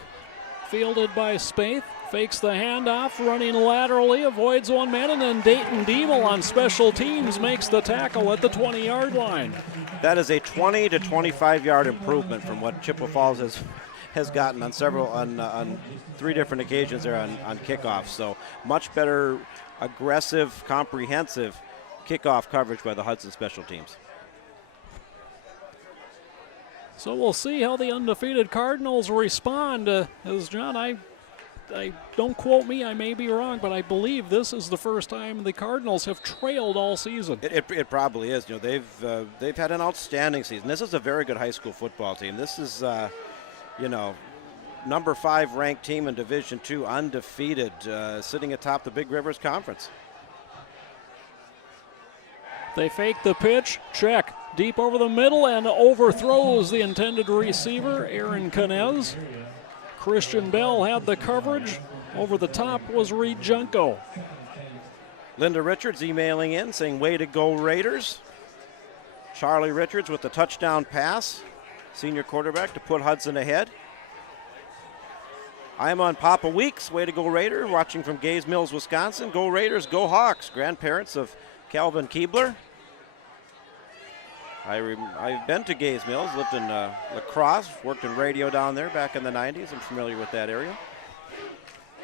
fielded by Spaeth, fakes the handoff, running laterally, avoids one man, and then Dayton Diemel on special teams makes the tackle at the 20-yard line. That is a 20 to 25-yard improvement from what Chippewa Falls has gotten on on 3 different occasions there on kickoffs. So much better, aggressive, comprehensive kickoff coverage by the Hudson special teams. So we'll see how the undefeated Cardinals respond. As John, I I don't quote me, I may be wrong, but I believe this is the first time the Cardinals have trailed all season. It probably is. They've had an outstanding season. This is a very good high school football team. This is number 5 ranked team in Division II, undefeated, sitting atop the Big Rivers Conference. They fake the pitch, check, deep over the middle, and overthrows the intended receiver, Aaron Canez. Christian Bell had the coverage. Over the top was Reed Junko. Linda Richards emailing in saying, way to go Raiders. Charlie Richards with the touchdown pass, senior quarterback, to put Hudson ahead. I'm on Papa Weeks, way to go Raider, watching from Gays Mills, Wisconsin. Go Raiders, go Hawks, grandparents of Calvin Keebler. I've been to Gays Mills, lived in La Crosse, worked in radio down there back in the 90s. I'm familiar with that area.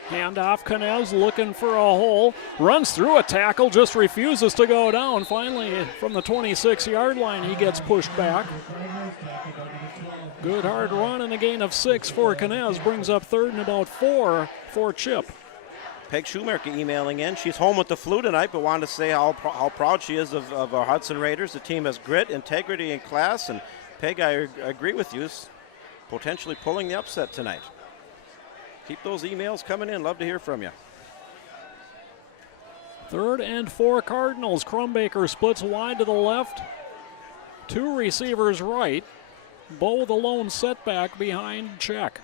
Handoff, Canez looking for a hole, runs through a tackle, just refuses to go down. Finally, from the 26-yard line, he gets pushed back. Good hard run and a gain of 6 for Canez, brings up 3rd and about 4 for Chip. Peg Schumacher emailing in. She's home with the flu tonight, but wanted to say how proud she is of our Hudson Raiders. The team has grit, integrity, and class. And Peg, I agree with you, is potentially pulling the upset tonight. Keep those emails coming in. Love to hear from you. 3rd and 4 Cardinals. Crumbaker splits wide to the left. 2 receivers right. Bo the lone setback behind check.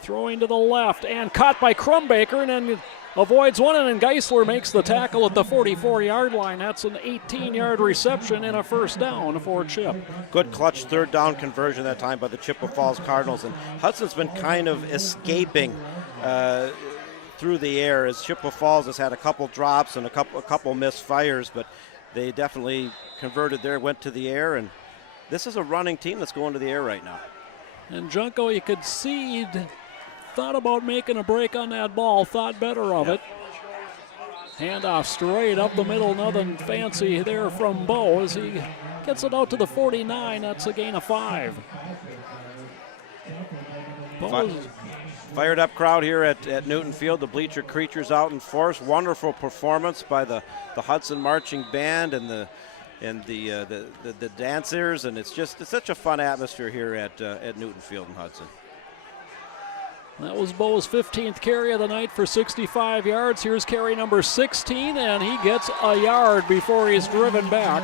Throwing to the left and caught by Crumbaker and then avoids one, and then Geisler makes the tackle at the 44-yard line. That's an 18-yard reception and a first down for Chip. Good clutch 3rd down conversion that time by the Chippewa Falls Cardinals. And Hudson's been kind of escaping through the air as Chippewa Falls has had a couple drops and a couple missed fires, but they definitely converted there, went to the air, and this is a running team that's going to the air right now. And Junko, you could see he'd thought about making a break on that ball, thought better of it. Handoff straight up the middle, nothing fancy there from Bo as he gets it out to the 49. That's a gain of 5. Fired up crowd here at Newton Field. The bleacher creatures out in force. Wonderful performance by the Hudson marching band and the dancers, and it's such a fun atmosphere here at Newton Field in Hudson. That was Bo's 15th carry of the night for 65 yards. Here's carry number 16, and he gets a yard before he's driven back.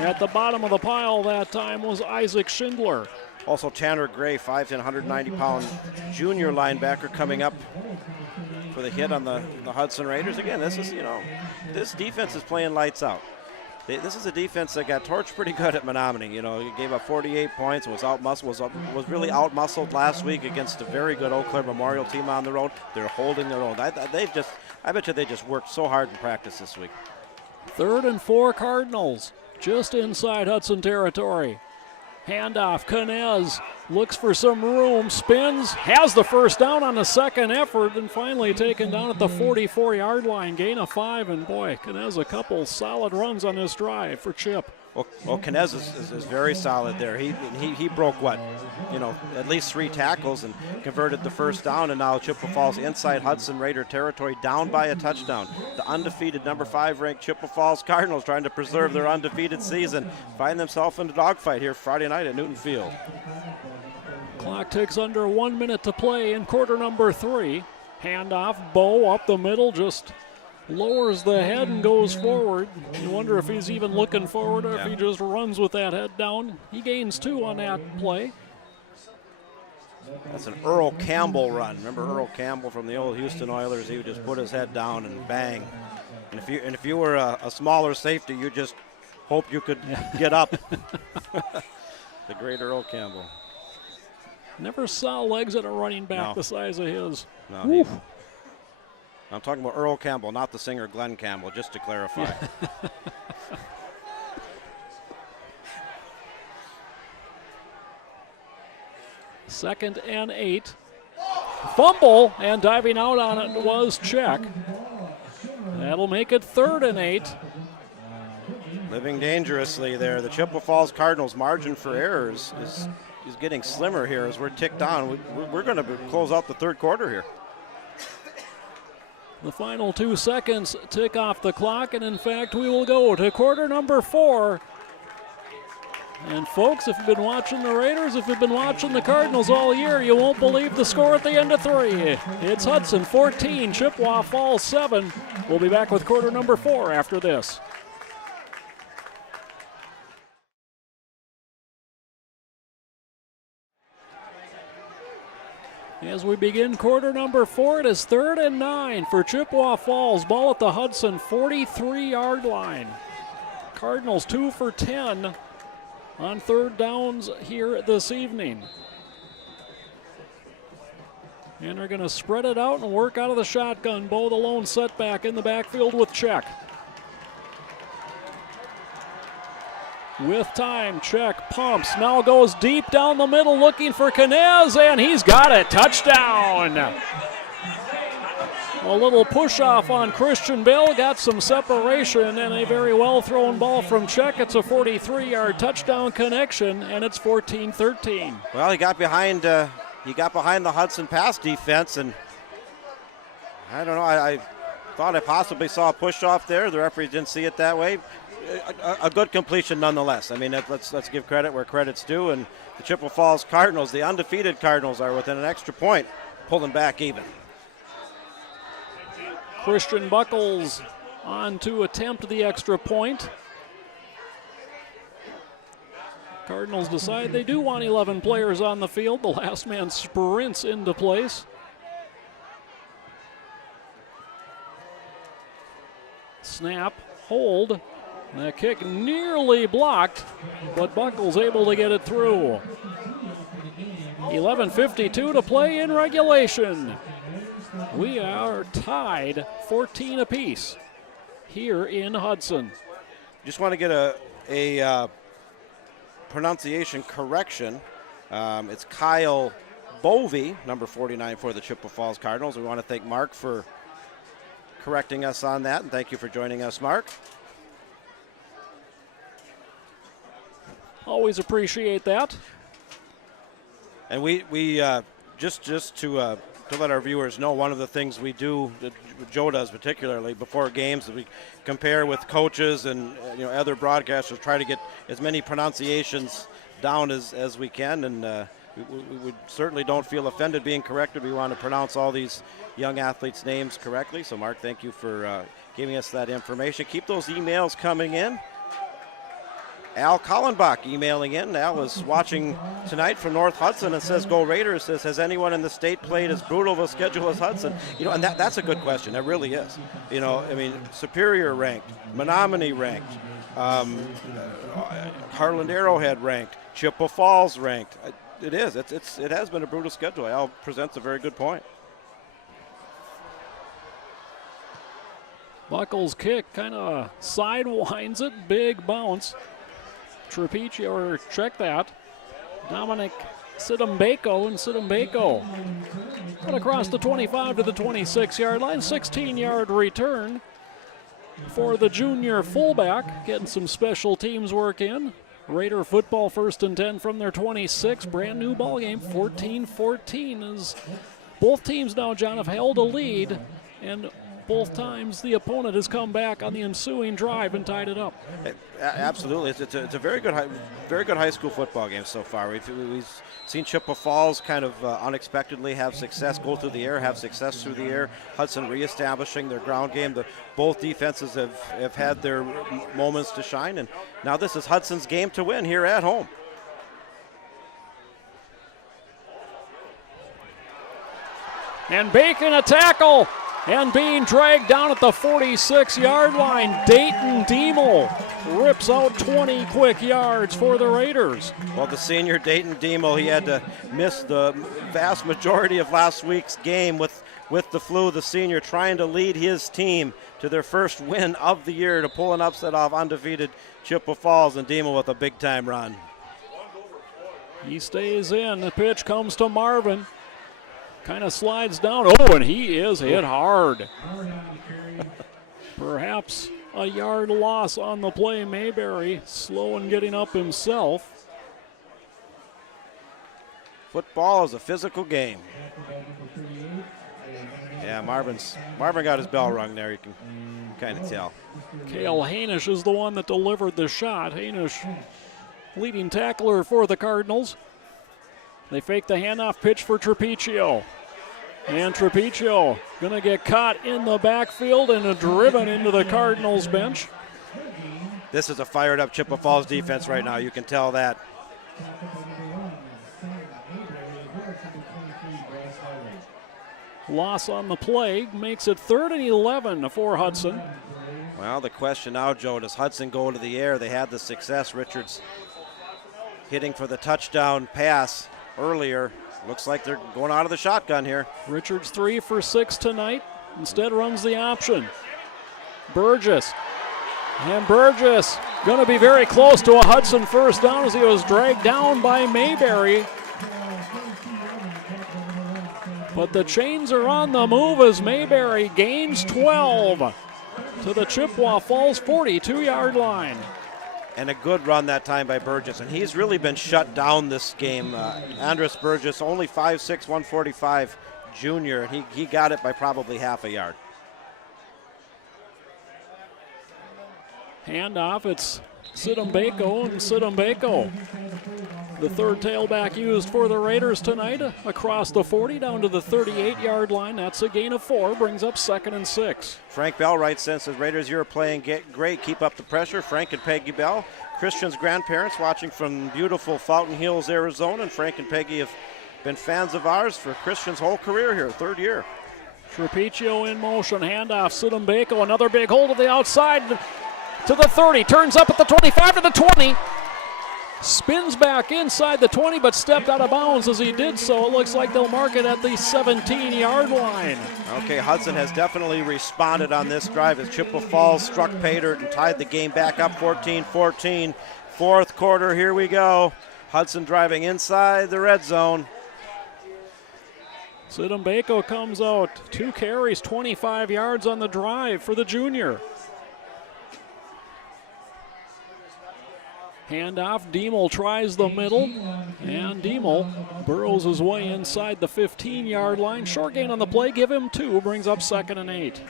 At the bottom of the pile that time was Isaac Schindler. Also Tanner Gray, 5'10", 190-pound junior linebacker, coming up for the hit on the Hudson Raiders. Again, this defense is playing lights out. This is a defense that got torched pretty good at Menominee. It gave up 48 points, was really out-muscled last week against a very good Eau Claire Memorial team on the road. They're holding their own. I bet you they just worked so hard in practice this week. 3rd and 4 Cardinals, just inside Hudson territory. Handoff, Canez looks for some room, spins, has the first down on the second effort, and finally taken down at the 44-yard line, gain of 5, and boy, Canez a couple solid runs on this drive for Chip. Well, Canez is very solid there. He broke at least 3 tackles and converted the first down, and now Chippewa Falls inside Hudson Raider territory, down by a touchdown. The undefeated number 5 ranked Chippewa Falls Cardinals trying to preserve their undefeated season find themselves in a dogfight here Friday night at Newton Field. Clock ticks under 1 minute to play in quarter number 3. Handoff, Bo up the middle, just lowers the head and goes forward. You wonder if he's even looking forward or if he just runs with that head down. He gains 2 on that play. That's an Earl Campbell run. Remember Earl Campbell from the old Houston Oilers? He would just put his head down and bang. And if you were a smaller safety, you just hope you could get up. The great Earl Campbell. Never saw legs at a running back No. the size of his. No, I'm talking about Earl Campbell, not the singer Glenn Campbell, just to clarify. Second and 8. Fumble, and diving out on it was Check. That'll make it 3rd and 8. Living dangerously there. The Chippewa Falls Cardinals' margin for errors is getting slimmer here as we're ticked down. We're going to close out the third quarter here. The final 2 seconds tick off the clock, and in fact, we will go to quarter number 4. And folks, if you've been watching the Raiders, if you've been watching the Cardinals all year, you won't believe the score at the end of 3. It's Hudson 14, Chippewa Falls 7. We'll be back with quarter number 4 after this. As we begin quarter number 4, it is 3rd and 9 for Chippewa Falls. Ball at the Hudson 43-yard line. Cardinals 2 for 10 on third downs here this evening. And they're going to spread it out and work out of the shotgun. Bo the lone setback in the backfield with Check. With time, Check pumps, now goes deep down the middle looking for Canez, and he's got it. Touchdown! A little push-off on Christian Bell, got some separation, and a very well-thrown ball from Check. It's a 43-yard touchdown connection, and it's 14-13. Well, he got behind the Hudson pass defense, and I don't know, I thought I possibly saw a push-off there. The referee didn't see it that way. A good completion nonetheless. I mean, let's give credit where credit's due, and the Chippewa Falls Cardinals, the undefeated Cardinals, are within an extra point, pulling back even. Christian Buckles on to attempt the extra point. Cardinals decide they do want 11 players on the field. The last man sprints into place. Snap, hold. That kick nearly blocked, but Buckles able to get it through. 11:52 to play in regulation. We are tied 14 apiece here in Hudson. Just want to get a pronunciation correction. It's Kyle Bovey, number 49 for the Chippewa Falls Cardinals. We want to thank Mark for correcting us on that, and thank you for joining us, Mark. Always appreciate that. And we just to let our viewers know, one of the things we do, that Joe does particularly before games, is we compare with coaches and other broadcasters, try to get as many pronunciations down as we can, and we certainly don't feel offended being corrected. We want to pronounce all these young athletes' names correctly. So, Mark, thank you for giving us that information. Keep those emails coming in. Al Kallenbach emailing in. Al is watching tonight from North Hudson and says, "Go Raiders." Says, "Has anyone in the state played as brutal of a schedule as Hudson?" And that's a good question. That really is. I mean, Superior ranked, Menominee ranked, Harland Arrowhead ranked, Chippewa Falls ranked. It is. It has been a brutal schedule. Al presents a very good point. Buckles' kick kind of sidewinds it, big bounce. Trapecio, or check that. Dominic Sidumbeko, and Sidumbeko cut across the 25 to the 26-yard line. 16-yard return for the junior fullback, getting some special teams work in. Raider football 1st and 10 from their 26. Brand new ball game, 14-14, as both teams now, John, have held a lead, and both times the opponent has come back on the ensuing drive and tied it up. Absolutely, it's a very good high school football game so far. We've seen Chippewa Falls kind of unexpectedly have success, go through the air, have success through the air. Hudson reestablishing their ground game. Both defenses have had their moments to shine, and now this is Hudson's game to win here at home. And Bacon a tackle. And being dragged down at the 46-yard line, Dayton Diemel rips out 20 quick yards for the Raiders. Well, the senior Dayton Diemel, he had to miss the vast majority of last week's game with the flu. The senior trying to lead his team to their first win of the year to pull an upset off undefeated Chippewa Falls, and Diemel with a big-time run. He stays in. The pitch comes to Marvin. Kind of slides down. Oh, and he is hit hard. Perhaps a yard loss on the play. Mayberry slow in getting up himself. Football is a physical game. Yeah, Marvin got his bell rung there. You can kind of tell. Cale Hainish is the one that delivered the shot. Hainish, leading tackler for the Cardinals. They fake the handoff pitch for Trapicio. And Trapicio going to get caught in the backfield and driven into the Cardinals bench. This is a fired up Chippewa Falls defense right now. You can tell that. Loss on the play makes it 3rd and 11 for Hudson. Well, the question now, Joe, does Hudson go to the air? They had the success. Richards hitting for the touchdown pass earlier. Looks like they're going out of the shotgun here. Richards 3 for 6 tonight. Instead runs the option. Burgess. And Burgess going to be very close to a Hudson first down as he was dragged down by Mayberry. But the chains are on the move as Mayberry gains 12 to the Chippewa Falls 42-yard line. And a good run that time by Burgess. And he's really been shut down this game. Andres Burgess, only 5'6", 145 junior. He got it by probably half a yard. Handoff, it's Sidambeko, and Sidambeko, the third tailback used for the Raiders tonight, across the 40 down to the 38-yard line. That's a gain of 4, brings up 2nd and 6. Frank Bell writes in, says, Raiders, you're playing great. Keep up the pressure. Frank and Peggy Bell, Christian's grandparents, watching from beautiful Fountain Hills, Arizona. And Frank and Peggy have been fans of ours for Christian's whole career here, 3rd year. Trapicio in motion, handoff, Sidambeko, another big hold to the outside to the 30, turns up at the 25 to the 20. Spins back inside the 20, but stepped out of bounds as he did so. It looks like they'll mark it at the 17-yard line. Okay, Hudson has definitely responded on this drive as Chippewa Falls struck pay dirt and tied the game back up 14-14. 4th quarter, here we go. Hudson driving inside the red zone. Sidambeko comes out, 2 carries, 25 yards on the drive for the junior. Handoff, Diemel tries the middle, and Diemel burrows his way inside the 15-yard line. Short gain on the play, give him 2, brings up 2nd and 8.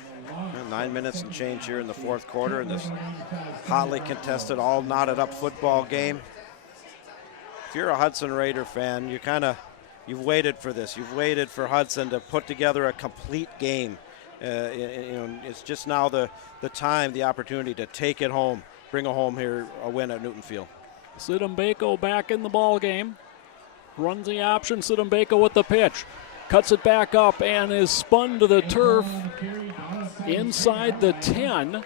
9 minutes and change here in the 4th quarter in this hotly contested, all knotted up football game. If you're a Hudson Raider fan, you've waited for this. You've waited for Hudson to put together a complete game. It's just now the time, the opportunity to take it home. Bring a home here, a win at Newton Field. Sidambeko back in the ball game. Runs the option, Sidambeko with the pitch. Cuts it back up and is spun to the turf inside the 10.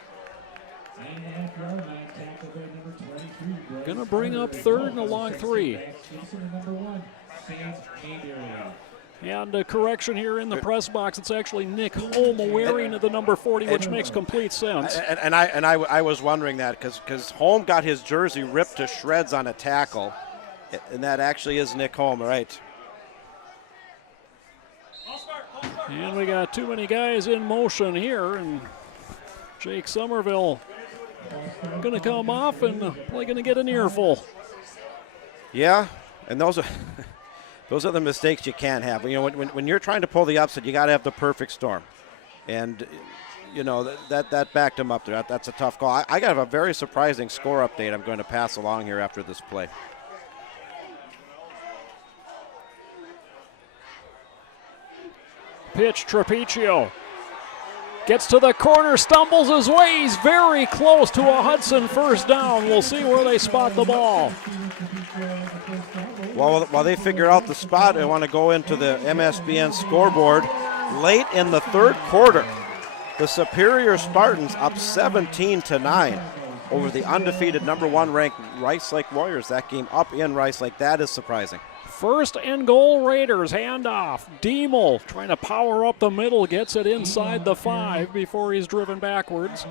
Gonna bring up 3rd and a long 3. And a correction here in the press box. It's actually Nick Holm wearing the number 40, which makes complete sense. And I was wondering that because Holm got his jersey ripped to shreds on a tackle, and that actually is Nick Holm, right? And we got too many guys in motion here, and Jake Somerville going to come off and probably going to get an earful. Yeah, and those are the mistakes you can't have. You know, when you're trying to pull the upset, you got to have the perfect storm. And, that backed him up there. That's a tough call. I got a very surprising score update I'm going to pass along here after this play. Pitch, Trapicio. Gets to the corner, stumbles his way. He's very close to a Hudson first down. We'll see where they spot the ball. Well, while they figure out the spot, I want to go into the MSBN scoreboard. Late in the 3rd quarter, the Superior Spartans up 17-9 over the undefeated number 1 ranked Rice Lake Warriors. That game up in Rice Lake. That is surprising. 1st and goal, Raiders. Handoff. Diemel trying to power up the middle. Gets it inside the 5 before he's driven backwards.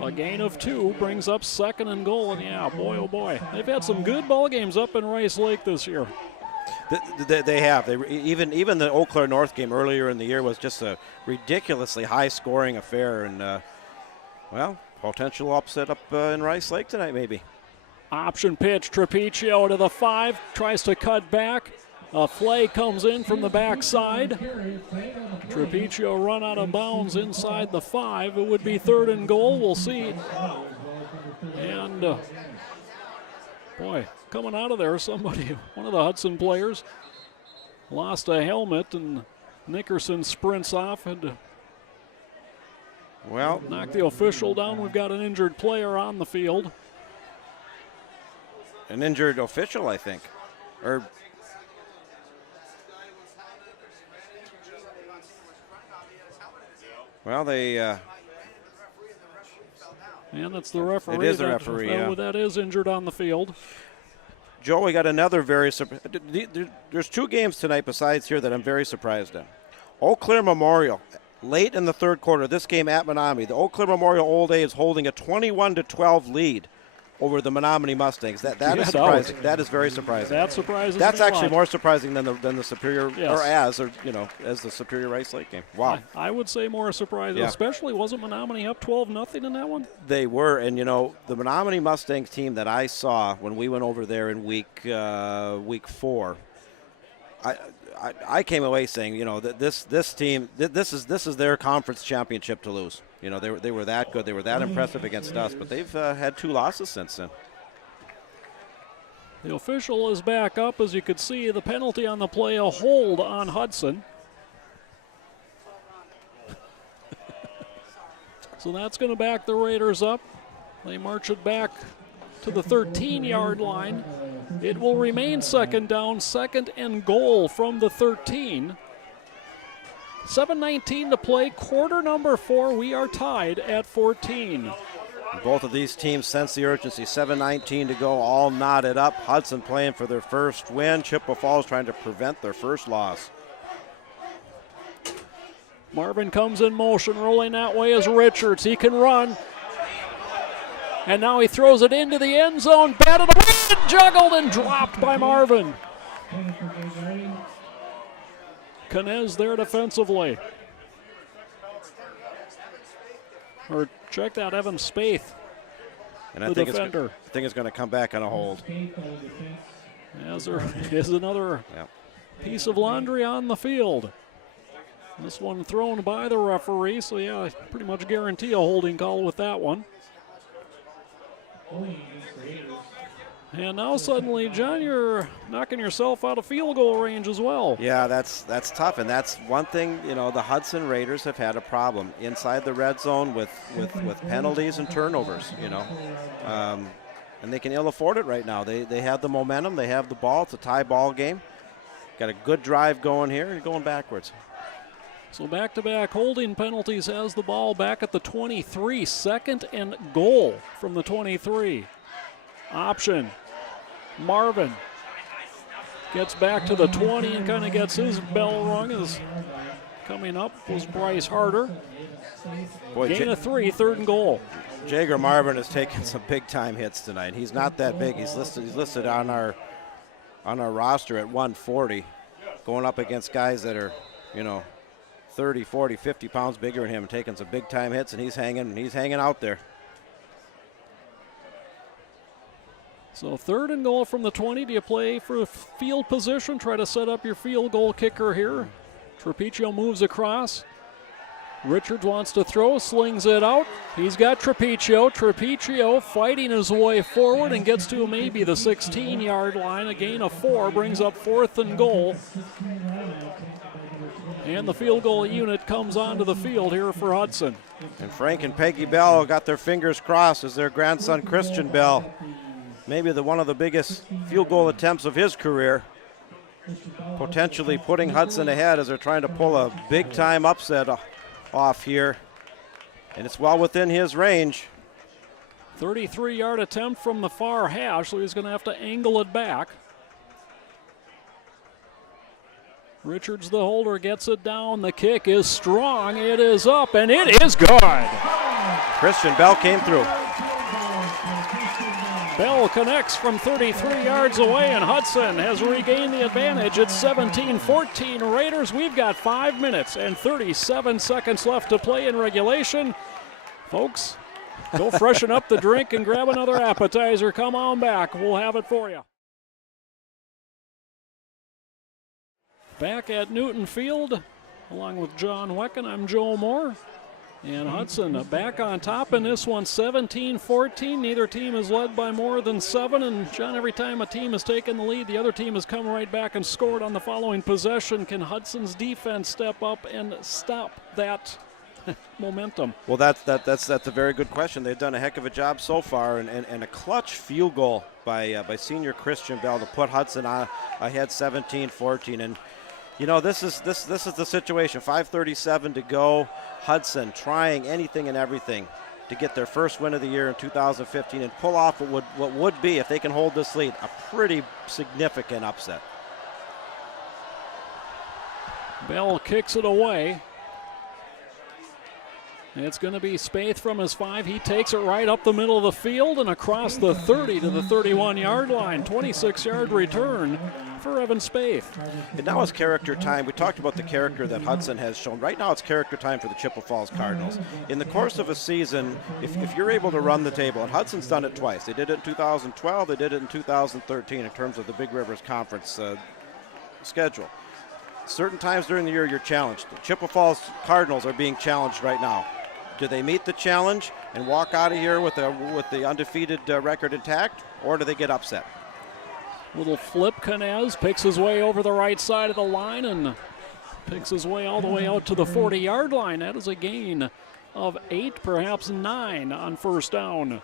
A gain of 2 brings up 2nd and goal. And yeah, boy, oh boy. They've had some good ball games up in Rice Lake this year. They have. Even the Eau Claire North game earlier in the year was just a ridiculously high-scoring affair. And, potential upset up in Rice Lake tonight maybe. Option pitch, Trapicio to the 5, tries to cut back. A flag comes in from the backside. Trapiccio run out of bounds inside the 5. It would be 3rd and goal. We'll see. And boy, coming out of there, somebody, one of the Hudson players, lost a helmet, and Nickerson sprints off and knock the official down. We've got an injured player on the field. An injured official, I think. And that's the referee. It is the referee, that is injured on the field. Joe, we got another there's 2 games tonight besides here that I'm very surprised in. Eau Claire Memorial, late in the 3rd quarter, this game at Menominee, the Eau Claire Memorial Old A is holding a 21-12 lead over the Menominee Mustangs. That is surprising. That is very surprising. That surprises That's me actually a lot. more surprising than the Superior, yes. as the Superior Rice Lake game. Wow. I would say more surprising, especially wasn't Menominee up 12-0 in that one? They were, and the Menominee Mustangs team that I saw when we went over there in week 4, I came away saying, that this team, this is their conference championship to lose. They were that good. They were that impressive against us, but they've had 2 losses since then. The official is back up. As you could see, the penalty on the play, a hold on Hudson. So that's going to back the Raiders up. They march it back to the 13-yard line. It will remain 2nd down, 2nd and goal from the 13. 7:19 to play, quarter number 4. We are tied at 14. Both of these teams sense the urgency. 7:19 to go, all knotted up. Hudson playing for their first win. Chippewa Falls trying to prevent their first loss. Marvin comes in motion, rolling that way is Richards. He can run. And now he throws it into the end zone, batted away, juggled and dropped by Marvin. Canez there defensively. Or check that, Evan Spaeth, and I think it's going to come back on a hold. As there is another piece of laundry on the field. This one thrown by the referee, so I pretty much guarantee a holding call with that one. And now suddenly, John, you're knocking yourself out of field goal range as well. Yeah, that's tough, and that's one thing. The Hudson Raiders have had a problem inside the red zone with penalties and turnovers. And they can ill afford it right now. They have the momentum, they have the ball. It's a tie ball game. Got a good drive going here and going backwards. So back-to-back holding penalties has the ball back at the 23. 2nd and goal from the 23. Option. Marvin gets back to the 20 and kind of gets his bell rung. As coming up was Bryce Harder. Gain of 3, 3rd and goal. Jager Marvin has taken some big-time hits tonight. He's not that big. He's listed on our roster at 140, going up against guys that are, 30, 40, 50 pounds bigger than him, and taking some big-time hits, and he's hanging out there. So 3rd and goal from the 20. Do you play for field position? Try to set up your field goal kicker here. Trapiccio moves across. Richards wants to throw, slings it out. He's got Trapiccio. Trapiccio fighting his way forward and gets to maybe the 16-yard line. A gain of 4 brings up 4th and goal. And the field goal unit comes onto the field here for Hudson. And Frank and Peggy Bell got their fingers crossed as their grandson Christian Bell, maybe one of the biggest field goal attempts of his career, potentially putting Hudson ahead as they're trying to pull a big-time upset off here. And it's well within his range. 33-yard attempt from the far hash, so he's going to have to angle it back. Richards, the holder, gets it down. The kick is strong. It is up, and it is good. Christian Bell came through. Bell connects from 33 yards away, and Hudson has regained the advantage. It's 17-14 Raiders. We've got 5 minutes and 37 seconds left to play in regulation. Folks, go freshen up the drink and grab another appetizer. Come on back. We'll have it for you. Back at Newton Field, along with John Wecken, I'm Joe Moore. And Hudson back on top in this one, 17-14. Neither team is led by more than 7. And, John, every time a team has taken the lead, the other team has come right back and scored on the following possession. Can Hudson's defense step up and stop that momentum? Well, that's a very good question. They've done a heck of a job so far, and a clutch field goal by senior Christian Bell to put Hudson ahead 17-14. And you know, this is the situation. 5:37 to go. Hudson trying anything and everything to get their first win of the year in 2015 and pull off what would be, if they can hold this lead, a pretty significant upset. Bell kicks it away. It's going to be Spaeth from his 5. He takes it right up the middle of the field and across the 30 to the 31-yard line. 26-yard return for Evan Spaeth. And now it's character time. We talked about the character that Hudson has shown. Right now it's character time for the Chippewa Falls Cardinals. In the course of a season, if you're able to run the table, and Hudson's done it twice. They did it in 2012, they did it in 2013 in terms of the Big Rivers Conference schedule. Certain times during the year you're challenged. The Chippewa Falls Cardinals are being challenged right now. Do they meet the challenge and walk out of here with the undefeated record intact, or do they get upset? Little flip, Canez picks his way over the right side of the line and picks his way all the way out to the 40-yard line. That is a gain of 8, perhaps 9 on first down.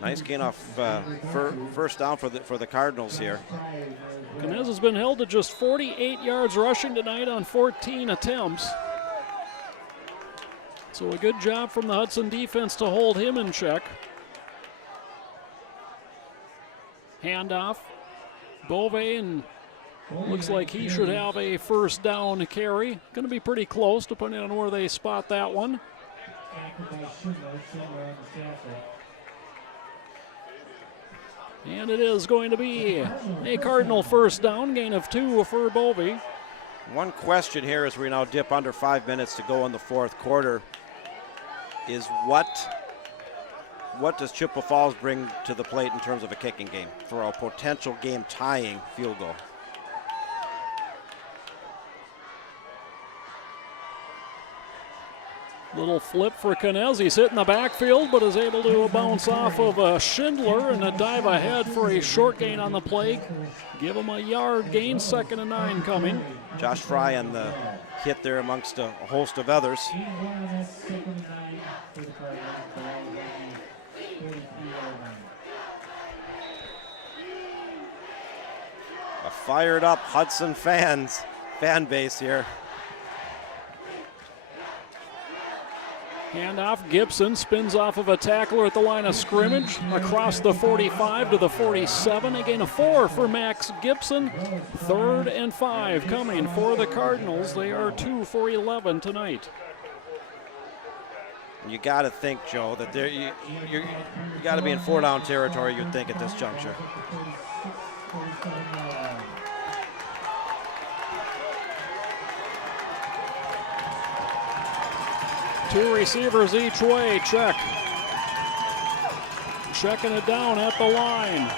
Nice gain off first down for the Cardinals here. Canez has been held to just 48 yards rushing tonight on 14 attempts. So a good job from the Hudson defense to hold him in check. Handoff. Bove, and looks like he should have a first down carry. Going to be pretty close depending on where they spot that one. And it is going to be a Cardinal first down, gain of 2 for Bove. One question here as we now dip under 5 minutes to go in the fourth quarter is what does Chippewa Falls bring to the plate in terms of a kicking game for a potential game-tying field goal? Little flip for Canez. He's hit in the backfield, but is able to bounce off of Schindler and a dive ahead for a short gain on the play. Give him a yard gain, 2nd and 9 coming. Josh Fry on the hit there amongst a host of others. A fired up Hudson fan base here. Handoff, Gibson spins off of a tackler at the line of scrimmage, across the 45 to the 47. A gain of 4 for Max Gibson. 3rd and 5 coming for the Cardinals. They are 2 for 11 tonight. You got to think, Joe, that you got to be in 4-down territory, you'd think, at this juncture. Two receivers each way, check. Checking it down at the line.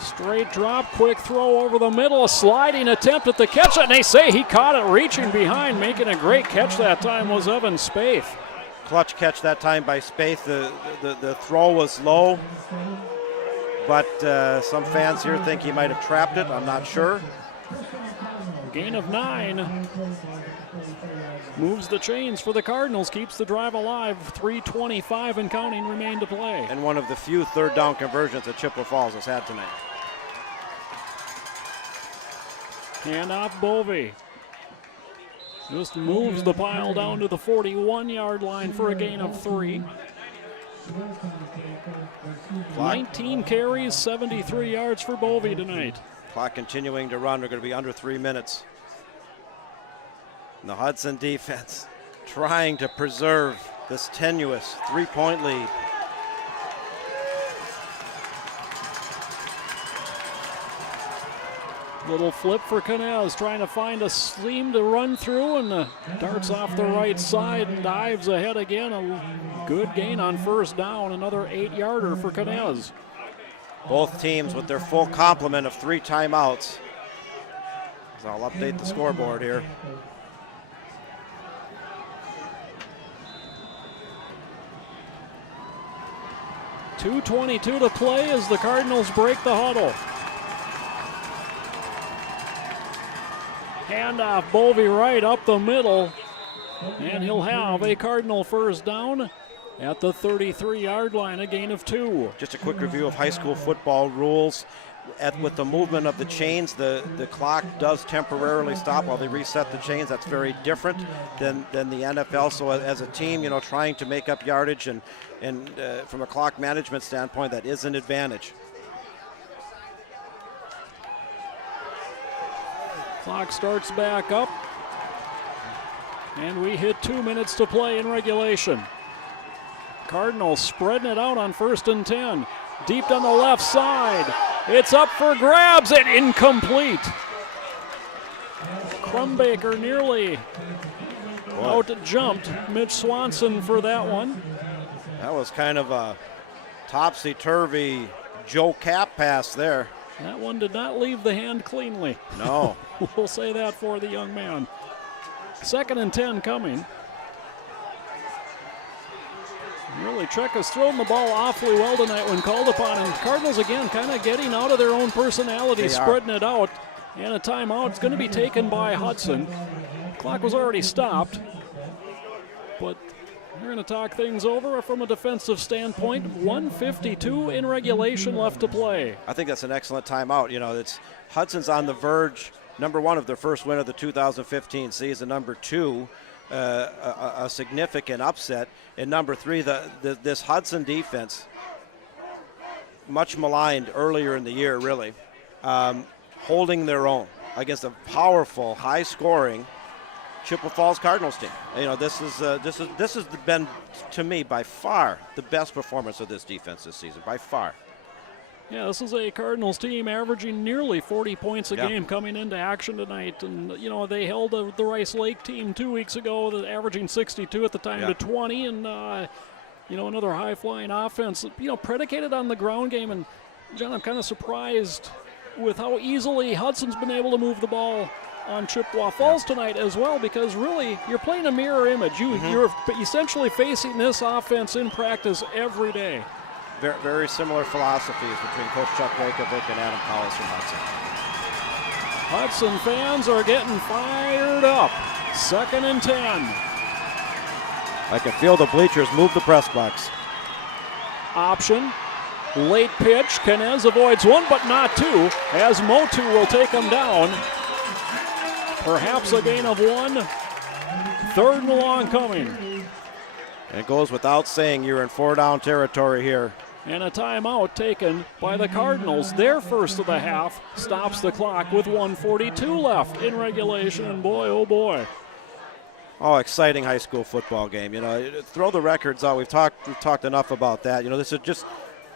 Straight drop, quick throw over the middle, a sliding attempt at the catch, and they say he caught it reaching behind. Making a great catch that time was Evan Spaeth. Clutch catch that time by Spaeth. The throw was low, but some fans here think he might have trapped it. I'm not sure. Gain of 9. Moves the chains for the Cardinals, keeps the drive alive. 3:25 and counting remain to play. And one of the few 3rd down conversions that Chippewa Falls has had tonight. Handoff Bove. Just moves the pile down to the 41-yard line for a gain of 3. 19 carries, 73 yards for Bove tonight. Clock continuing to run. We're going to be under 3 minutes. And the Hudson defense trying to preserve this tenuous 3-point lead. Little flip for Canez, trying to find a seam to run through, and darts off the right side and dives ahead again. A good gain on first down, another 8-yarder for Canez. Both teams with their full complement of 3 timeouts. So I'll update the scoreboard here. .2:22 to play as the Cardinals break the huddle. Handoff, Bovey right up the middle, and he'll have a Cardinal first down at the 33-yard line, a gain of 2. Just a quick review of high school football rules. With the movement of the chains, the clock does temporarily stop while they reset the chains. That's very different than the NFL. So as a team, trying to make up yardage and from a clock management standpoint, that is an advantage. Clock starts back up, and we hit 2 minutes to play in regulation. Cardinals spreading it out on 1st and 10. Deep down the left side. It's up for grabs and incomplete. Crumbaker nearly out-jumped Mitch Swanson for that one. That was kind of a topsy-turvy Joe Cap pass there. That one did not leave the hand cleanly. No. We'll say that for the young man. 2nd and 10 coming. Really, Trek has thrown the ball awfully well tonight when called upon. And Cardinals, again, kind of getting out of their own personality, spreading it out. And a timeout is going to be taken by Hudson. Clock was already stopped. But we're going to talk things over from a defensive standpoint. 1:52 in regulation left to play. I think that's an excellent timeout. It's Hudson's on the verge, number 1, of their first win of the 2015 season. Number 2, a significant upset. And number 3, this Hudson defense, much maligned earlier in the year, really, holding their own against a powerful, high-scoring Chippewa Falls Cardinals team. This has been, to me, by far the best performance of this defense this season, by far. Yeah, this is a Cardinals team averaging nearly 40 points a game coming into action tonight. And, they held the Rice Lake team 2 weeks ago, averaging 62 at the time to 20. And, another high-flying offense, predicated on the ground game. And, John, I'm kind of surprised with how easily Hudson's been able to move the ball on Chippewa Falls tonight as well, because really you're playing a mirror image. You're essentially facing this offense in practice every day. Very, very similar philosophies between Coach Chuck Rakovic and Adam Collis from Hudson. Hudson fans are getting fired up. 2nd and 10. I can feel the bleachers move the press box. Option. Late pitch. Kenez avoids 1 but not 2, as Motu will take him down. Perhaps a gain of 1. 3rd and long coming. And it goes without saying you're in 4-down territory here. And a timeout taken by the Cardinals. Their first of the half stops the clock with 1:42 left in regulation. And boy, oh boy. Oh, exciting high school football game. Throw the records out. We've talked enough about that. This is just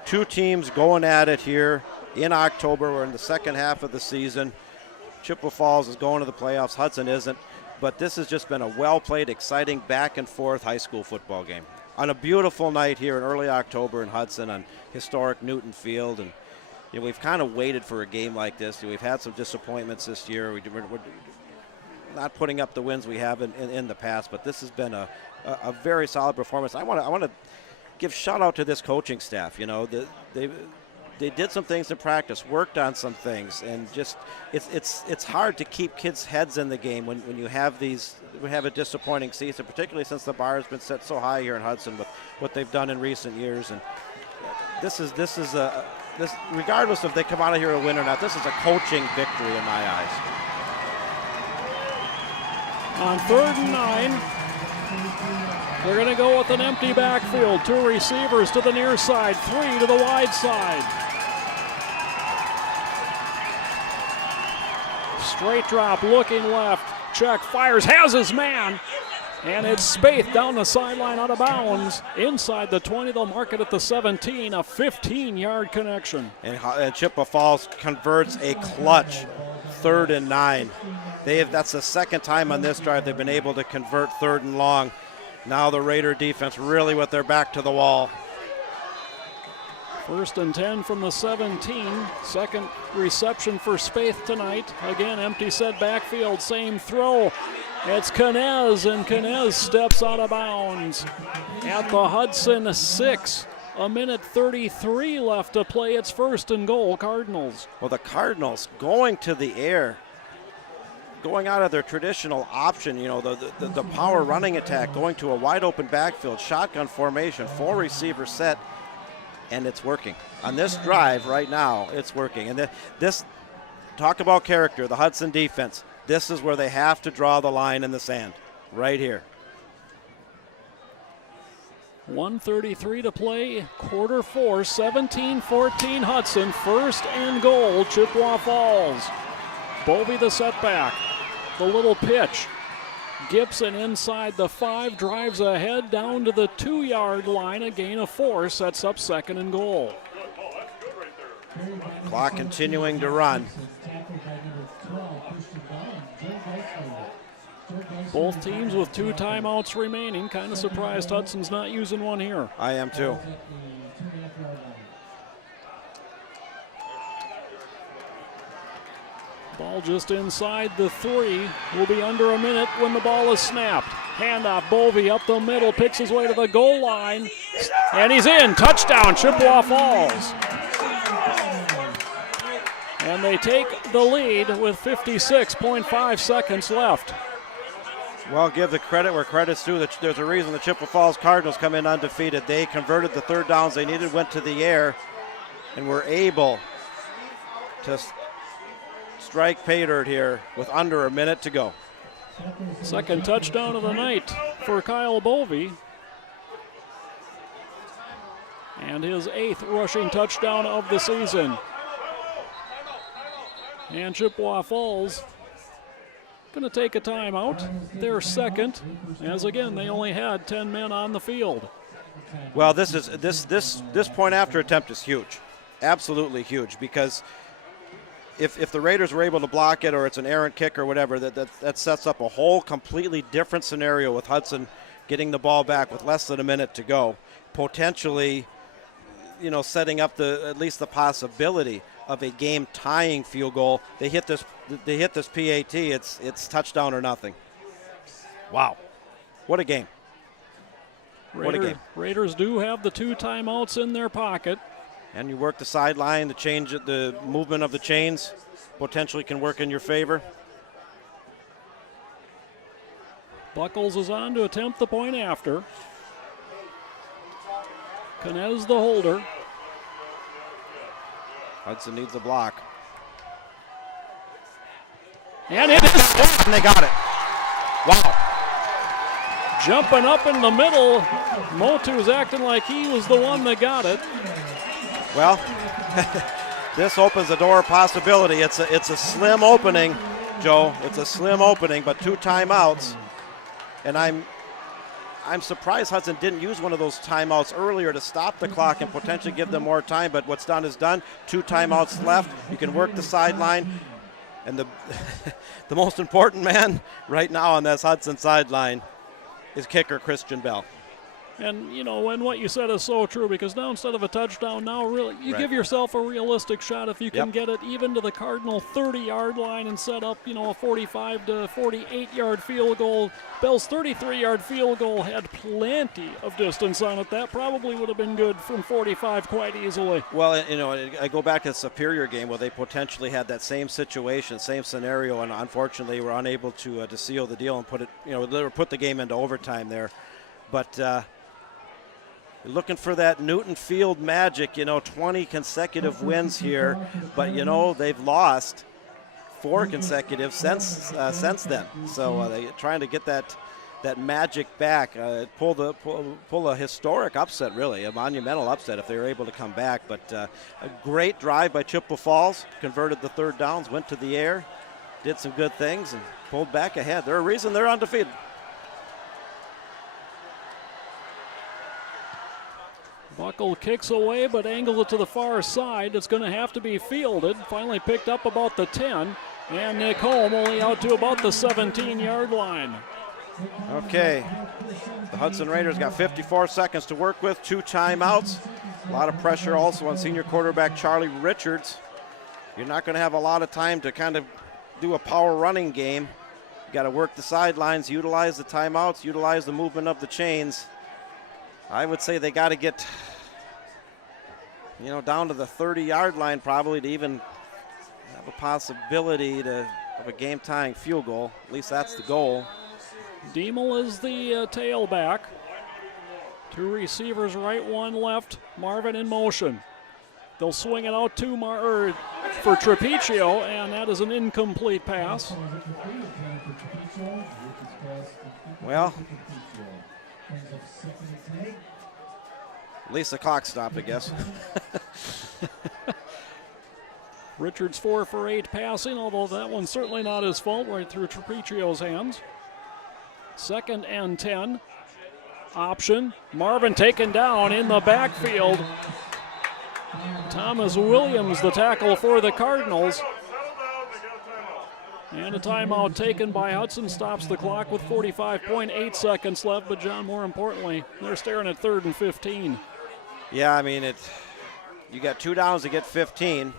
2 teams going at it here in October. We're in the second half of the season. Chippewa Falls is going to the playoffs. Hudson isn't. But this has just been a well-played, exciting back-and-forth high school football game. On a beautiful night here in early October in Hudson on historic Newton Field. And we've kind of waited for a game like this. We've had some disappointments this year. We're not putting up the wins we have in the past, but this has been a very solid performance. I want to give shout-out to this coaching staff. They did some things in practice, worked on some things, and just it's hard to keep kids' heads in the game when you have a disappointing season, particularly since the bar has been set so high here in Hudson with what they've done in recent years. And this regardless if they come out of here a win or not, this is a coaching victory in my eyes. On 3rd and 9. They're going to go with an empty backfield. 2 receivers to the near side, 3 to the wide side. Straight drop, looking left. Check, fires, has his man. And it's Spaeth down the sideline out of bounds. Inside the 20, they'll mark it at the 17, a 15-yard connection. And Chippewa Falls converts a clutch 3rd and 9. That's the second time on this drive they've been able to convert 3rd and long. Now the Raider defense really with their back to the wall. First and 10 from the 17. Second reception for Spaeth tonight. Again, empty set backfield, same throw. It's Knez, and Knez steps out of bounds at the Hudson 6. A minute 33 left to play. It's first and goal, Cardinals. Well, the Cardinals going to the air, going out of their traditional option, you know, the power running attack, going to a wide open backfield, shotgun formation, 4 receiver set, and it's working. On this drive right now, it's working. And this, talk about character, the Hudson defense, this is where they have to draw the line in the sand, right here. 1:33 to play, quarter 4, 17-14 Hudson, first and goal, Chippewa Falls. Bovee the setback, the little pitch. Gibson inside the 5, drives ahead down to the 2-yard line, a gain of 4, sets up second and goal. Clock continuing to run. Both teams with 2 timeouts remaining. Kind of surprised Hudson's not using one here. I am too. Ball just inside the 3. Will be under a minute when the ball is snapped. Handoff, Bovee up the middle, picks his way to the goal line, and he's in. Touchdown, Chippewa Falls. And they take the lead with 56.5 seconds left. Well, give the credit where credit's due. There's a reason the Chippewa Falls Cardinals come in undefeated. They converted the 3rd downs they needed, went to the air, and were able to strike pay dirt here with under a minute to go. Second touchdown of the night for Kyle Bovee. And his 8th rushing touchdown of the season. And Chippewa Falls going to take a timeout. Their second, as again they only had 10 men on the field. Well, this point after attempt is huge, absolutely huge, because if the Raiders were able to block it, or it's an errant kick or whatever, that sets up a whole completely different scenario with Hudson getting the ball back with less than a minute to go, potentially, you know, setting up at least the possibility of a game-tying field goal. They hit this PAT. It's touchdown or nothing. Wow, what a game! What a game! Raiders do have the 2 timeouts in their pocket. And you work the sideline, the movement of the chains potentially can work in your favor. Buckles is on to attempt the point after. Knez the holder. Hudson needs a block. And it is. And they got it. Wow. Jumping up in the middle. Motu's acting like he was the one that got it. Well, this opens the door of possibility. It's a slim opening, Joe. It's a slim opening, but 2 timeouts. And I'm surprised Hudson didn't use one of those timeouts earlier to stop the clock and potentially give them more time, but what's done is done. 2 timeouts left. You can work the sideline. And the most important man right now on this Hudson sideline is kicker Christian Bell. And, you know, and what you said is so true, because now instead of a touchdown, now really you give yourself a realistic shot if you can get it even to the Cardinal 30-yard line and set up, you know, a 45 to 48-yard field goal. Bell's 33-yard field goal had plenty of distance on it. That probably would have been good from 45 quite easily. Well, you know, I go back to the Superior game where they potentially had that same situation, same scenario, and unfortunately were unable to seal the deal and put the game into overtime there. But looking for that Newton Field magic, 20 consecutive wins here, but they've lost 4 consecutive since then. So they're trying to get that magic back, pull a historic upset, really, a monumental upset if they were able to come back. But a great drive by Chippewa Falls, converted the 3rd downs, went to the air, did some good things, and pulled back ahead. They're a reason they're undefeated. Buckle kicks away, but angles it to the far side. It's going to have to be fielded. Finally picked up about the 10. And Nick Holm only out to about the 17-yard line. Okay. The Hudson Raiders got 54 seconds to work with, 2 timeouts. A lot of pressure also on senior quarterback Charlie Richards. You're not going to have a lot of time to kind of do a power running game. You got to work the sidelines, utilize the timeouts, utilize the movement of the chains. I would say they got to get, down to the 30-yard line probably to even have a possibility of a game-tying field goal. At least that's the goal. Diemel is the tailback. 2 receivers, right, 1 left. Marvin in motion. They'll swing it out to for Trapiccio, and that is an incomplete pass. Well, at least the clock stopped, I guess. Richards 4 for 8 passing, although that one's certainly not his fault, right through Trapiccio's hands. 2nd and 10. Option. Marvin taken down in the backfield. Thomas Williams, the tackle for the Cardinals. And a timeout taken by Hudson, stops the clock with 45.8 seconds left. But, John, more importantly, they're staring at 3rd and 15. Yeah, I mean, you got 2 downs to get 15.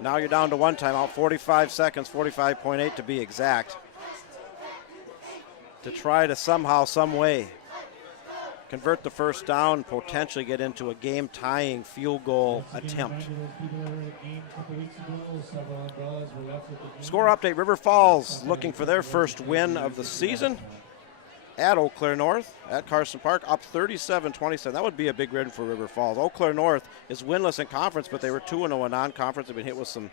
Now you're down to 1 timeout, 45 seconds, 45.8 to be exact. To try to somehow, some way, convert the first down, potentially get into a game-tying field goal attempt. Score update, River Falls looking for their first win of the season at Eau Claire North, at Carson Park, up 37-27. That would be a big win for River Falls. Eau Claire North is winless in conference, but they were 2-0 in non-conference. They've been hit with some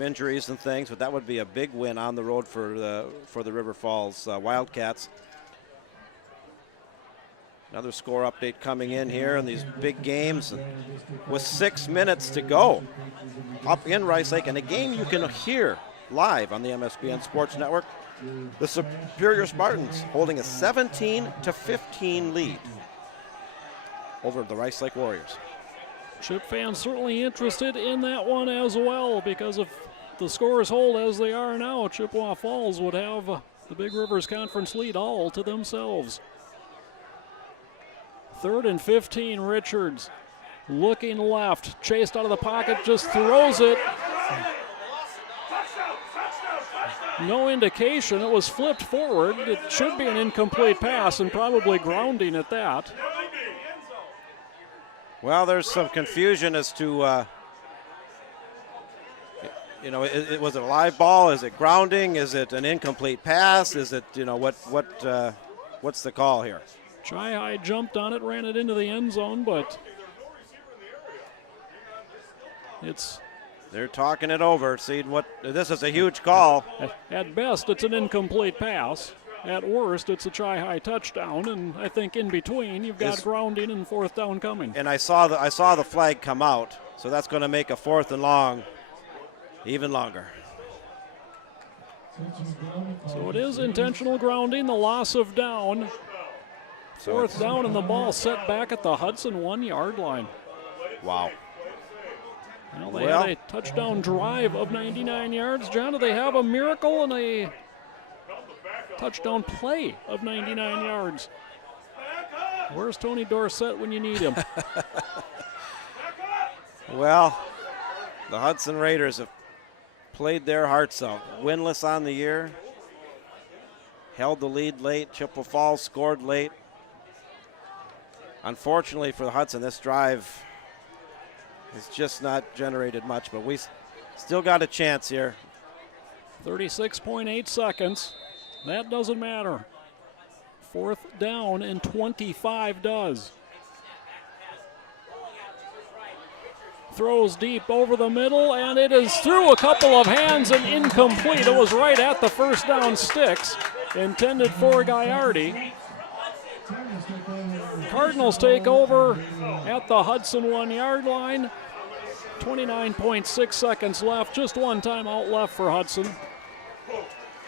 injuries and things, but that would be a big win on the road for the River Falls Wildcats. Another score update coming in here in these big games with 6 minutes to go up in Rice Lake, and a game you can hear live on the MSBN Sports Network. The Superior Spartans holding a 17-15 lead over the Rice Lake Warriors. Chip fans certainly interested in that one as well, because if the scores hold as they are now, Chippewa Falls would have the Big Rivers Conference lead all to themselves. 3rd and 15, Richards looking left, chased out of the pocket, just throws it. No indication, it was flipped forward. It should be an incomplete pass and probably grounding at that. Well, there's some confusion as to, was it a live ball? Is it grounding? Is it an incomplete pass? Is it, what's the call here? Chi-Hi jumped on it, ran it into the end zone, but they're talking it over, seeing this is a huge call. At best, it's an incomplete pass. At worst, it's a Chi-Hi touchdown, and I think in between, you've got grounding and 4th down coming. And I saw the flag come out, so that's going to make a 4th and long even longer. So it is intentional grounding, the loss of down. 4th down, and the ball set back at the Hudson 1-yard line. Wow. Well, they had a touchdown drive of 99 yards. John, do they have a miracle and a touchdown play of 99 yards? Where's Tony Dorsett when you need him? Well, the Hudson Raiders have played their hearts out. Winless on the year. Held the lead late. Chippewa Falls scored late. Unfortunately for the Hudson, this drive has just not generated much, but we still got a chance here. 36.8 seconds. That doesn't matter. 4th down and 25 does. Throws deep over the middle, and it is through a couple of hands and incomplete. It was right at the 1st down sticks, intended for Gaiardi. Cardinals take over at the Hudson 1-yard line. 29.6 seconds left. Just 1 timeout left for Hudson.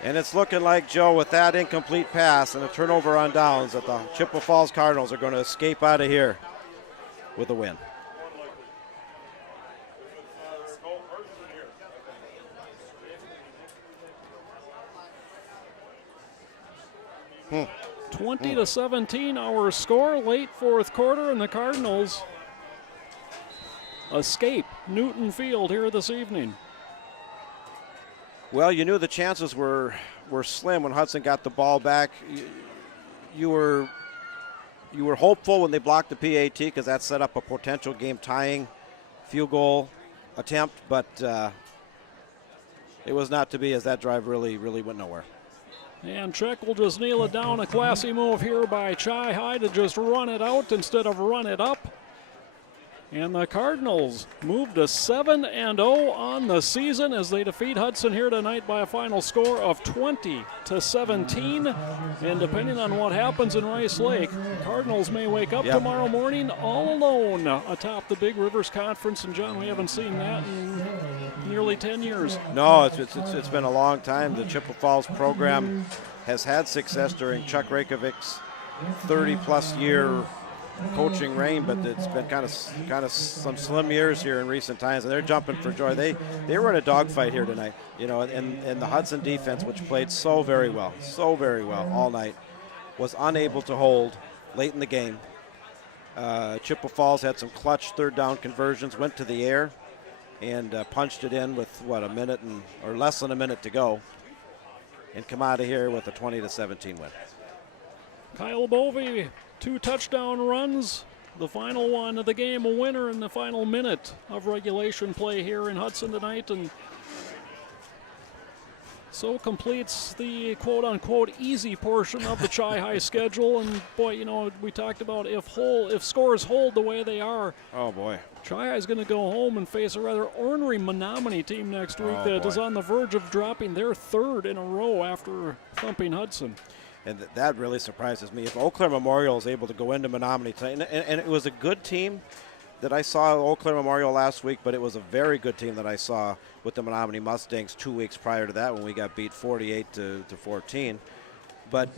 And it's looking like, Joe, with that incomplete pass and a turnover on downs, that the Chippewa Falls Cardinals are going to escape out of here with a win. Hmm. 20-17 our score, late 4th quarter, and the Cardinals escape Newton Field here this evening? Well, you knew the chances were slim when Hudson got the ball back. You were hopeful when they blocked the PAT because that set up a potential game-tying field goal attempt, but it was not to be, as that drive really went nowhere. And Czech will just kneel it down. A classy move here by Chi High to just run it out instead of run it up. And the Cardinals move to 7-0 on the season as they defeat Hudson here tonight by a final score of 20-17. And depending on what happens in Rice Lake, the Cardinals may wake up tomorrow morning all alone atop the Big Rivers Conference. And John, we haven't seen that in nearly 10 years. No, it's been a long time. The Chippewa Falls program has had success during Chuck Rakovic's 30-plus year coaching reign, but it's been kind of some slim years here in recent times, and they're jumping for joy. They were in a dogfight here tonight, and the Hudson defense, which played so very well all night, was unable to hold late in the game. Chippewa Falls had some clutch third down conversions, went to the air, and punched it in with a minute or less than a minute to go, and come out of here with a 20-17 win. Kyle Bovey, 2 touchdown runs. The final one of the game, a winner in the final minute of regulation play here in Hudson tonight. And so completes the quote-unquote easy portion of the Chi High schedule. And boy, we talked about if scores hold the way they are. Oh boy. Chi High is going to go home and face a rather ornery Menominee team next week that is on the verge of dropping their 3rd in a row after thumping Hudson. And that really surprises me. If Eau Claire Memorial is able to go into Menominee tonight, and it was a good team that I saw Eau Claire Memorial last week, but it was a very good team that I saw with the Menominee Mustangs 2 weeks prior to that when we got beat 48-14. But,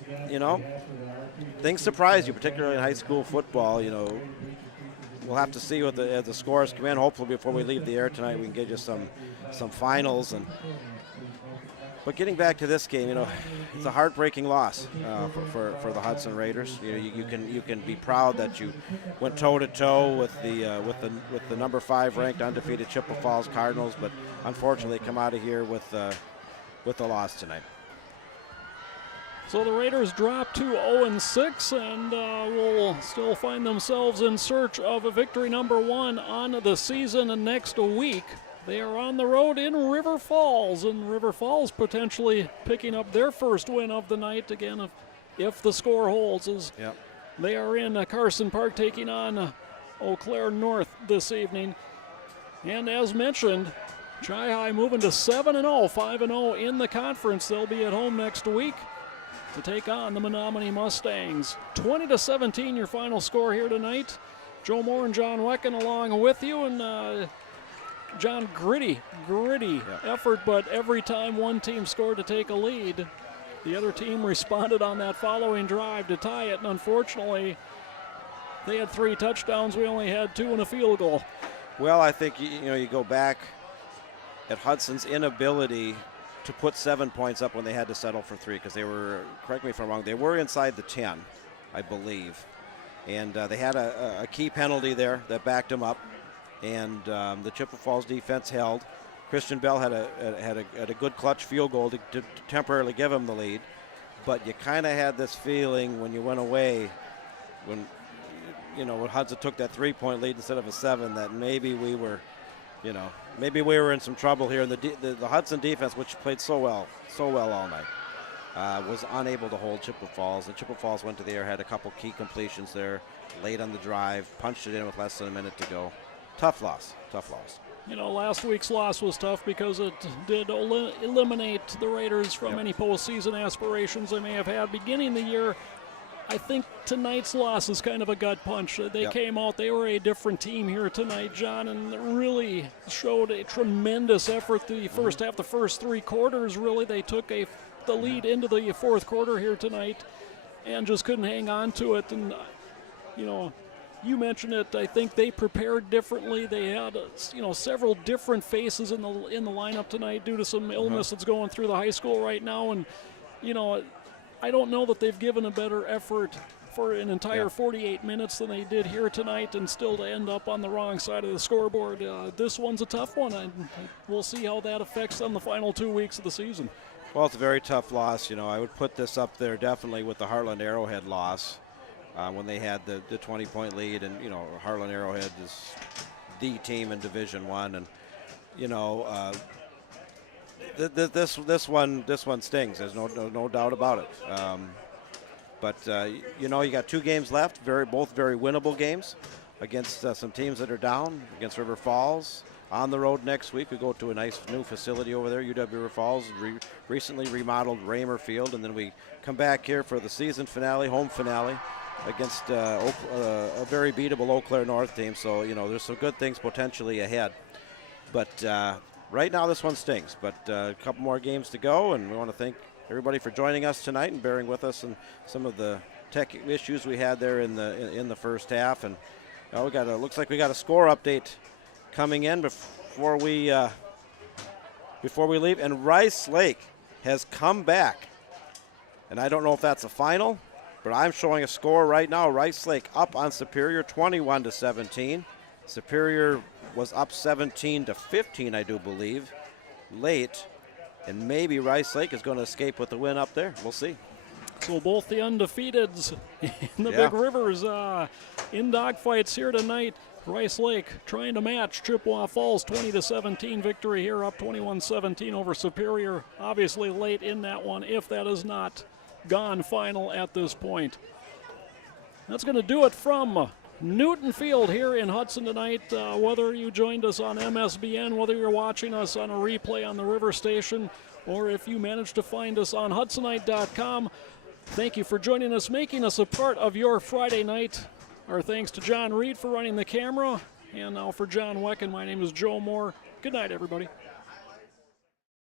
things surprise you, particularly in high school football. We'll have to see what the scores come in. Hopefully before we leave the air tonight we can get you some finals. But getting back to this game, it's a heartbreaking loss for the Hudson Raiders. You can be proud that you went toe-to-toe with the number 5 ranked undefeated Chippewa Falls Cardinals, but unfortunately come out of here with the loss tonight. So the Raiders drop to 0-6 and will still find themselves in search of a victory number 1 on the season next week. They are on the road in River Falls, and River Falls potentially picking up their first win of the night again if the score holds, as they are in Carson Park taking on Eau Claire North this evening. And as mentioned, Chi High moving to 7-0, 5-0 in the conference. They'll be at home next week to take on the Menominee Mustangs. 20-17 your final score here tonight. Joe Moore and John Wecken along with you, and John, gritty effort, but every time one team scored to take a lead, the other team responded on that following drive to tie it, and unfortunately, they had 3 touchdowns. We only had 2 and a field goal. Well, I think, you go back at Hudson's inability to put 7 points up when they had to settle for 3, because they were, correct me if I'm wrong, they were inside the 10, I believe, and they had a key penalty there that backed them up. And the Chippewa Falls defense held. Christian Bell had a good clutch field goal to temporarily give him the lead. But you kind of had this feeling when you went away, when Hudson took that 3-point lead instead of a 7, that maybe we were in some trouble here. And the Hudson defense, which played so well all night, was unable to hold Chippewa Falls. And Chippewa Falls went to the air, had a couple key completions there, late on the drive, punched it in with less than a minute to go. Tough loss. Last week's loss was tough because it did eliminate the Raiders from any postseason aspirations they may have had beginning the year. I think tonight's loss is kind of a gut punch. They came out, they were a different team here tonight, John, and really showed a tremendous effort the first half, the first 3 quarters. Really, they took the lead into the 4th quarter here tonight and just couldn't hang on to it. And, you mentioned it. I think they prepared differently. They had, several different faces in the lineup tonight due to some illness that's going through the high school right now. And, I don't know that they've given a better effort for an entire 48 minutes than they did here tonight, and still to end up on the wrong side of the scoreboard. This one's a tough one, and we'll see how that affects them the final 2 weeks of the season. Well, it's a very tough loss. You know, I would put this up there definitely with the Heartland Arrowhead loss when they had the 20-point lead, and you know, Heartland Arrowhead is the team in Division I, and you know, this one stings. There's no doubt about it. But you know, you got 2 games left, both very winnable games against some teams that are down. Against River Falls on the road next week. We go to a nice new facility over there, UW River Falls, recently remodeled Raymer Field, and then we come back here for the season finale, home finale, against a very beatable Eau Claire North team. So you know, there's some good things potentially ahead. But right now, this one stings. But a couple more games to go, and we want to thank everybody for joining us tonight and bearing with us and some of the tech issues we had there in the first half. And looks like we got a score update coming in before we leave. And Rice Lake has come back, and I don't know if that's a final, but I'm showing a score right now. Rice Lake up on Superior 21-17. Superior was up 17-15, I do believe, late. And maybe Rice Lake is going to escape with the win up there. We'll see. So both the undefeateds in the Big Rivers in dogfights here tonight. Rice Lake trying to match Chippewa Falls 20-17 victory here, up 21-17 over Superior. Obviously late in that one, if that is not gone final at this point. That's going to do it from Newton Field here in Hudson tonight. Whether you joined us on MSBN, whether you're watching us on a replay on the River Station, or if you managed to find us on Hudsonite.com, thank you for joining us, making us a part of your Friday night. Our thanks to John Reed for running the camera. And now for John Wecken, my name is Joe Moore. Good night, everybody.